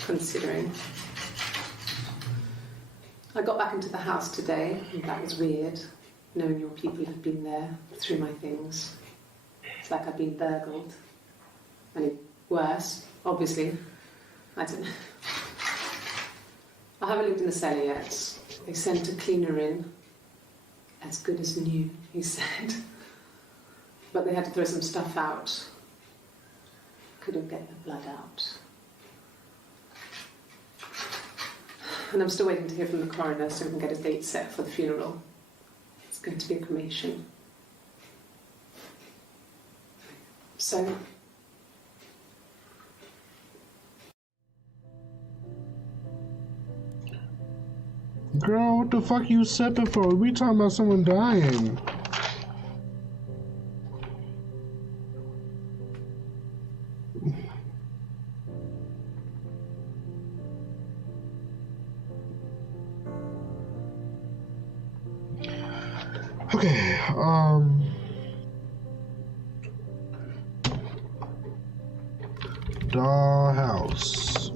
considering. I got back into the house today, and that was weird, knowing your people had been there through my things. It's like I've been burgled. I mean, worse, obviously. I don't know. I haven't lived in the cellar yet. They sent a cleaner in, as good as new, he said. But they had to throw some stuff out. Couldn't get the blood out. And I'm still waiting to hear from the coroner so we can get a date set for the funeral. It's going to be a cremation. So... Girl, what the fuck you sipping for? We talking about someone dying. Okay, dollhouse.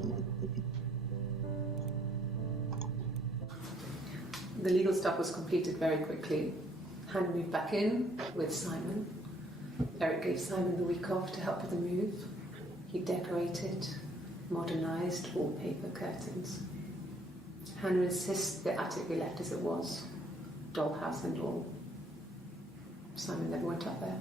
The legal stuff was completed very quickly. Hannah moved back in with Simon. Eric gave Simon the week off to help with the move. He decorated, modernised wallpaper, curtains. Hannah insists the attic be left as it was, dollhouse and all. Simon never went up there.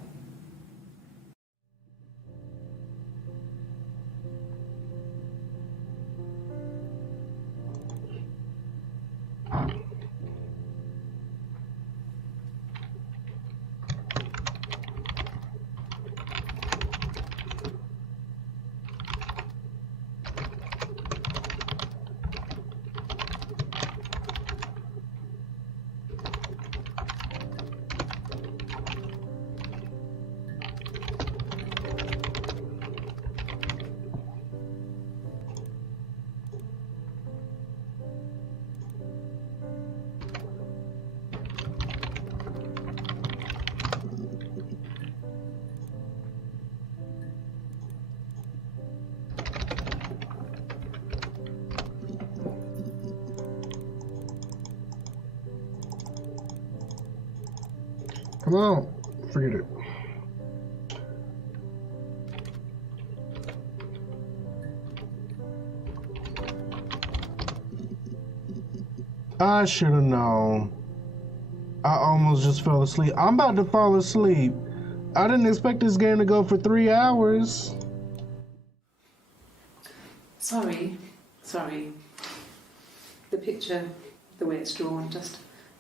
Come on, forget it. I should have known. I almost just fell asleep. I'm about to fall asleep. I didn't expect this game to go for 3 hours. Sorry. The picture, the way it's drawn, just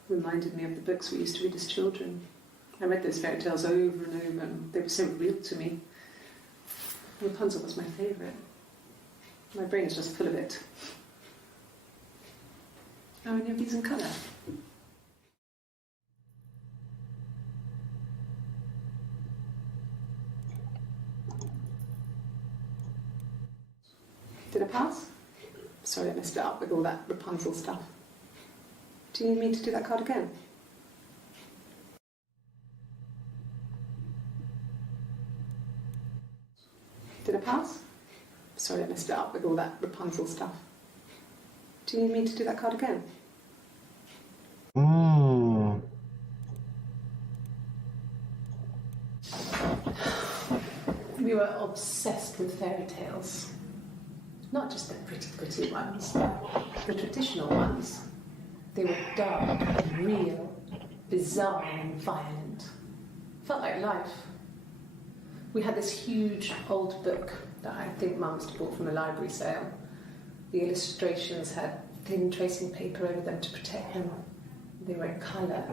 reminded me of the books we used to read as children. I read those fairy tales over and over, and they were so real to me. Rapunzel was my favourite. My brain is just full of it. How many of these in colour? Did I pass? Sorry, I messed it up with all that Rapunzel stuff. Do you need me to do that card again? Did I pass? Sorry, I messed it up with all that Rapunzel stuff. Do you need me to do that card again? We were obsessed with fairy tales. Not just the pretty ones, the traditional ones. They were dark and real, bizarre and violent. Felt like life. We had this huge old book that I think Mum must have bought from a library sale. The illustrations had thin tracing paper over them to protect them. They were in colour,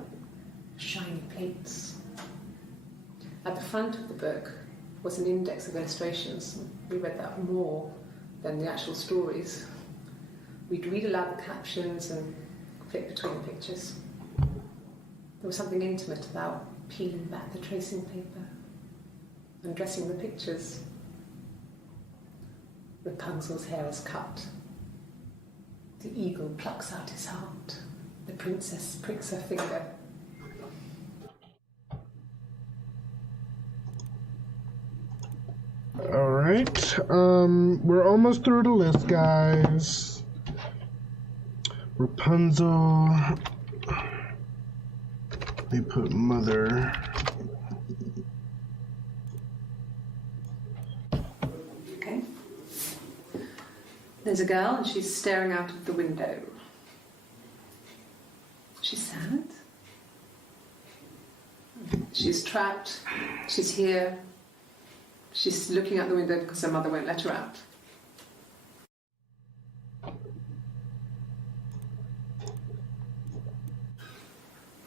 shiny plates. At the front of the book was an index of illustrations. We read that more than the actual stories. We'd read aloud the captions and flip between the pictures. There was something intimate about peeling back the tracing paper, undressing the pictures. Rapunzel's hair is cut. The eagle plucks out his heart. The princess pricks her finger. All right, we're almost through the list, guys. Rapunzel. They put mother. Okay. There's a girl and she's staring out of the window. She's sad. She's trapped. She's here. She's looking out the window because her mother won't let her out.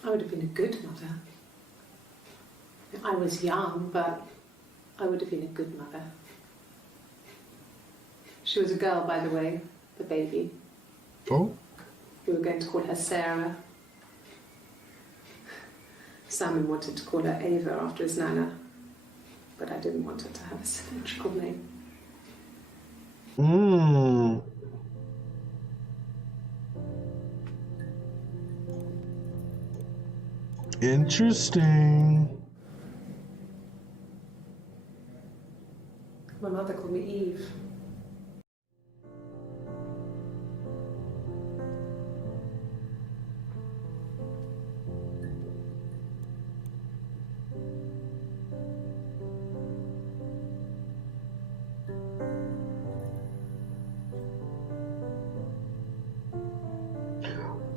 I would have been a good mother. I was young, but I would have been a good mother. She was a girl, by the way, the baby. Oh? We were going to call her Sarah. Simon wanted to call her Ava after his nana, but I didn't want her to have a symmetrical name. Interesting. My mother called me Eve.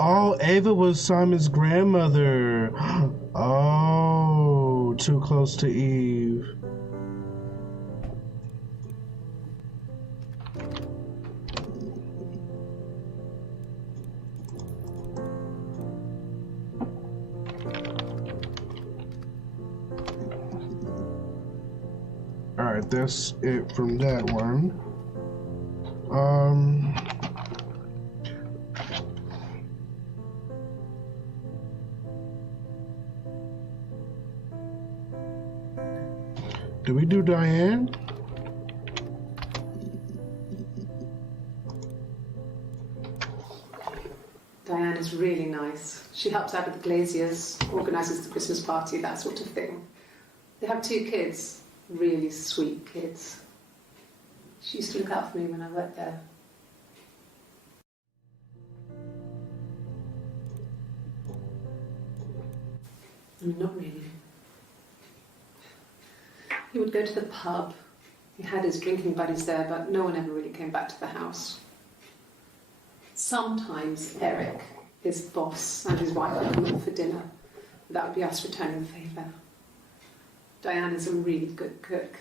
Oh, Ava was Simon's grandmother. Oh, too close to Eve. All right, that's it from that one. Do we do Diane? Diane is really nice. She helps out with the glaziers, organises the Christmas party, that sort of thing. They have 2 kids, really sweet kids. She used to look out for me when I worked there. Not really. He would go to the pub. He had his drinking buddies there, but no one ever really came back to the house. Sometimes Eric, his boss, and his wife would come in for dinner. That would be us returning the favour. Diane is a really good cook,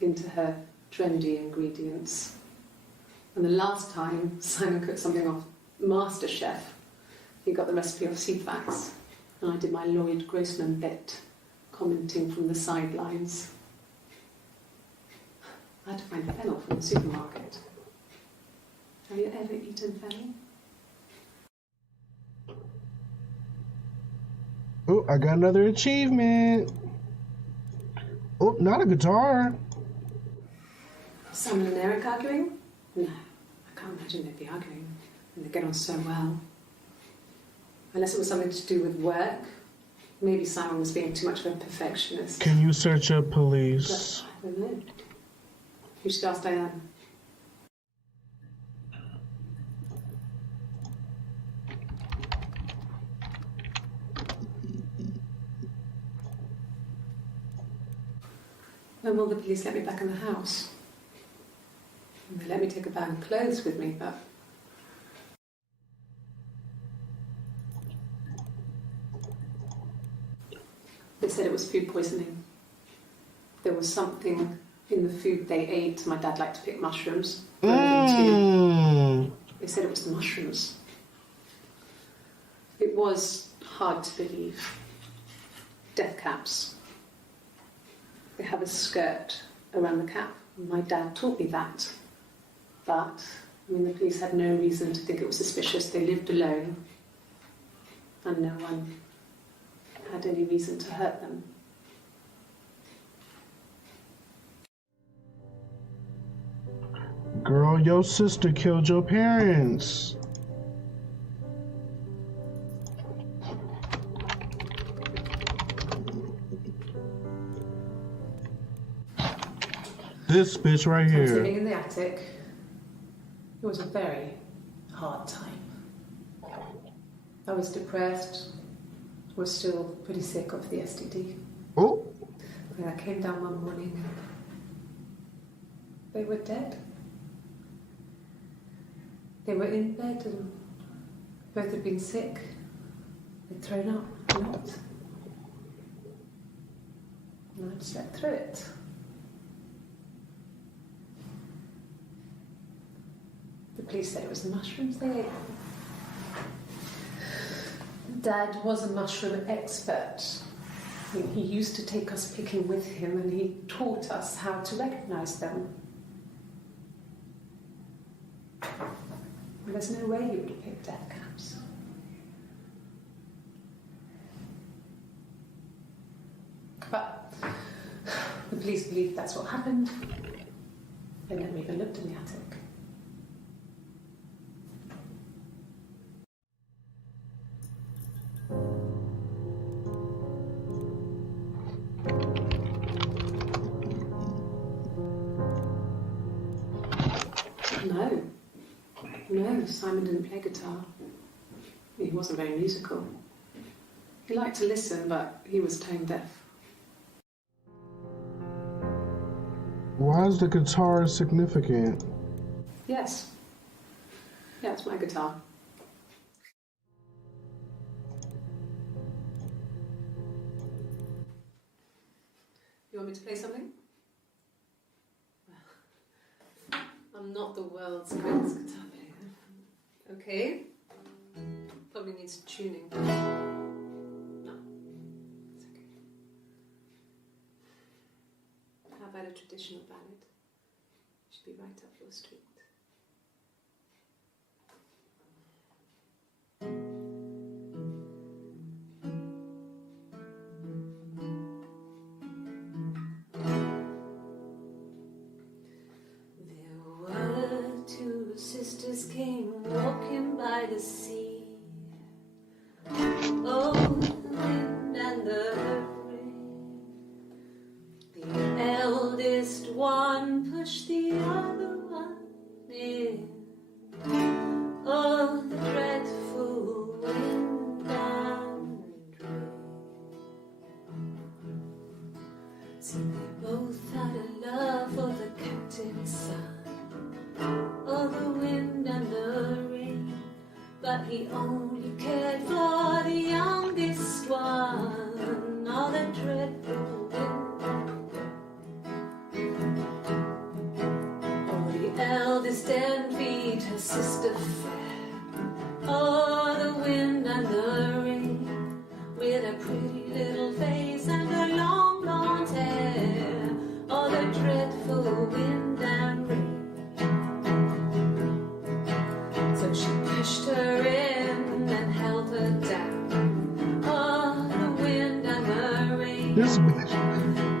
into her trendy ingredients. And the last time Simon cooked something off MasterChef, he got the recipe off Seedfax, and I did my Lloyd Grossman bit, commenting from the sidelines. I had to find fennel from the supermarket. Have you ever eaten fennel? Oh, I got another achievement. Oh, not a guitar. Simon and Eric arguing? No, I can't imagine they'd be arguing. And they get on so well. Unless it was something to do with work. Maybe Simon was being too much of a perfectionist. Can you search up police? But I don't know. You should ask Diane. When will the police let me back in the house? They let me take a bag of clothes with me, but... They said it was food poisoning. There was something in the food they ate. My dad liked to pick mushrooms. They said it was the mushrooms. It was hard to believe. Death caps. They have a skirt around the cap. My dad taught me that. But, I mean, the police had no reason to think it was suspicious. They lived alone. And no one had any reason to hurt them. Girl, your sister killed your parents. This bitch right I was here. living in the attic. It was a very hard time. I was depressed. Was still pretty sick of the STD. Oh. And I came down one morning and they were dead. They were in bed and both had been sick. They'd thrown up a lot. And I'd slept through it. The police said it was the mushrooms they ate. Dad was a mushroom expert. I mean, he used to take us picking with him and he taught us how to recognise them. There's no way you would have picked death caps. But the police believe that's what happened. They never even looked in the attic. No, Simon didn't play guitar. He wasn't very musical. He liked to listen, but he was tone deaf. Why is the guitar significant? Yes. Yeah, it's my guitar. You want me to play something? I'm not the world's greatest guitar player. Okay. Probably needs tuning. No, it's okay. How about a traditional ballad? Should be right up your street. Sisters came walking by the sea. Oh, the wind and the rain. The eldest one pushed the other one in. Oh, the dreadful wind and rain. See, they both had a love for the captain's son. Oh, the wind and the rain, but he only cared for the youngest one. Oh, the dreadful wind. Oh, the eldest envied her sister fair. Oh, the wind and the rain, with a pretty little face and her long blonde hair. Oh, the dreadful wind and rain. Pushed her in and held her down. Oh, the wind and the rain. This bitch.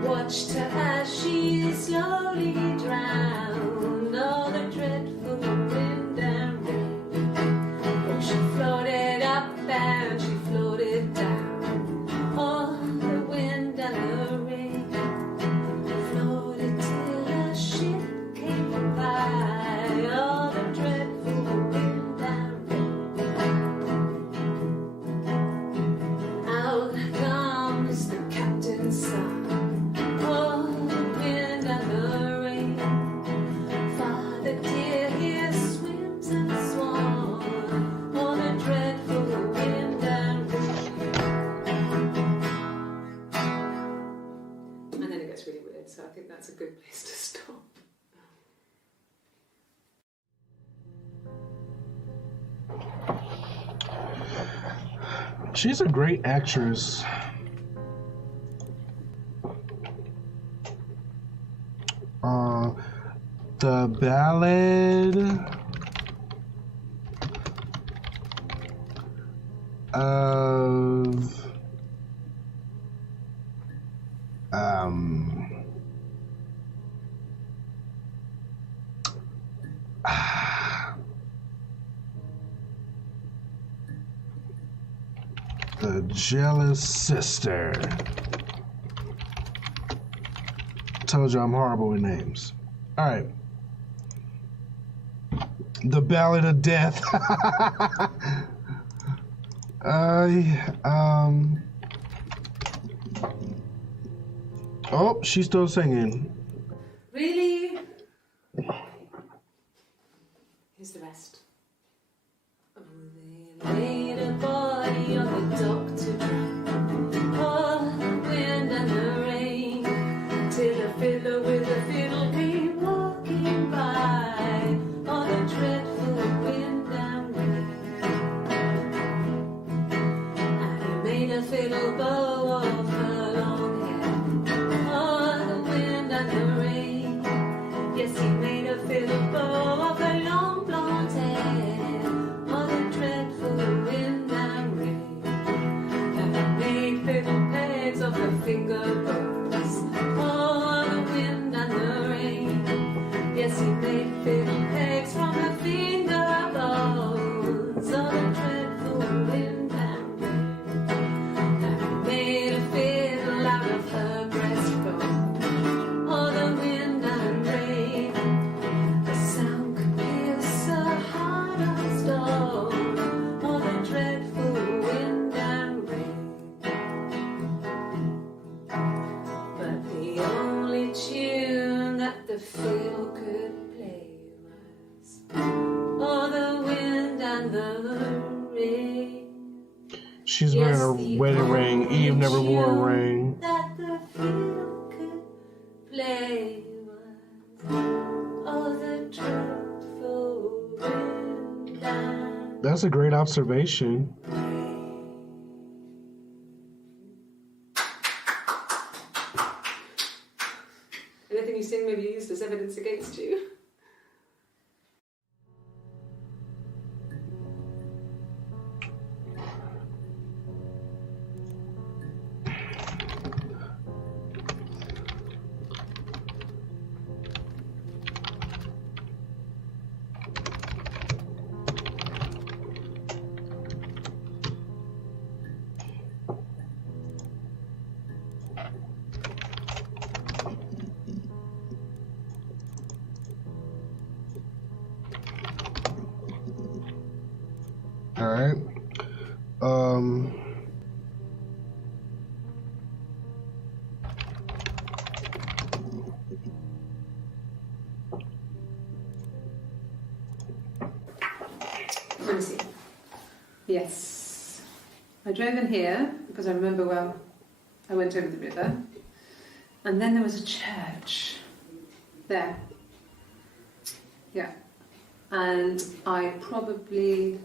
Watched her as she slowly drowned. Oh, the dreadful wind and rain. Oh, she floated up and she floated down. Oh, the wind and the rain. Floated till a ship came by. Oh, the dreadful wind. So I think that's a good place to stop. She's a great actress. The Ballad of The Jealous Sister. Told you I'm horrible with names. All right. The Ballad of Death. Oh, she's still singing. Really? Here's the rest. Oh, they laid a body on the doctor track. Oh, the wind and the rain. Till a fiddler with a fiddle came walking by. Oh, the dreadful wind and rain. And he made a fiddle bow of her long hair. Oh, the wind and the rain. Yes, he made a fiddle bow of her long blonde hair. Oh, the dreadful wind and rain. And he made fiddle pegs of her finger bows. Oh, the wind and the rain. Yes, he made fiddle pegs from her finger bows. Oh, the dreadful wind and rain. And he made a fiddle out of her breastbone. Oh, the wind and rain. The sound could pierce a heart of stone. Oh, the dreadful wind and rain. But the only tune that the fiddle could play was, oh, the wind and the rain. She's wearing a wedding ring. Eve never wore a ring. That the fiddle could play was, oh, the dreadful wind and That's a great observation. rain. Anything you sing may be used as evidence against you. All right. Let me see. Yes. I drove in here because I remember, well, I went over the river. And then there was a church there. Yeah. And I probably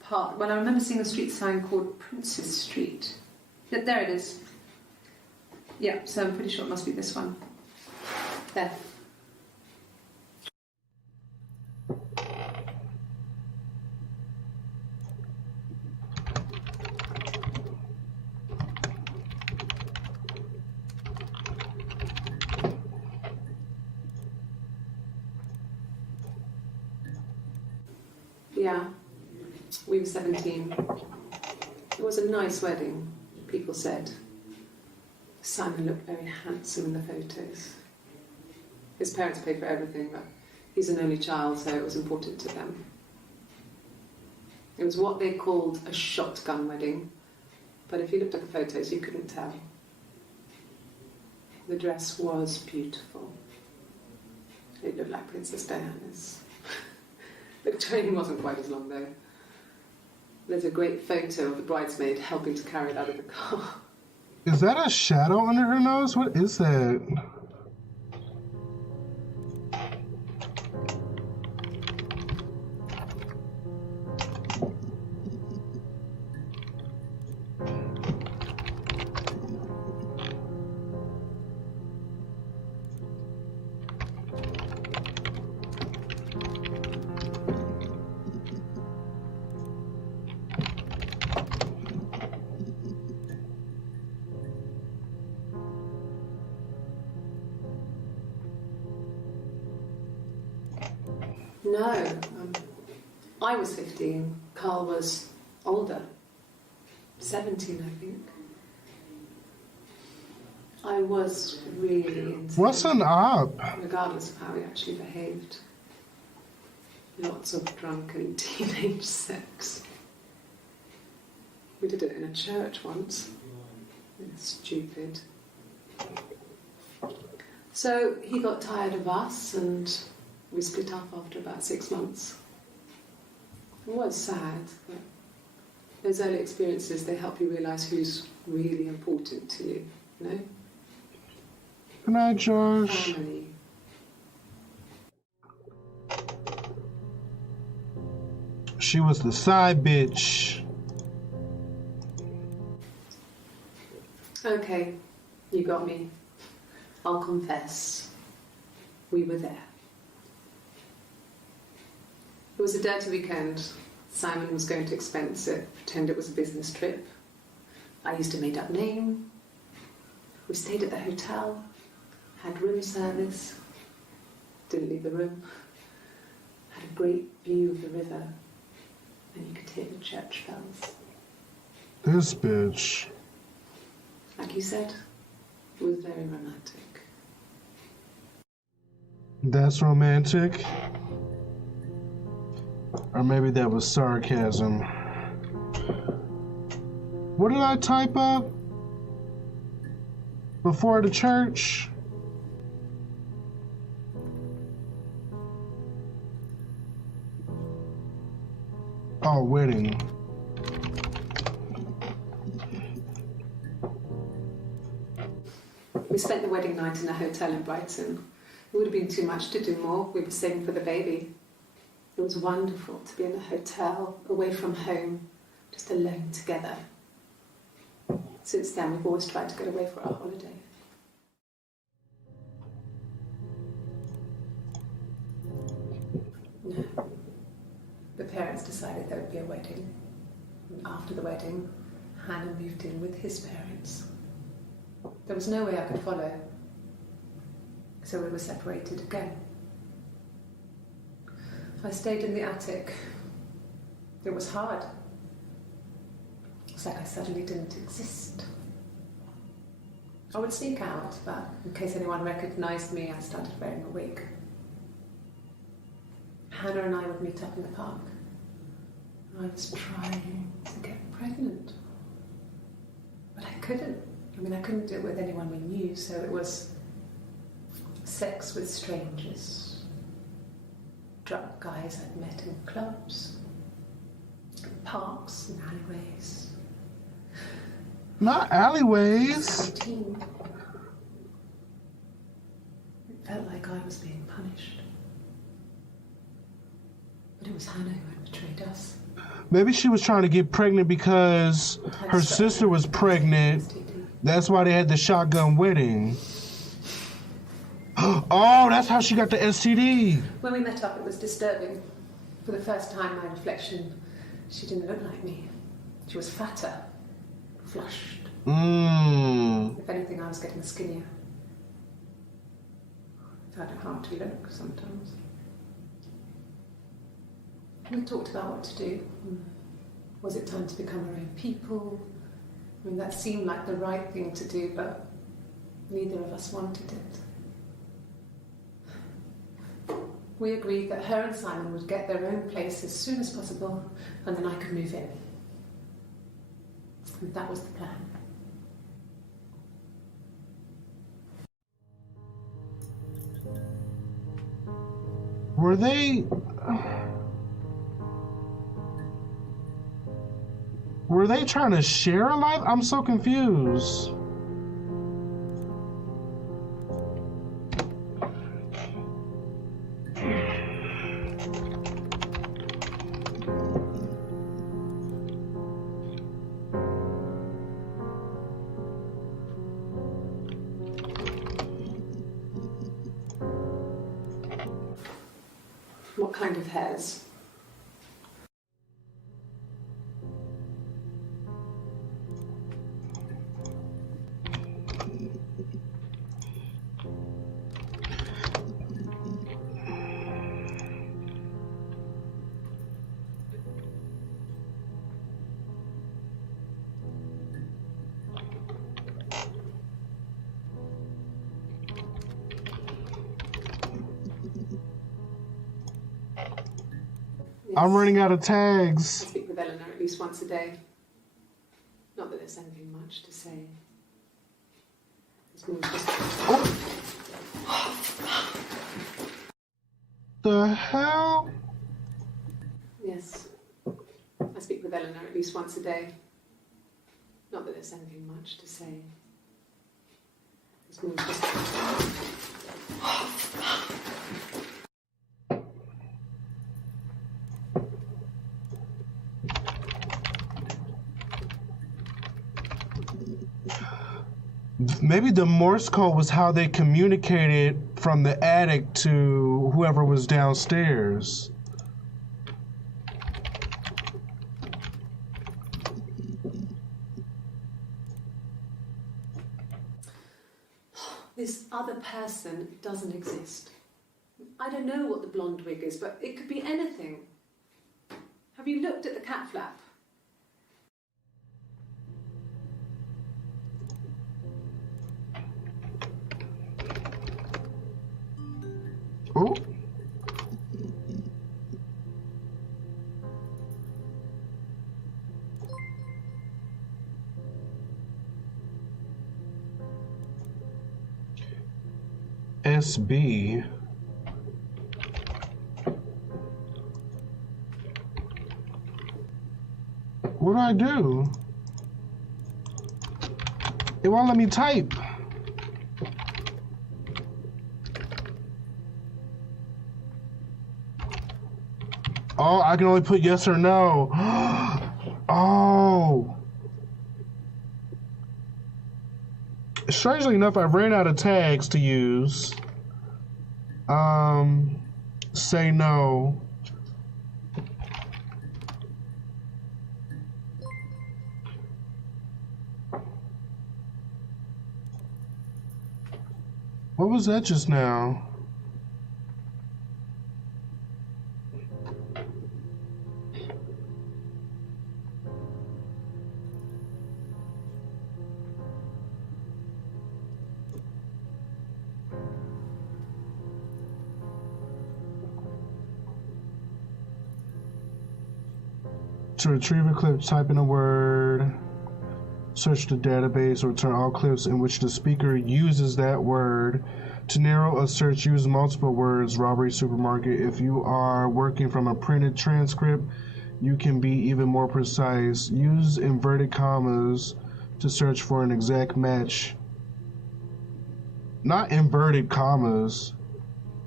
parked, well, I remember seeing a street sign called Princess Street. Yeah, there it is. Yeah, so I'm pretty sure it must be this one. There. Yeah, we were 17. It was a nice wedding, people said. Simon looked very handsome in the photos. His parents paid for everything, but he's an only child, so it was important to them. It was what they called a shotgun wedding, but if you looked at the photos, you couldn't tell. The dress was beautiful. It looked like Princess Diana's. The train wasn't quite as long though. There's a great photo of the bridesmaid helping to carry it out of the car. Is that a shadow under her nose? What is that? No. I was 15. Carl was older. 17, I think. I was really into What's an op? regardless of how he actually behaved. Lots of drunken teenage sex. We did it in a church once. It's stupid. So he got tired of us and we split up after about 6 months. It was sad, but those early experiences, they help you realise who's really important to you, you know? Good night, Josh. Family. She was the side bitch. Okay, you got me. I'll confess. We were there. It was a dirty weekend. Simon was going to expense it, pretend it was a business trip. I used a made-up name. We stayed at the hotel, had room service, didn't leave the room, had a great view of the river, and you could hear the church bells. This bitch. Like you said, it was very romantic. That's romantic? Or maybe that was sarcasm. What did I type up before the church? Oh, wedding. We spent the wedding night in a hotel in Brighton. It would have been too much to do more. We were saving for the baby. It was wonderful to be in a hotel, away from home, just alone together. Since then, we've always tried to get away for our holiday. No. The parents decided there would be a wedding. And after the wedding, Hannah moved in with his parents. There was no way I could follow. So we were separated again. I stayed in the attic. It was hard. It's like I suddenly didn't exist. I would sneak out, but in case anyone recognised me, I started wearing a wig. Hannah and I would meet up in the park. I was trying to get pregnant. But I couldn't. I couldn't do it with anyone we knew, so it was sex with strangers. Drunk guys I'd met in clubs, parks and alleyways. Not alleyways. 17. It felt like I was being punished. But it was Hannah who had betrayed us. Maybe she was trying to get pregnant because her sister was pregnant. That's why they had the shotgun wedding. Oh, that's how she got the STD. When we met up, it was disturbing. For the first time, my reflection, she didn't look like me. She was fatter, flushed. If anything, I was getting skinnier. I found it hard to look sometimes. We talked about what to do. Was it time to become our own people? That seemed like the right thing to do, but neither of us wanted it. We agreed that her and Simon would get their own place as soon as possible, and then I could move in. And that was the plan. Were they... Were they trying to share a life? I'm so confused. What kind of hairs? I'm running out of I tags. speak with Eleanor at least once a day. Not that there's anything much to say. It's more just... The hell? Yes. I speak with Eleanor at least once a day. Not that there's anything much to say. It's more just... Maybe the Morse code was how they communicated from the attic to whoever was downstairs. This other person doesn't exist. I don't know what the blonde wig is, but it could be anything. Have you looked at the cat flap? Oh. SB. What do I do? It won't let me type. Oh, I can only put yes or no. Oh. Strangely enough, I ran out of tags to use. Say no. What was that just now? To retrieve a clip, type in a word, search the database, or return all clips in which the speaker uses that word. To narrow a search, use multiple words, robbery, supermarket. If you are working from a printed transcript, you can be even more precise. Use inverted commas to search for an exact match. Not inverted commas.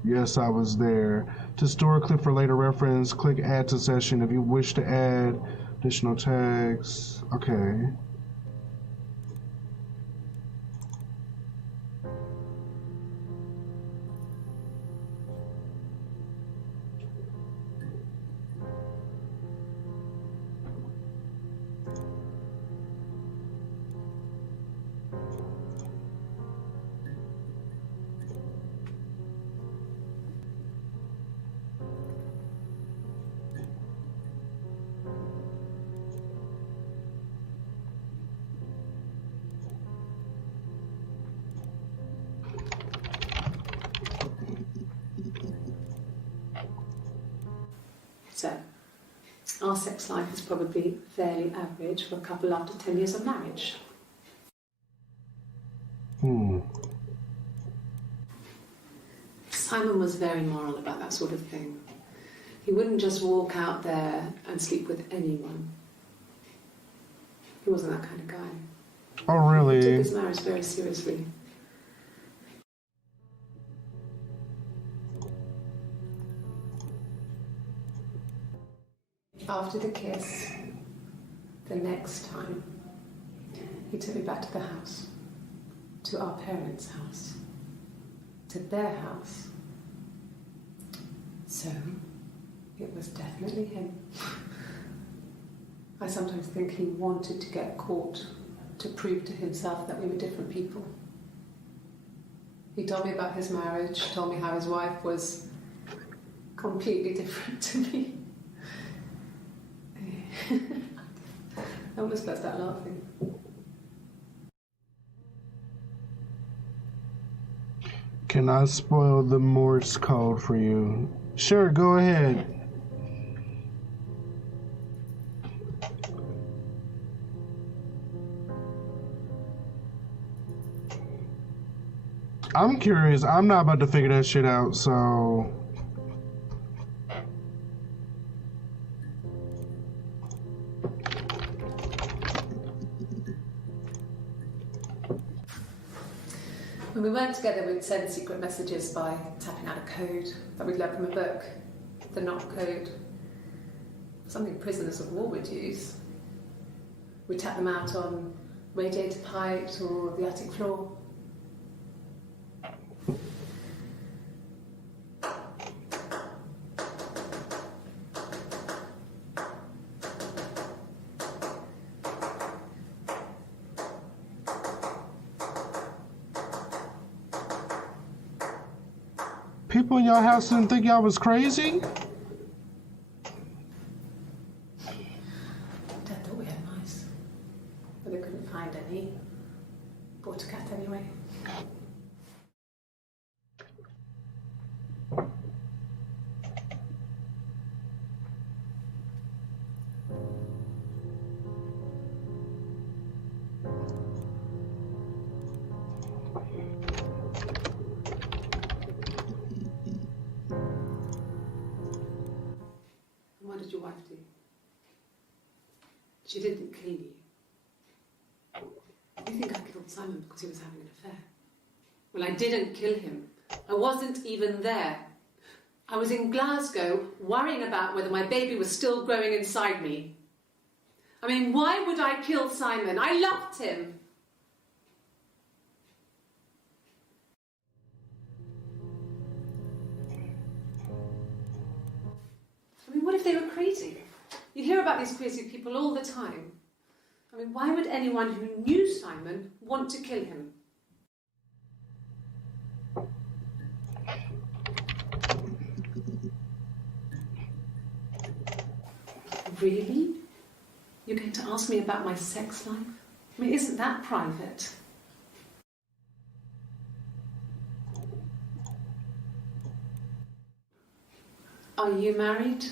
Yes, I was there. To store a clip for later reference, click Add to Session if you wish to add additional tags. Okay. So, our sex life is probably fairly average for a couple after 10 years of marriage. Simon was very moral about that sort of thing. He wouldn't just walk out there and sleep with anyone. He wasn't that kind of guy. Oh, really? He took his marriage very seriously. After the kiss, the next time, he took me back to the house, to our parents' house, to their house. So, it was definitely him. I sometimes think he wanted to get caught to prove to himself that we were different people. He told me about his marriage, told me how his wife was completely different to me. I almost burst out laughing. Can I spoil the Morse code for you? Sure, go ahead. I'm curious. I'm not about to figure that shit out, so... When we weren't together, we'd send secret messages by tapping out a code that we'd learned from a book. The knock code. Something prisoners of war would use. We'd tap them out on radiator pipes or the attic floor. People in y'all house didn't think y'all was crazy? Dad thought we had mice, but they couldn't find any. Bought a cat anyway. What did your wife do? She didn't kill you. You think I killed Simon because he was having an affair? Well, I didn't kill him. I wasn't even there. I was in Glasgow worrying about whether my baby was still growing inside me. I mean, why would I kill Simon? I loved him. I mean, what if they were crazy? You hear about these crazy people all the time. I mean, why would anyone who knew Simon want to kill him? Really? You're going to ask me about my sex life? I mean, isn't that private? Are you married?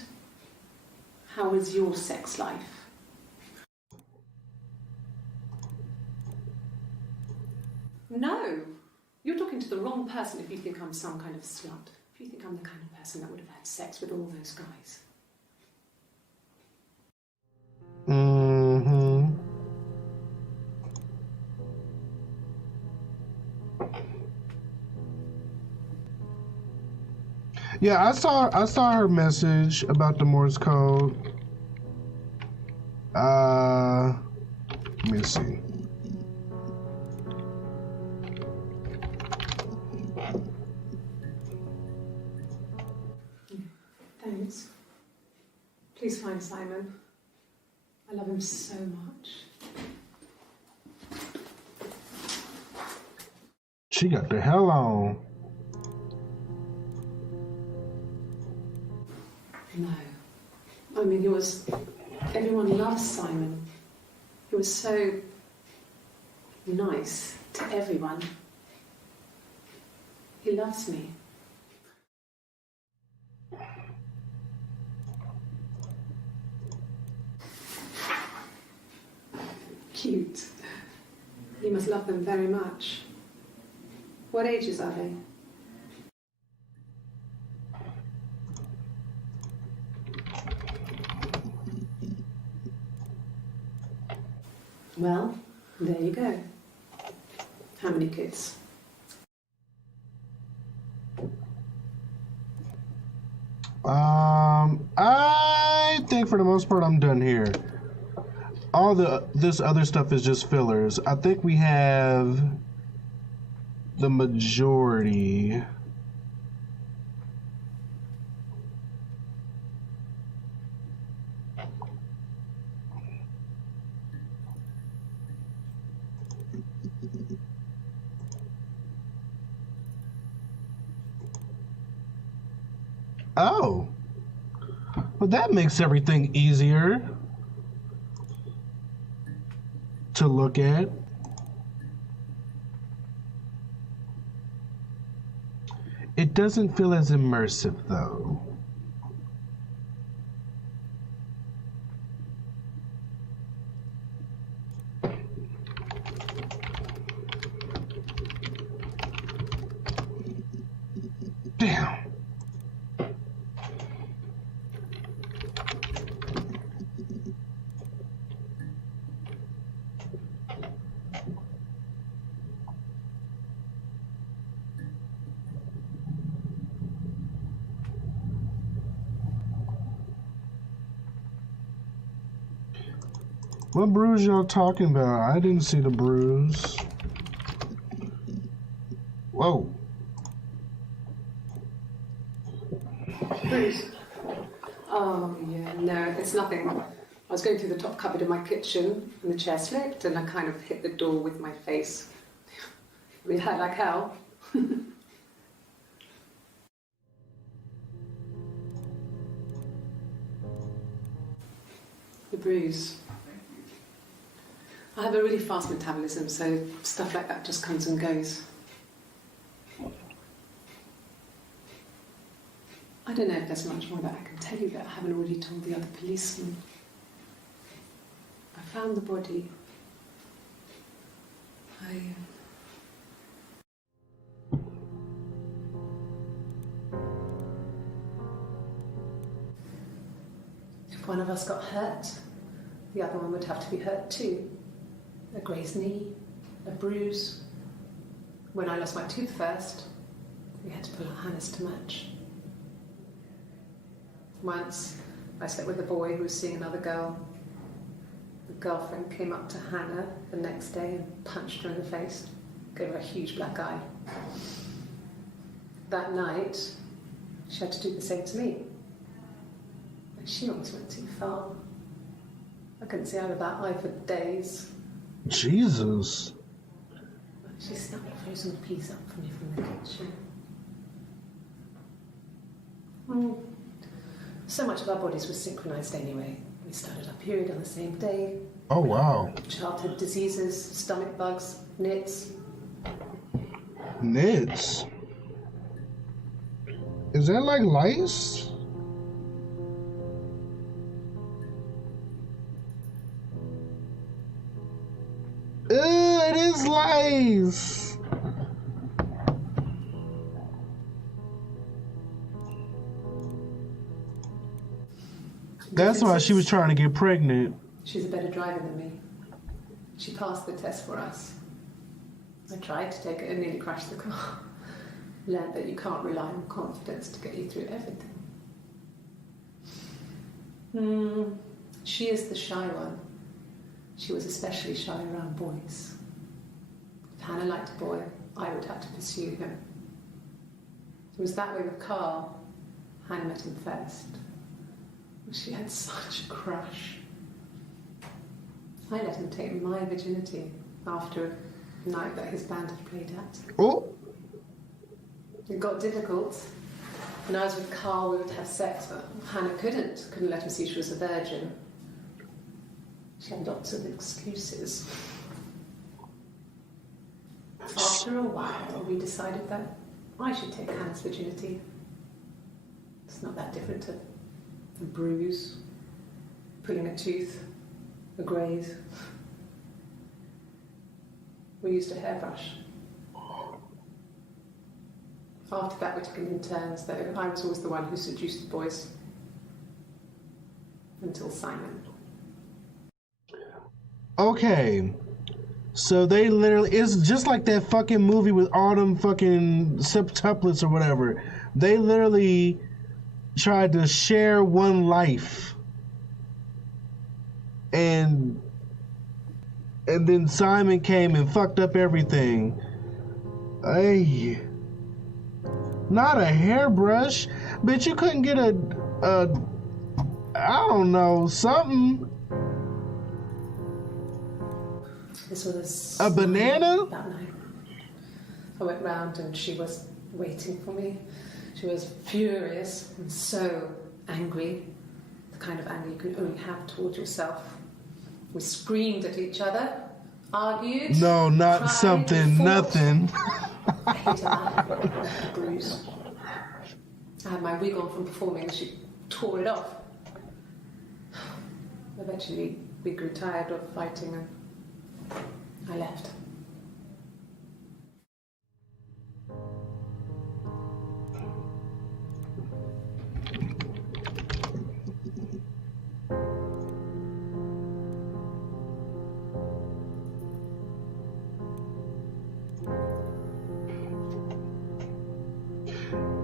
How is your sex life? No, you're talking to the wrong person if you think I'm some kind of slut. If you think I'm the kind of person that would have had sex with all those guys. Mm-hmm. Yeah, I saw her message about the Morse code. Let me see. Thanks. Please find Simon. I love him so much. She got the hell on. No. I mean, everyone loves Simon. He was so nice to everyone. He loves me. Cute. You must love them very much. What ages are they? Well, there you go. How many kids? I think for the most part I'm done here. All this other stuff is just fillers. I think we have the majority. Oh. Well, that makes everything easier to look at. It doesn't feel as immersive, though. Damn. What bruise y'all talking about? I didn't see the bruise. Whoa. Bruise. Oh, yeah, no, it's nothing. I was going through the top cupboard in my kitchen and the chair slipped and I kind of hit the door with my face. We hurt like hell. The bruise. I have a really fast metabolism, so stuff like that just comes and goes. I don't know if there's much more that I can tell you that I haven't already told the other policemen. I found the body. If one of us got hurt, the other one would have to be hurt too. A grazed knee, a bruise. When I lost my tooth first, we had to pull out Hannah's to match. Once, I slept with a boy who was seeing another girl. The girlfriend came up to Hannah the next day and punched her in the face, gave her a huge black eye. That night, she had to do the same to me. But she almost went too far. I couldn't see out of that eye for days. Jesus. She snuck a frozen piece up for me from the kitchen. So much of our bodies was synchronized anyway. We started our period on the same day. Oh, wow. Childhood diseases, stomach bugs, nits. Nits? Is that like lice? It is lice. That's why she was trying to get pregnant. She's a better driver than me. She passed the test for us. I tried to take it and nearly crashed the car. Learned that you can't rely on confidence to get you through everything. She is the shy one. She was especially shy around boys. If Hannah liked a boy, I would have to pursue him. It was that way with Carl. Hannah met him first. She had such a crush. I let him take my virginity after a night that his band had played at. Oh. It got difficult. When I was with Carl, we would have sex, but Hannah couldn't let him see she was a virgin. She had lots of excuses. After a while, we decided that I should take Hannah's virginity. It's not that different to a bruise, pulling a tooth, a graze. We used a hairbrush. After that, we took it in turns, though. I was always the one who seduced the boys. Until Simon. Okay. So they literally, it's just like that fucking movie with all them fucking septuplets or whatever. They literally tried to share one life. And then Simon came and fucked up everything. Ay. Not a hairbrush. Bitch, you couldn't get a I don't know, something. This was A banana? that night. I went round and she was waiting for me. She was furious and so angry. The kind of anger you can only have towards yourself. We screamed at each other, argued. No, not cried, something, fought. nothing. I hated that. A bruise. I had my wig on from performing and she tore it off. Eventually, we grew tired of fighting and I left.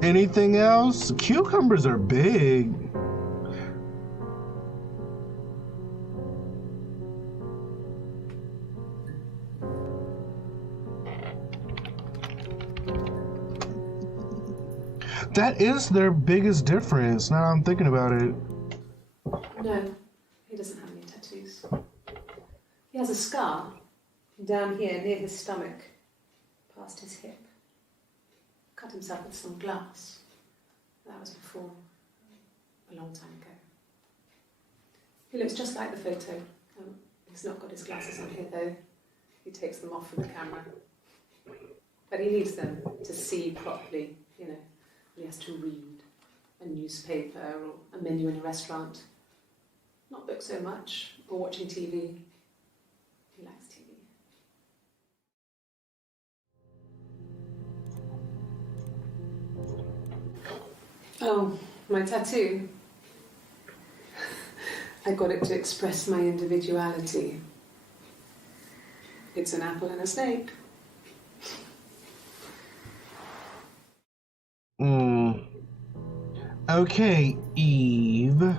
Anything else? Cucumbers are big. That is their biggest difference, now I'm thinking about it. No, he doesn't have any tattoos. He has a scar down here near his stomach, past his hip. Cut himself with some glass. That was before, a long time ago. He looks just like the photo. He's not got his glasses on here though. He takes them off for the camera. But he needs them to see properly, you know. He has to read a newspaper or a menu in a restaurant. Not book so much, or watching TV. He likes TV. Oh, my tattoo. I got it to express my individuality. It's an apple and a snake. Okay, Eve.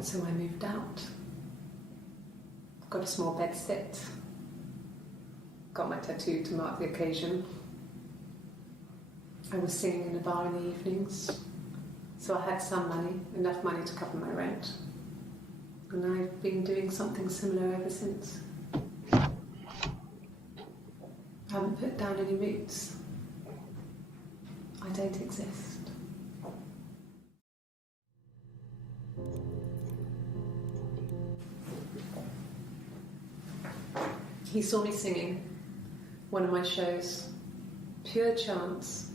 So I moved out. Got a small bed sit. Got my tattoo to mark the occasion. I was singing in a bar in the evenings, so I had some money, enough money to cover my rent. And I've been doing something similar ever since. I haven't put down any roots. I don't exist. He saw me singing one of my shows, pure chance.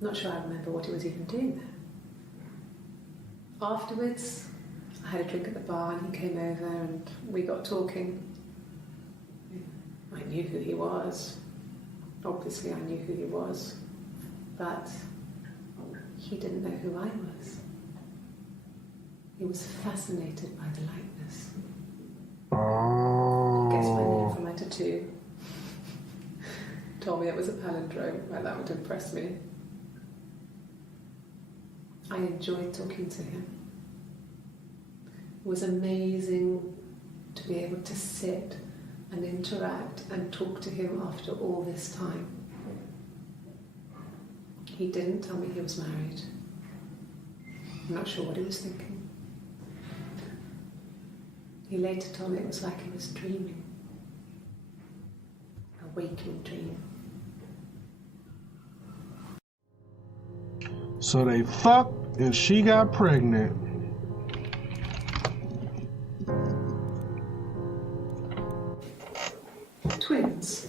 Not sure I remember what he was even doing there. Afterwards, I had a drink at the bar and he came over and we got talking. I knew who he was. Obviously I knew who he was. But he didn't know who I was. He was fascinated by the likeness. Guessed my name for my tattoo. Told me it was a palindrome, well, that would impress me. I enjoyed talking to him. It was amazing to be able to sit and interact and talk to him after all this time. He didn't tell me he was married. I'm not sure what he was thinking. He later told me it was like he was dreaming. A waking dream. So they fucked and she got pregnant. Twins?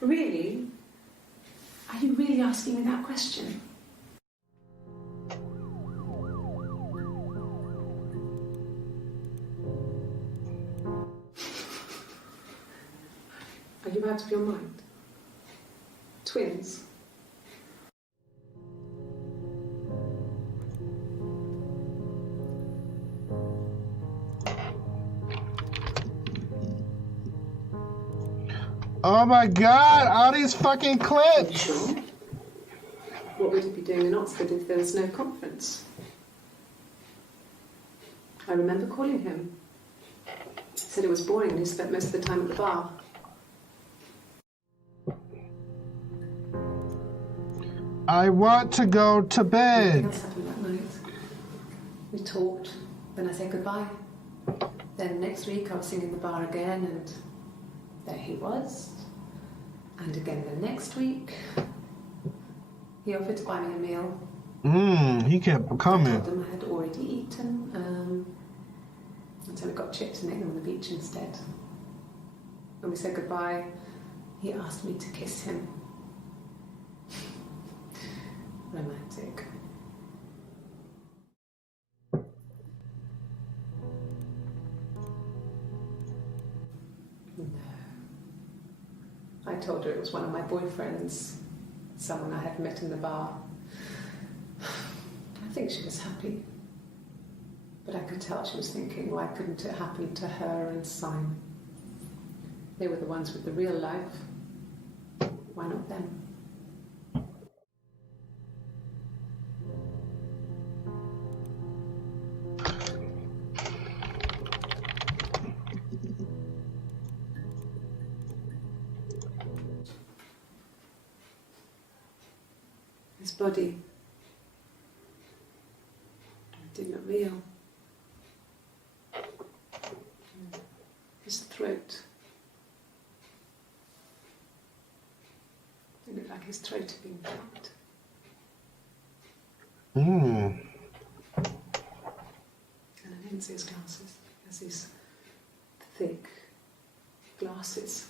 Really? Are you really asking me that question? Are you out of your mind? Twins? Oh my god, all these fucking clips! Sure. What would he be doing in Oxford if there was no conference? I remember calling him. He said it was boring and he spent most of the time at the bar. I want to go to bed. What else happened that night? We talked, then I said goodbye. Then next week I was singing the bar again and there he was. And again the next week, he offered to buy me a meal. He kept coming. I told him I had already eaten, and so we got chips and ate them on the beach instead. When we said goodbye, he asked me to kiss him. Romantic. No. I told her it was one of my boyfriends, someone I had met in the bar. I think she was happy. But I could tell she was thinking, why couldn't it happen to her and Simon? They were the ones with the real life. why not them? His body didn't look real. His throat. It looked like his throat had been cut. Mm. And I didn't see his glasses. He has these thick glasses.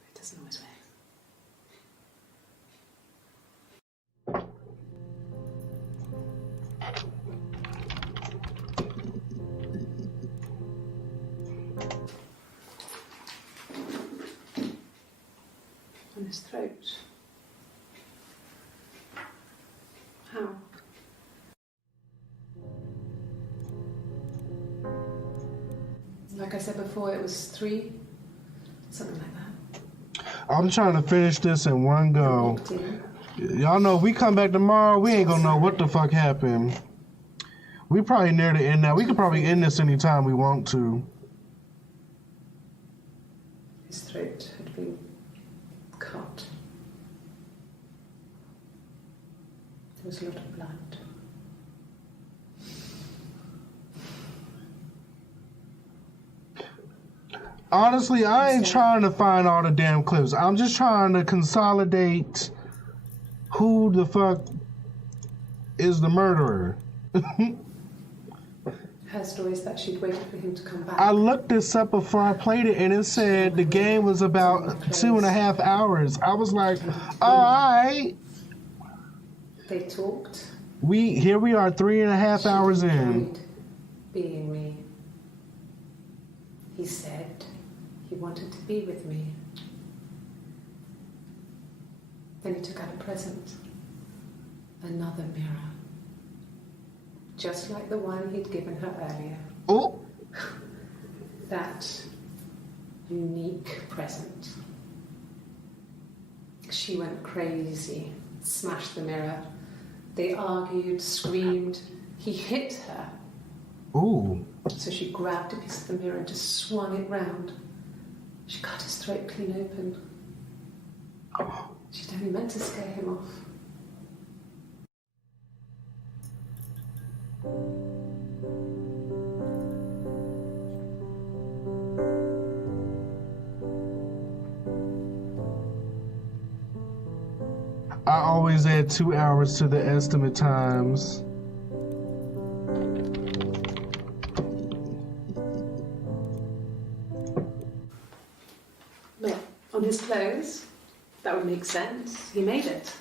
He doesn't always wear. On his throat. How? Like I said before, it was 3, something like that. I'm trying to finish this in one go. Y'all know if we come back tomorrow, we ain't gonna know what the fuck happened. We probably near the end now. We could probably end this anytime we want to. His throat had been cut. There was a lot of blood. Honestly, I ain't trying to find all the damn clips. I'm just trying to consolidate who the fuck is the murderer. Her story is that she'd waited for him to come back. I looked this up before I played it, and it said the game was about 2.5 hours. I was like, all right. They talked. Here we are 3.5 hours in. Enjoyed being me. He said he wanted to be with me. Then he took out a present. Another mirror. Just like the one he'd given her earlier. Oh. That unique present. She went crazy, smashed the mirror. They argued, screamed. He hit her. Ooh. So she grabbed a piece of the mirror and just swung it round. She cut his throat clean open. She'd only meant to scare him off. I always add 2 hours to the estimate times. Look, on his clothes, that would make sense. He made it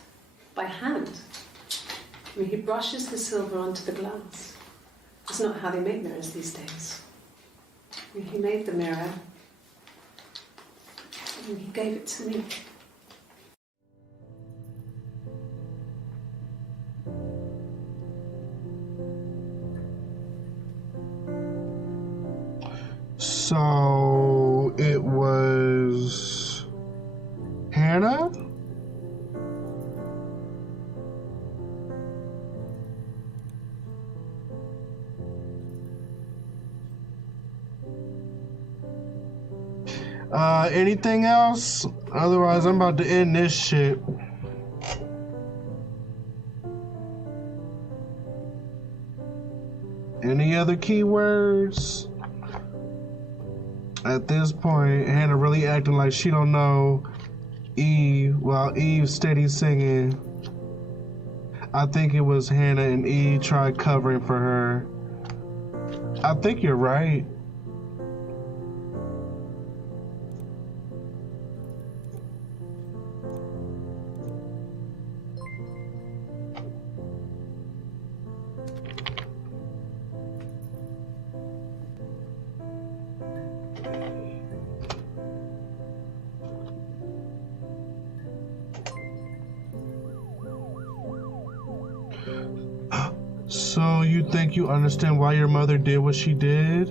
by hand. I mean, he brushes the silver onto the glass. It's not how they make mirrors these days. I mean, he made the mirror and he gave it to me. So it was Hannah? Anything else? Otherwise, I'm about to end this shit. Any other keywords? At this point, Hannah really acting like she don't know Eve while Eve's steady singing. I think it was Hannah and Eve tried covering for her. I think you're right. So you think you understand why your mother did what she did?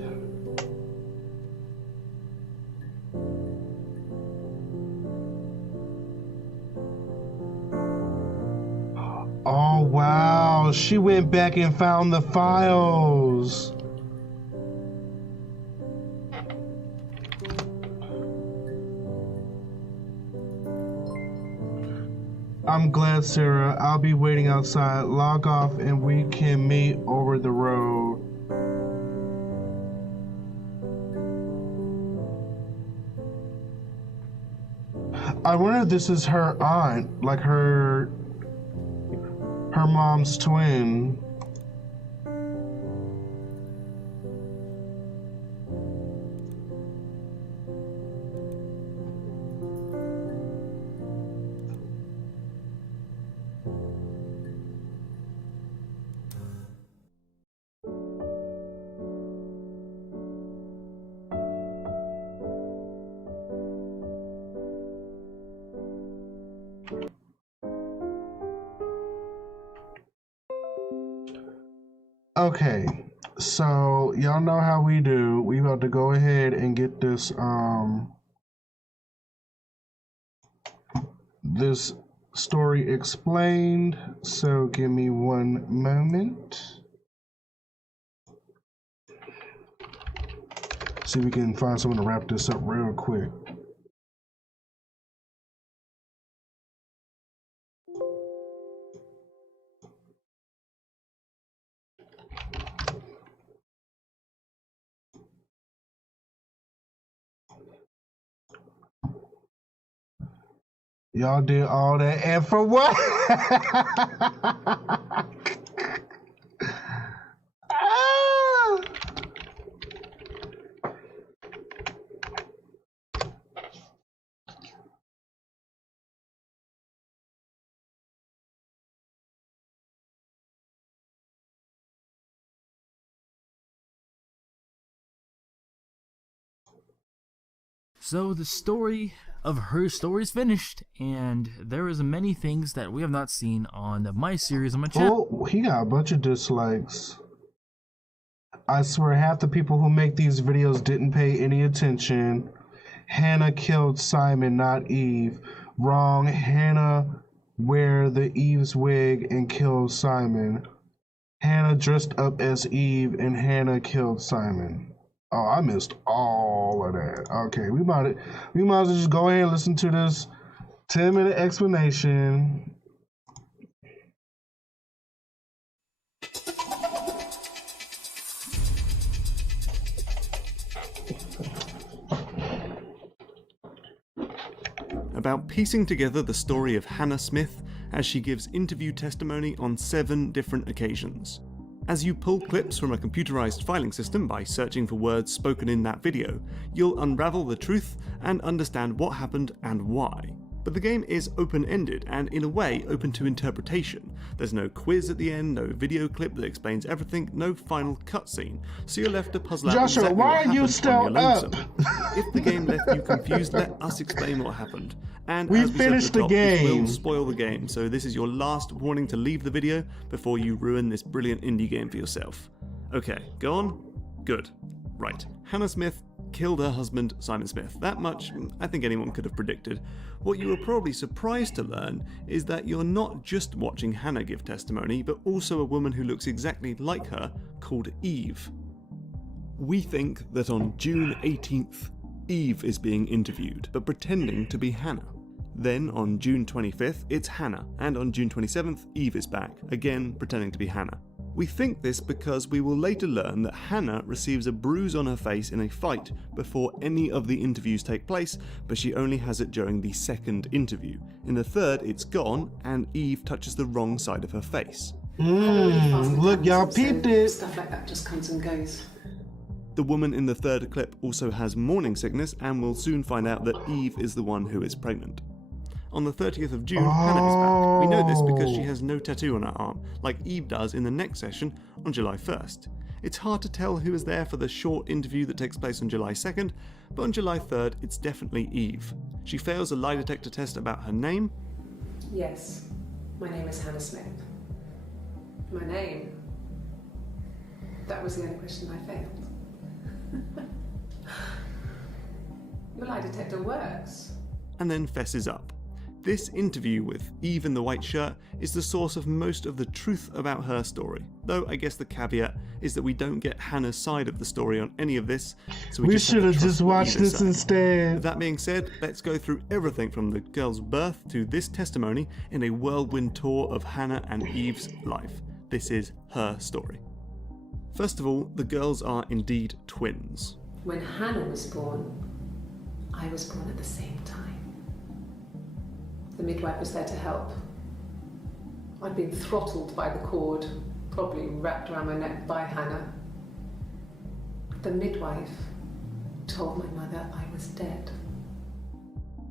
wow, she went back and found the files. I'm glad, Sarah. I'll be waiting outside. Log off and we can meet over the road. I wonder if this is her aunt, like her mom's twin. Okay, so y'all know how we do. We about to go ahead and get this this story explained. So give me one moment. See if we can find someone to wrap this up real quick. Y'all did all that and for what? Ah! So the story of her story is finished, and there is many things that we have not seen on my series on my channel. Oh, he got a bunch of dislikes. I swear half the people who make these videos didn't pay any attention. Hannah killed Simon, not Eve. Wrong. Hannah wear the Eve's wig and killed Simon. Hannah dressed up as Eve and Hannah killed Simon. Oh, I missed all of that. Okay, we might as well just go ahead and listen to this 10-minute explanation. About piecing together the story of Hannah Smith as she gives interview testimony on 7 different occasions. As you pull clips from a computerized filing system by searching for words spoken in that video, you'll unravel the truth and understand what happened and why. But the game is open-ended and in a way open to interpretation. There's no quiz at the end, no video clip that explains everything, no final cutscene, so you're left to puzzle out Joshua, exactly why what are you happened still on your lonesome. up? If the game left you confused, let us explain what happened. And We as we said at finished the top, it will game. spoil the game, so this is your last warning to leave the video before you ruin this brilliant indie game for yourself. Okay, go on? Good. Right. Hannah Smith killed her husband, Simon Smith. That much I think anyone could have predicted. What you were probably surprised to learn is that you're not just watching Hannah give testimony, but also a woman who looks exactly like her, called Eve. We think that on June 18th, Eve is being interviewed, but pretending to be Hannah. Then on June 25th, it's Hannah, and on June 27th, Eve is back, again pretending to be Hannah. We think this because we will later learn that Hannah receives a bruise on her face in a fight before any of the interviews take place, but she only has it during the second interview. In the third, it's gone, and Eve touches the wrong side of her face. Look, y'all peeped it. Stuff like that just comes and goes. The woman in the third clip also has morning sickness, and we'll soon find out that Eve is the one who is pregnant. On the 30th of June, Hannah is back. We know this because she has no tattoo on her arm, like Eve does in the next session on July 1st. It's hard to tell who is there for the short interview that takes place on July 2nd, but on July 3rd, it's definitely Eve. She fails a lie detector test about her name. Yes, my name is Hannah Smith. My name? That was the only question I failed. Your lie detector works. And then fesses up. This interview with Eve in the white shirt is the source of most of the truth about her story, though I guess the caveat is that we don't get Hannah's side of the story on any of this, so we should have just watched this instead. With that being said, let's go through everything from the girl's birth to this testimony in a whirlwind tour of Hannah and Eve's life. This is her story. First of all, the girls are indeed twins. When Hannah was born, I was born at the same time. The midwife was there to help. I'd been throttled by the cord, probably wrapped around my neck by Hannah. The midwife told my mother I was dead.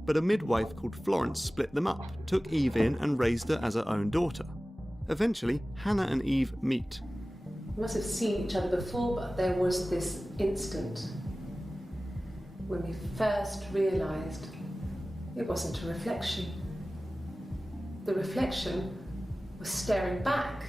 But a midwife called Florence split them up, took Eve in and raised her as her own daughter. Eventually, Hannah and Eve meet. We must have seen each other before, but there was this instant when we first realised it wasn't a reflection. The reflection was staring back.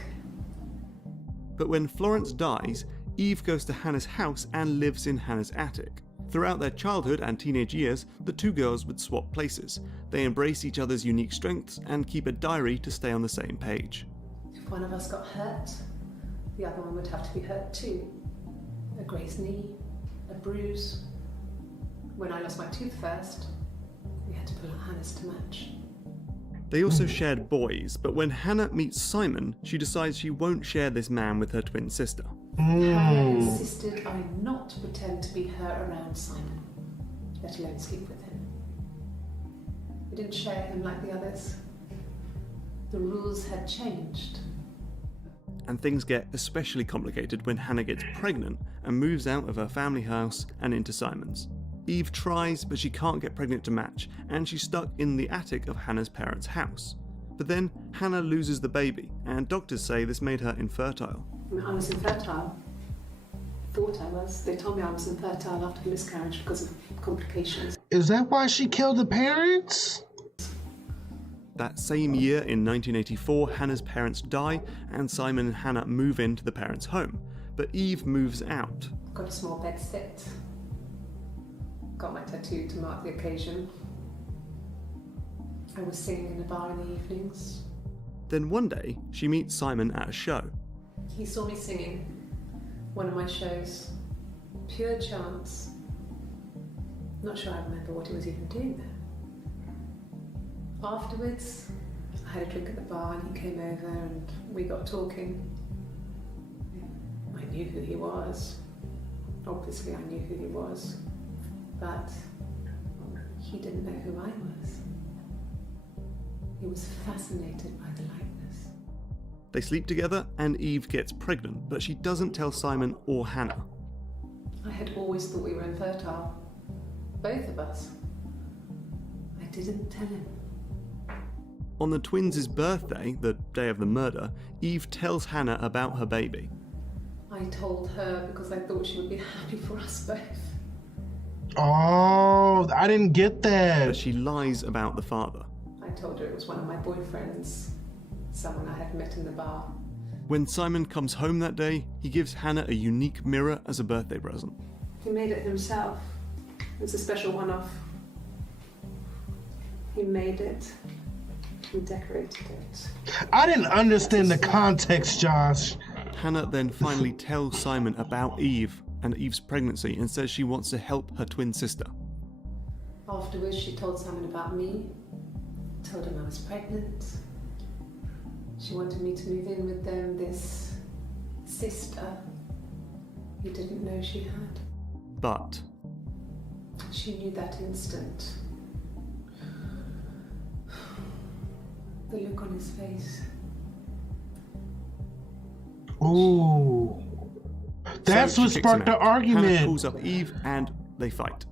But when Florence dies, Eve goes to Hannah's house and lives in Hannah's attic. Throughout their childhood and teenage years, the two girls would swap places. They embrace each other's unique strengths and keep a diary to stay on the same page. If one of us got hurt, the other one would have to be hurt too. A grazed knee, a bruise. When I lost my tooth first, we had to pull out Hannah's to match. They also shared boys, but when Hannah meets Simon, she decides she won't share this man with her twin sister. Hannah insisted I not pretend to be her around Simon, let alone sleep with him. We didn't share him like the others. The rules had changed. And things get especially complicated when Hannah gets pregnant and moves out of her family house and into Simon's. Eve tries, but she can't get pregnant to match, and she's stuck in the attic of Hannah's parents' house. But then Hannah loses the baby, and doctors say this made her infertile. I was infertile. Thought I was. They told me I was infertile after the miscarriage because of complications. Is that why she killed the parents? That same year, in 1984, Hannah's parents die, and Simon and Hannah move into the parents' home. But Eve moves out. Got a small bed sit. Got my tattoo to mark the occasion. I was singing in a bar in the evenings. Then one day, she meets Simon at a show. He saw me singing one of my shows. Pure chance. Not sure I remember what he was even doing there. Afterwards, I had a drink at the bar and he came over and we got talking. I knew who he was. Obviously I knew who he was. But he didn't know who I was. He was fascinated by the likeness. They sleep together and Eve gets pregnant, but she doesn't tell Simon or Hannah. I had always thought we were infertile. Both of us. I didn't tell him. On the twins' birthday, the day of the murder, Eve tells Hannah about her baby. I told her because I thought she would be happy for us both. Oh, I didn't get But that. she lies about the father. I told her it was one of my boyfriends, someone I had met in the bar. When Simon comes home that day, he gives Hannah a unique mirror as a birthday present. He made it himself. It was a special one-off. He made it. He decorated it. I didn't understand the context, Josh. Hannah then finally tells Simon about Eve and Eve's pregnancy and says she wants to help her twin sister. Afterwards, she told Simon about me, told him I was pregnant. She wanted me to move in with them, this sister he didn't know she had. But She knew that instant. The look on his face. Ooh. That's so what she kicks sparked him the out. Hannah argument. calls up Eve and they fight.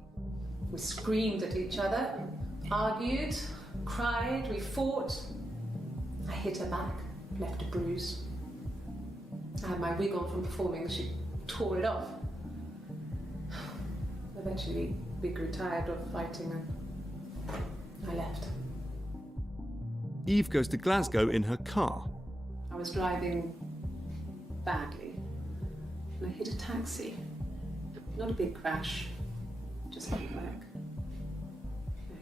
We screamed at each other, argued, cried, we fought. I hit her back, left a bruise. I had my wig on from performing, she tore it off. Eventually, we grew tired of fighting and I left. Eve goes to Glasgow in her car. I was driving badly and I hit a taxi. Not a big crash, just a wreck.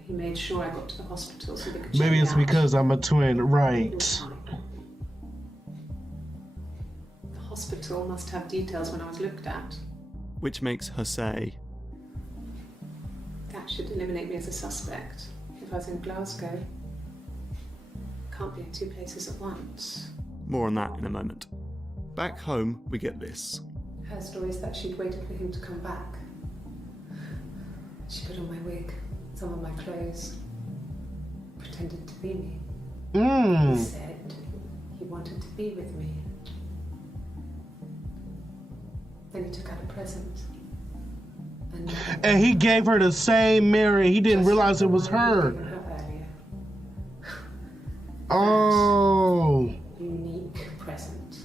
He made sure I got to the hospital so they could check Maybe me it's out because I'm a twin, all the right? time. The hospital must have details when I was looked at. Which makes her say, That should eliminate me as a suspect. If I was in Glasgow, can't be in two places at once. more on that in a moment. Back home, we get this. Her story is that she'd waited for him to come back. She put on my wig, some of my clothes, pretended to be me. He said he wanted to be with me. Then he took out a present. And he gave her the same mirror. He didn't realize it was her. Earlier. Oh. Unique present.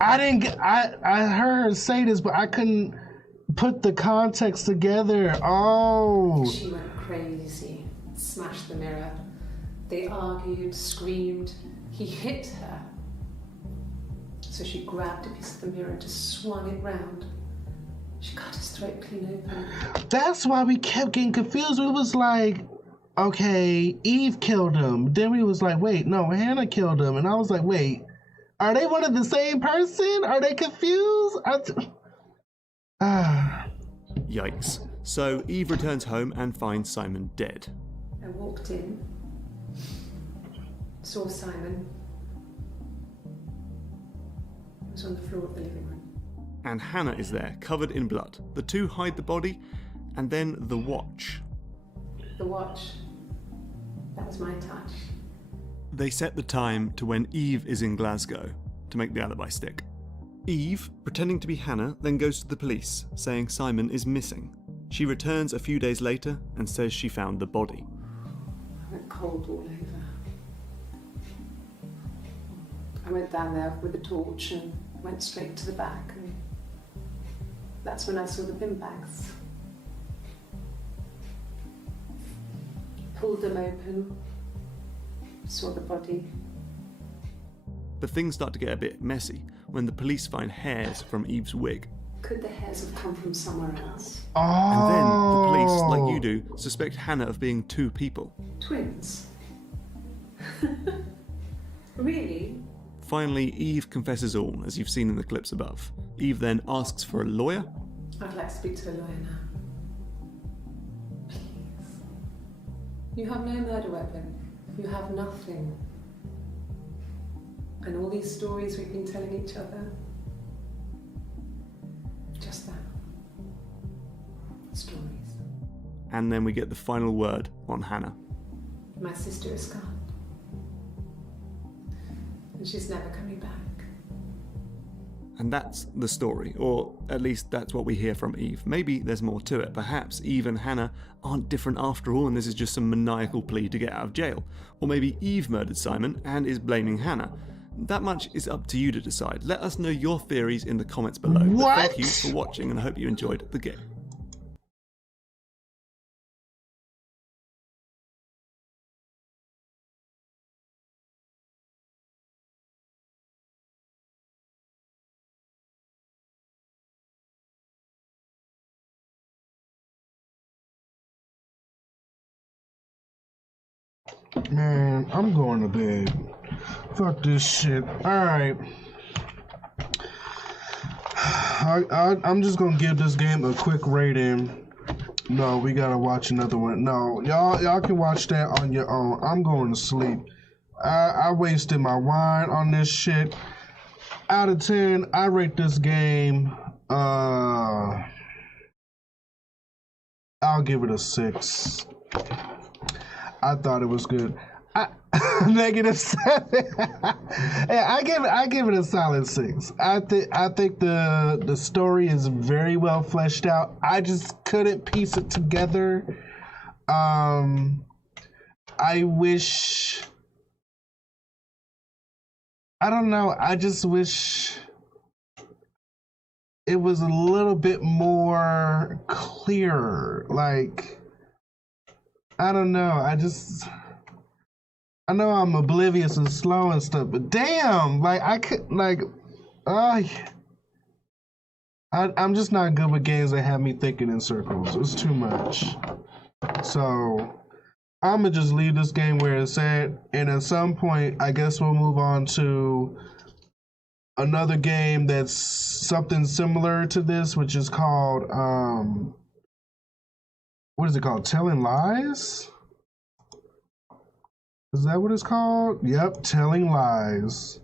I didn't get, I heard her say this, but I couldn't put the context together. Oh. She went crazy, smashed the mirror. They argued, screamed. He hit her. So she grabbed a piece of the mirror and just swung it round. She cut his throat clean open. That's why we kept getting confused. We was like, okay, Eve killed him. Then we was like, wait, no, Hannah killed him. And I was like, wait, are they one of the same person? Are they confused? Yikes. So Eve returns home and finds Simon dead. I walked in, saw Simon. He was on the floor of the living room. And Hannah is there, covered in blood. The two hide the body, and then the watch. The watch, that was my touch. They set the time to when Eve is in Glasgow to make the alibi stick. Eve, pretending to be Hannah, then goes to the police, saying Simon is missing. She returns a few days later and says she found the body. I went cold all over. I went down there with a torch and went straight to the back, and that's when I saw the bin bags. Pulled them open, saw the body. But things start to get a bit messy when the police find hairs from Eve's wig. Could the hairs have come from somewhere else? And then the police, like you do, suspect Hannah of being two people. Twins? Really? Finally, Eve confesses all, as you've seen in the clips above. Eve then asks for a lawyer. I'd like to speak to a lawyer now. Please. You have no murder weapon. You have nothing. And all these stories we've been telling each other. Just that. Stories. And then we get the final word on Hannah. My sister is gone. And she's never coming back. And that's the story, or at least that's what we hear from Eve. Maybe there's more to it. Perhaps Eve and Hannah aren't different after all, and this is just some maniacal plea to get out of jail. Or maybe Eve murdered Simon and is blaming Hannah. That much is up to you to decide. Let us know your theories in the comments below. What? But thank you for watching, and I hope you enjoyed the game. Man, I'm going to bed. Fuck this shit. Alright. I'm just gonna give this game a quick rating. No, we gotta watch another one. No, y'all can watch that on your own. I'm going to sleep. I wasted my wine on this shit. Out of 10, I rate this game, I'll give it a 6. I thought it was good. -7. Yeah, I give it a solid 6. I think the story is very well fleshed out. I just couldn't piece it together. I wish. I don't know. I just wish it was a little bit more clear. Like, I don't know. I know I'm oblivious and slow and stuff, but damn, like I could, like, I'm just not good with games that have me thinking in circles. It's too much. So I'm gonna just leave this game where it's at, and at some point, I guess we'll move on to another game that's something similar to this, which is called what is it called? Telling Lies? Is that what it's called? Yep, Telling Lies.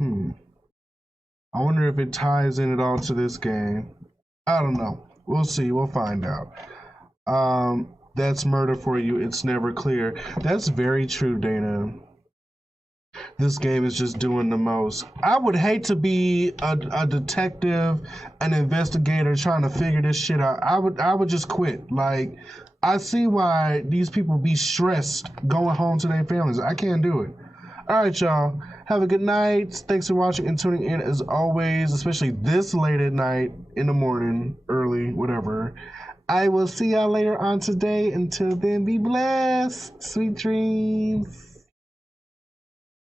I wonder if it ties in at all to this game. I don't know. We'll see. We'll find out. That's murder for you. It's never clear. That's very true, Dana. This game is just doing the most. I would hate to be a detective, an investigator trying to figure this shit out. I would just quit. Like, I see why these people be stressed going home to their families. I can't do it. All right, y'all. Have a good night. Thanks for watching and tuning in as always, especially this late at night, in the morning, early, whatever. I will see y'all later on today. Until then, be blessed. Sweet dreams.